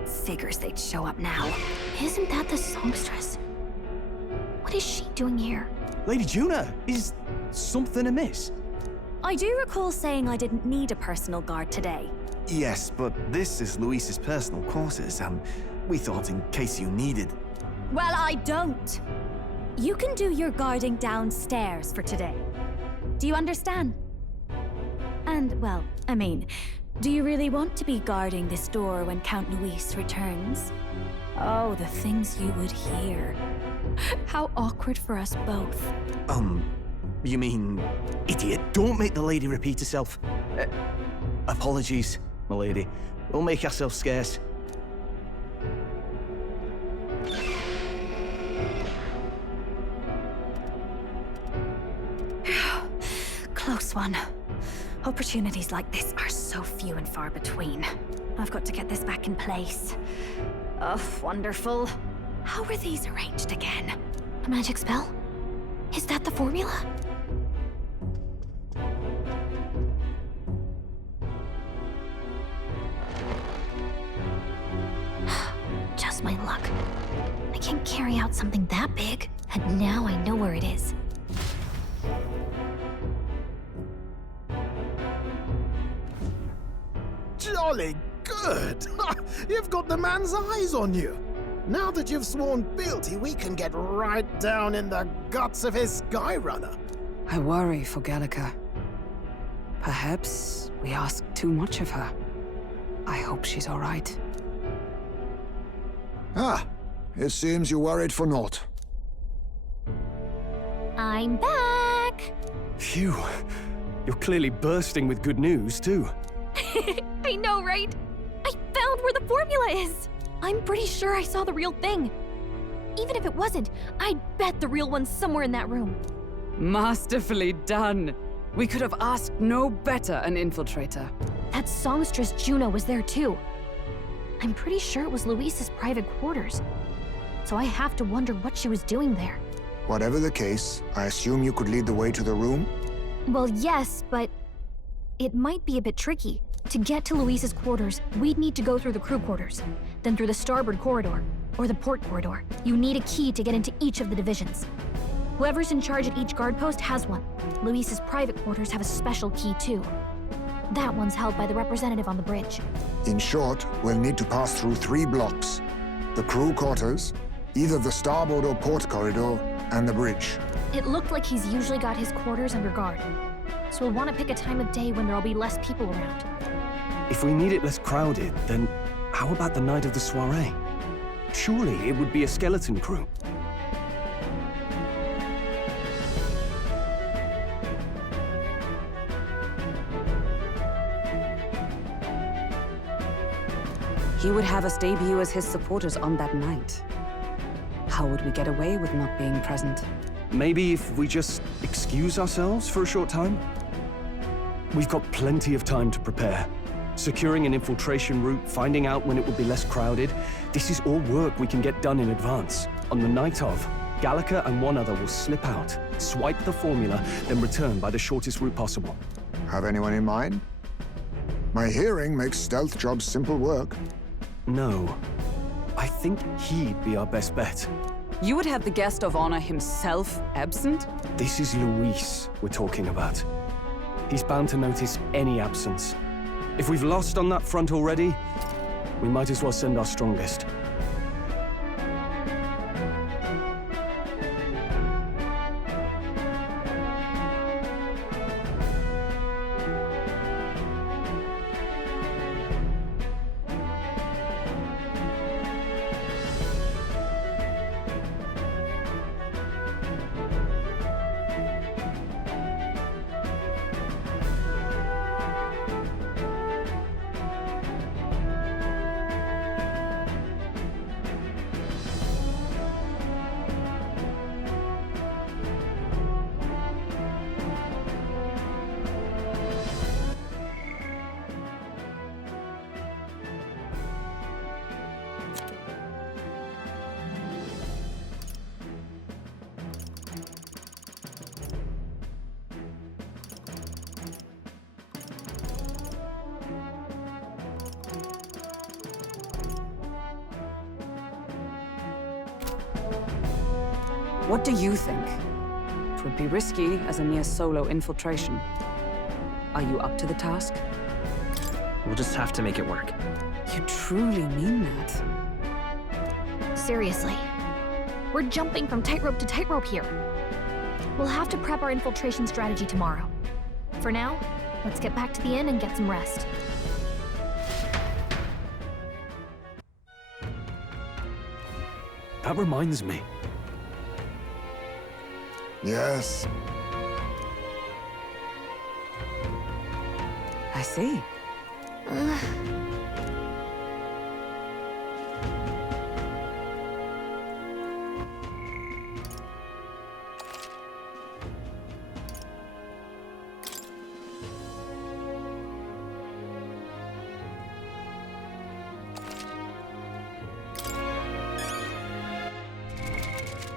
Figures they'd show up now. Isn't that the songstress? What is she doing here? Lady Juna, is something amiss? I do recall saying I didn't need a personal guard today. Yes, but this is Luis's personal quarters, and we thought in case you needed... Well, I don't. You can do your guarding downstairs for today. Do you understand? And, well, I mean, do you really want to be guarding this door when Count Luis returns? Oh, the things you would hear. How awkward for us both. You mean... Idiot, don't make the lady repeat herself. Apologies, my lady. We'll make ourselves scarce. Close one. Opportunities like this are so few and far between. I've got to get this back in place. Oh, wonderful. How were these arranged again? A magic spell? Is that the formula? Just my luck. I can't carry out something that big, and now I know where it is. Jolly good! You've got the man's eyes on you. Now that you've sworn fealty, we can get right down in the guts of his Skyrunner. I worry for Gallica. Perhaps we ask too much of her. I hope she's all right. Ah, it seems you worried for naught. I'm back! Phew. You're clearly bursting with good news, too. I know, right? I found where the formula is! I'm pretty sure I saw the real thing. Even if it wasn't, I'd bet the real one's somewhere in that room. Masterfully done. We could have asked no better an infiltrator. That songstress Juno was there too. I'm pretty sure it was Luis's private quarters. So I have to wonder what she was doing there. Whatever the case, I assume you could lead the way to the room? Well, yes, but it might be a bit tricky. To get to Luis's quarters, we'd need to go through the crew quarters, then through the starboard corridor, or the port corridor. You need a key to get into each of the divisions. Whoever's in charge at each guard post has one. Luis's private quarters have a special key too. That one's held by the representative on the bridge. In short, we'll need to pass through 3 blocks. The crew quarters, either the starboard or port corridor, and the bridge. It looked like he's usually got his quarters under guard. So we'll want to pick a time of day when there'll be less people around. If we need it less crowded, then how about the night of the soiree? Surely it would be a skeleton crew. He would have us debut as his supporters on that night. How would we get away with not being present? Maybe if we just excuse ourselves for a short time? We've got plenty of time to prepare. Securing an infiltration route, finding out when it will be less crowded. This is all work we can get done in advance. On the night of, Gallica and one other will slip out, swipe the formula, then return by the shortest route possible. Have anyone in mind? My hearing makes stealth jobs simple work. No. I think he'd be our best bet. You would have the guest of honor himself absent? This is Luis we're talking about. He's bound to notice any absence. If we've lost on that front already, we might as well send our strongest. What do you think? It would be risky as a mere solo infiltration. Are you up to the task? We'll just have to make it work. You truly mean that? Seriously. We're jumping from tightrope to tightrope here. We'll have to prep our infiltration strategy tomorrow. For now, let's get back to the inn and get some rest. That reminds me. Yes. I see.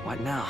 What now?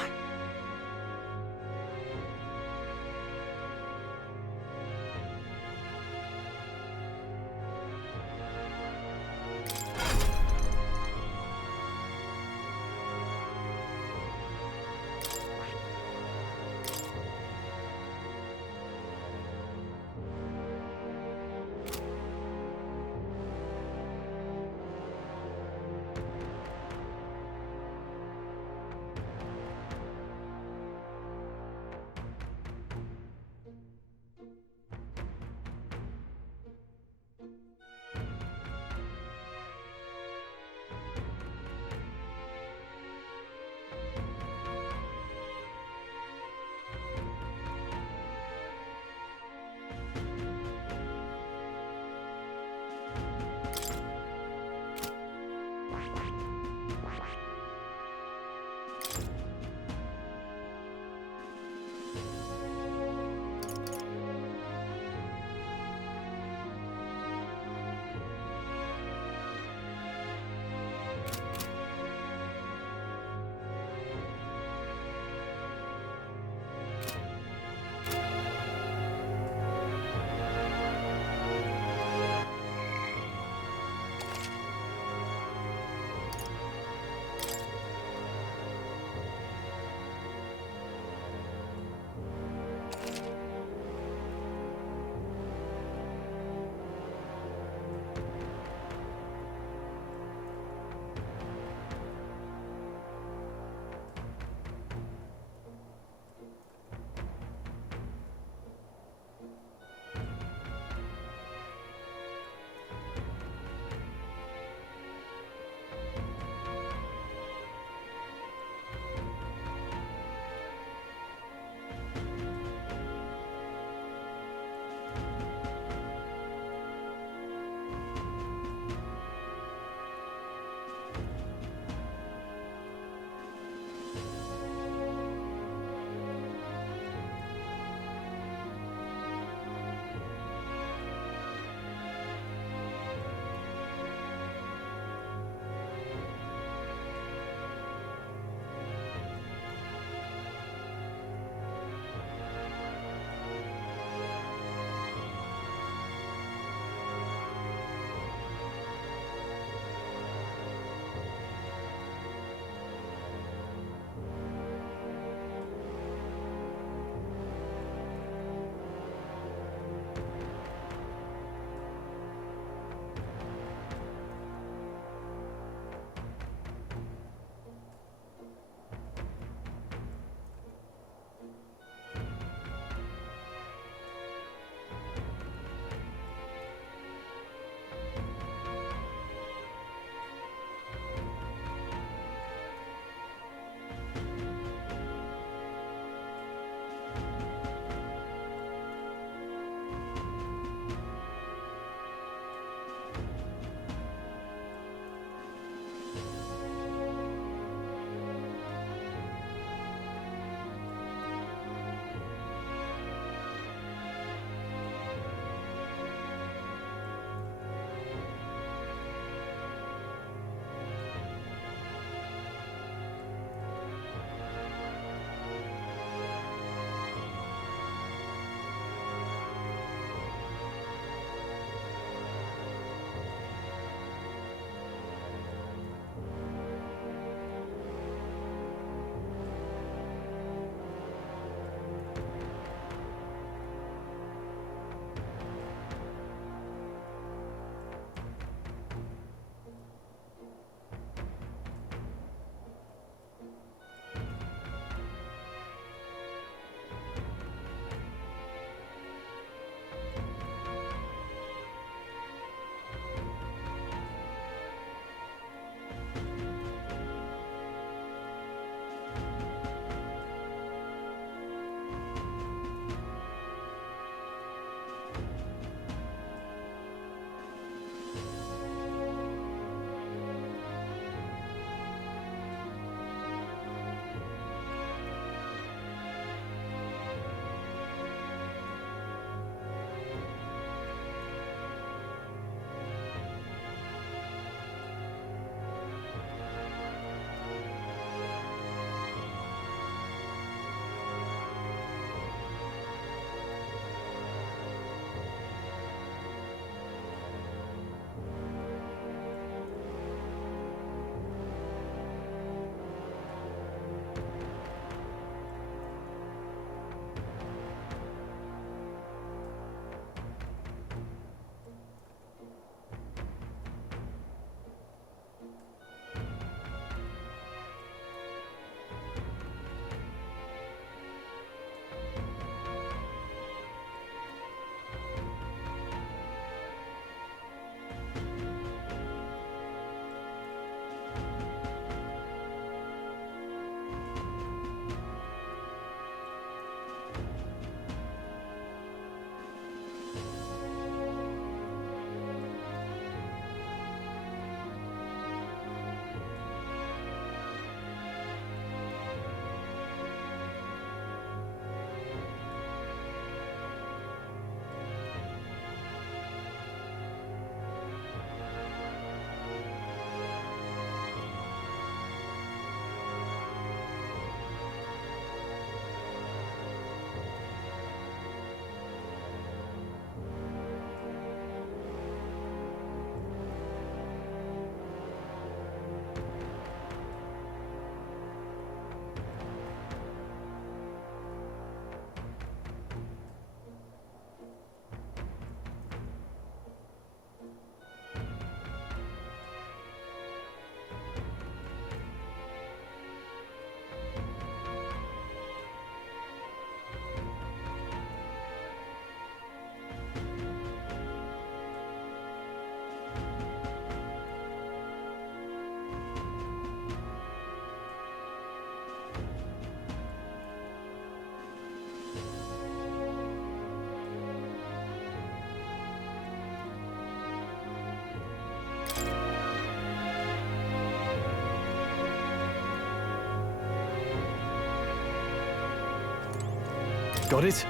Got it?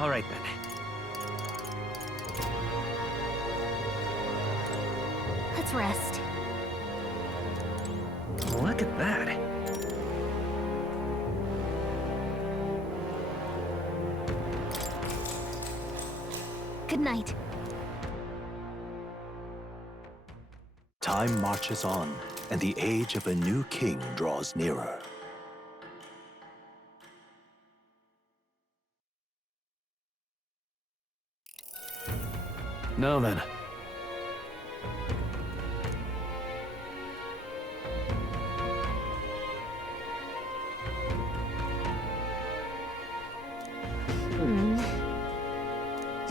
All right, then. Let's rest. Look at that. Good night. Time marches on, and the age of a new king draws nearer. Now then.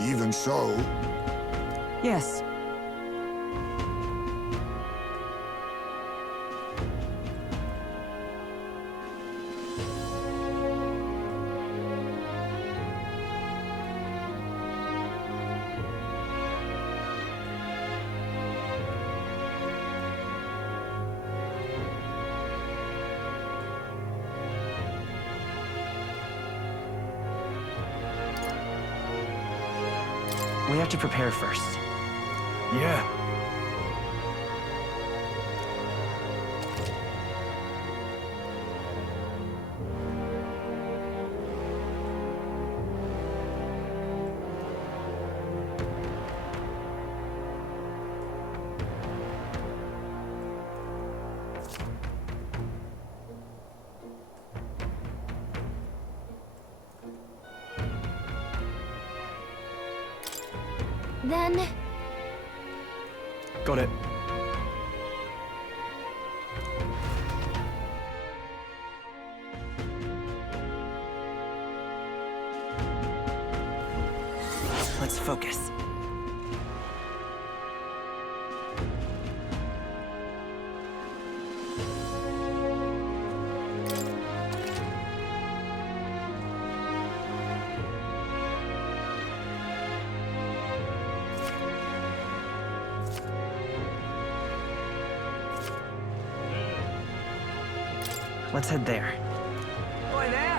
Even so, Yes. We have to prepare first. Yeah. Then, Got it. Let's focus. Let's head there. Boy, there!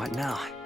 What now?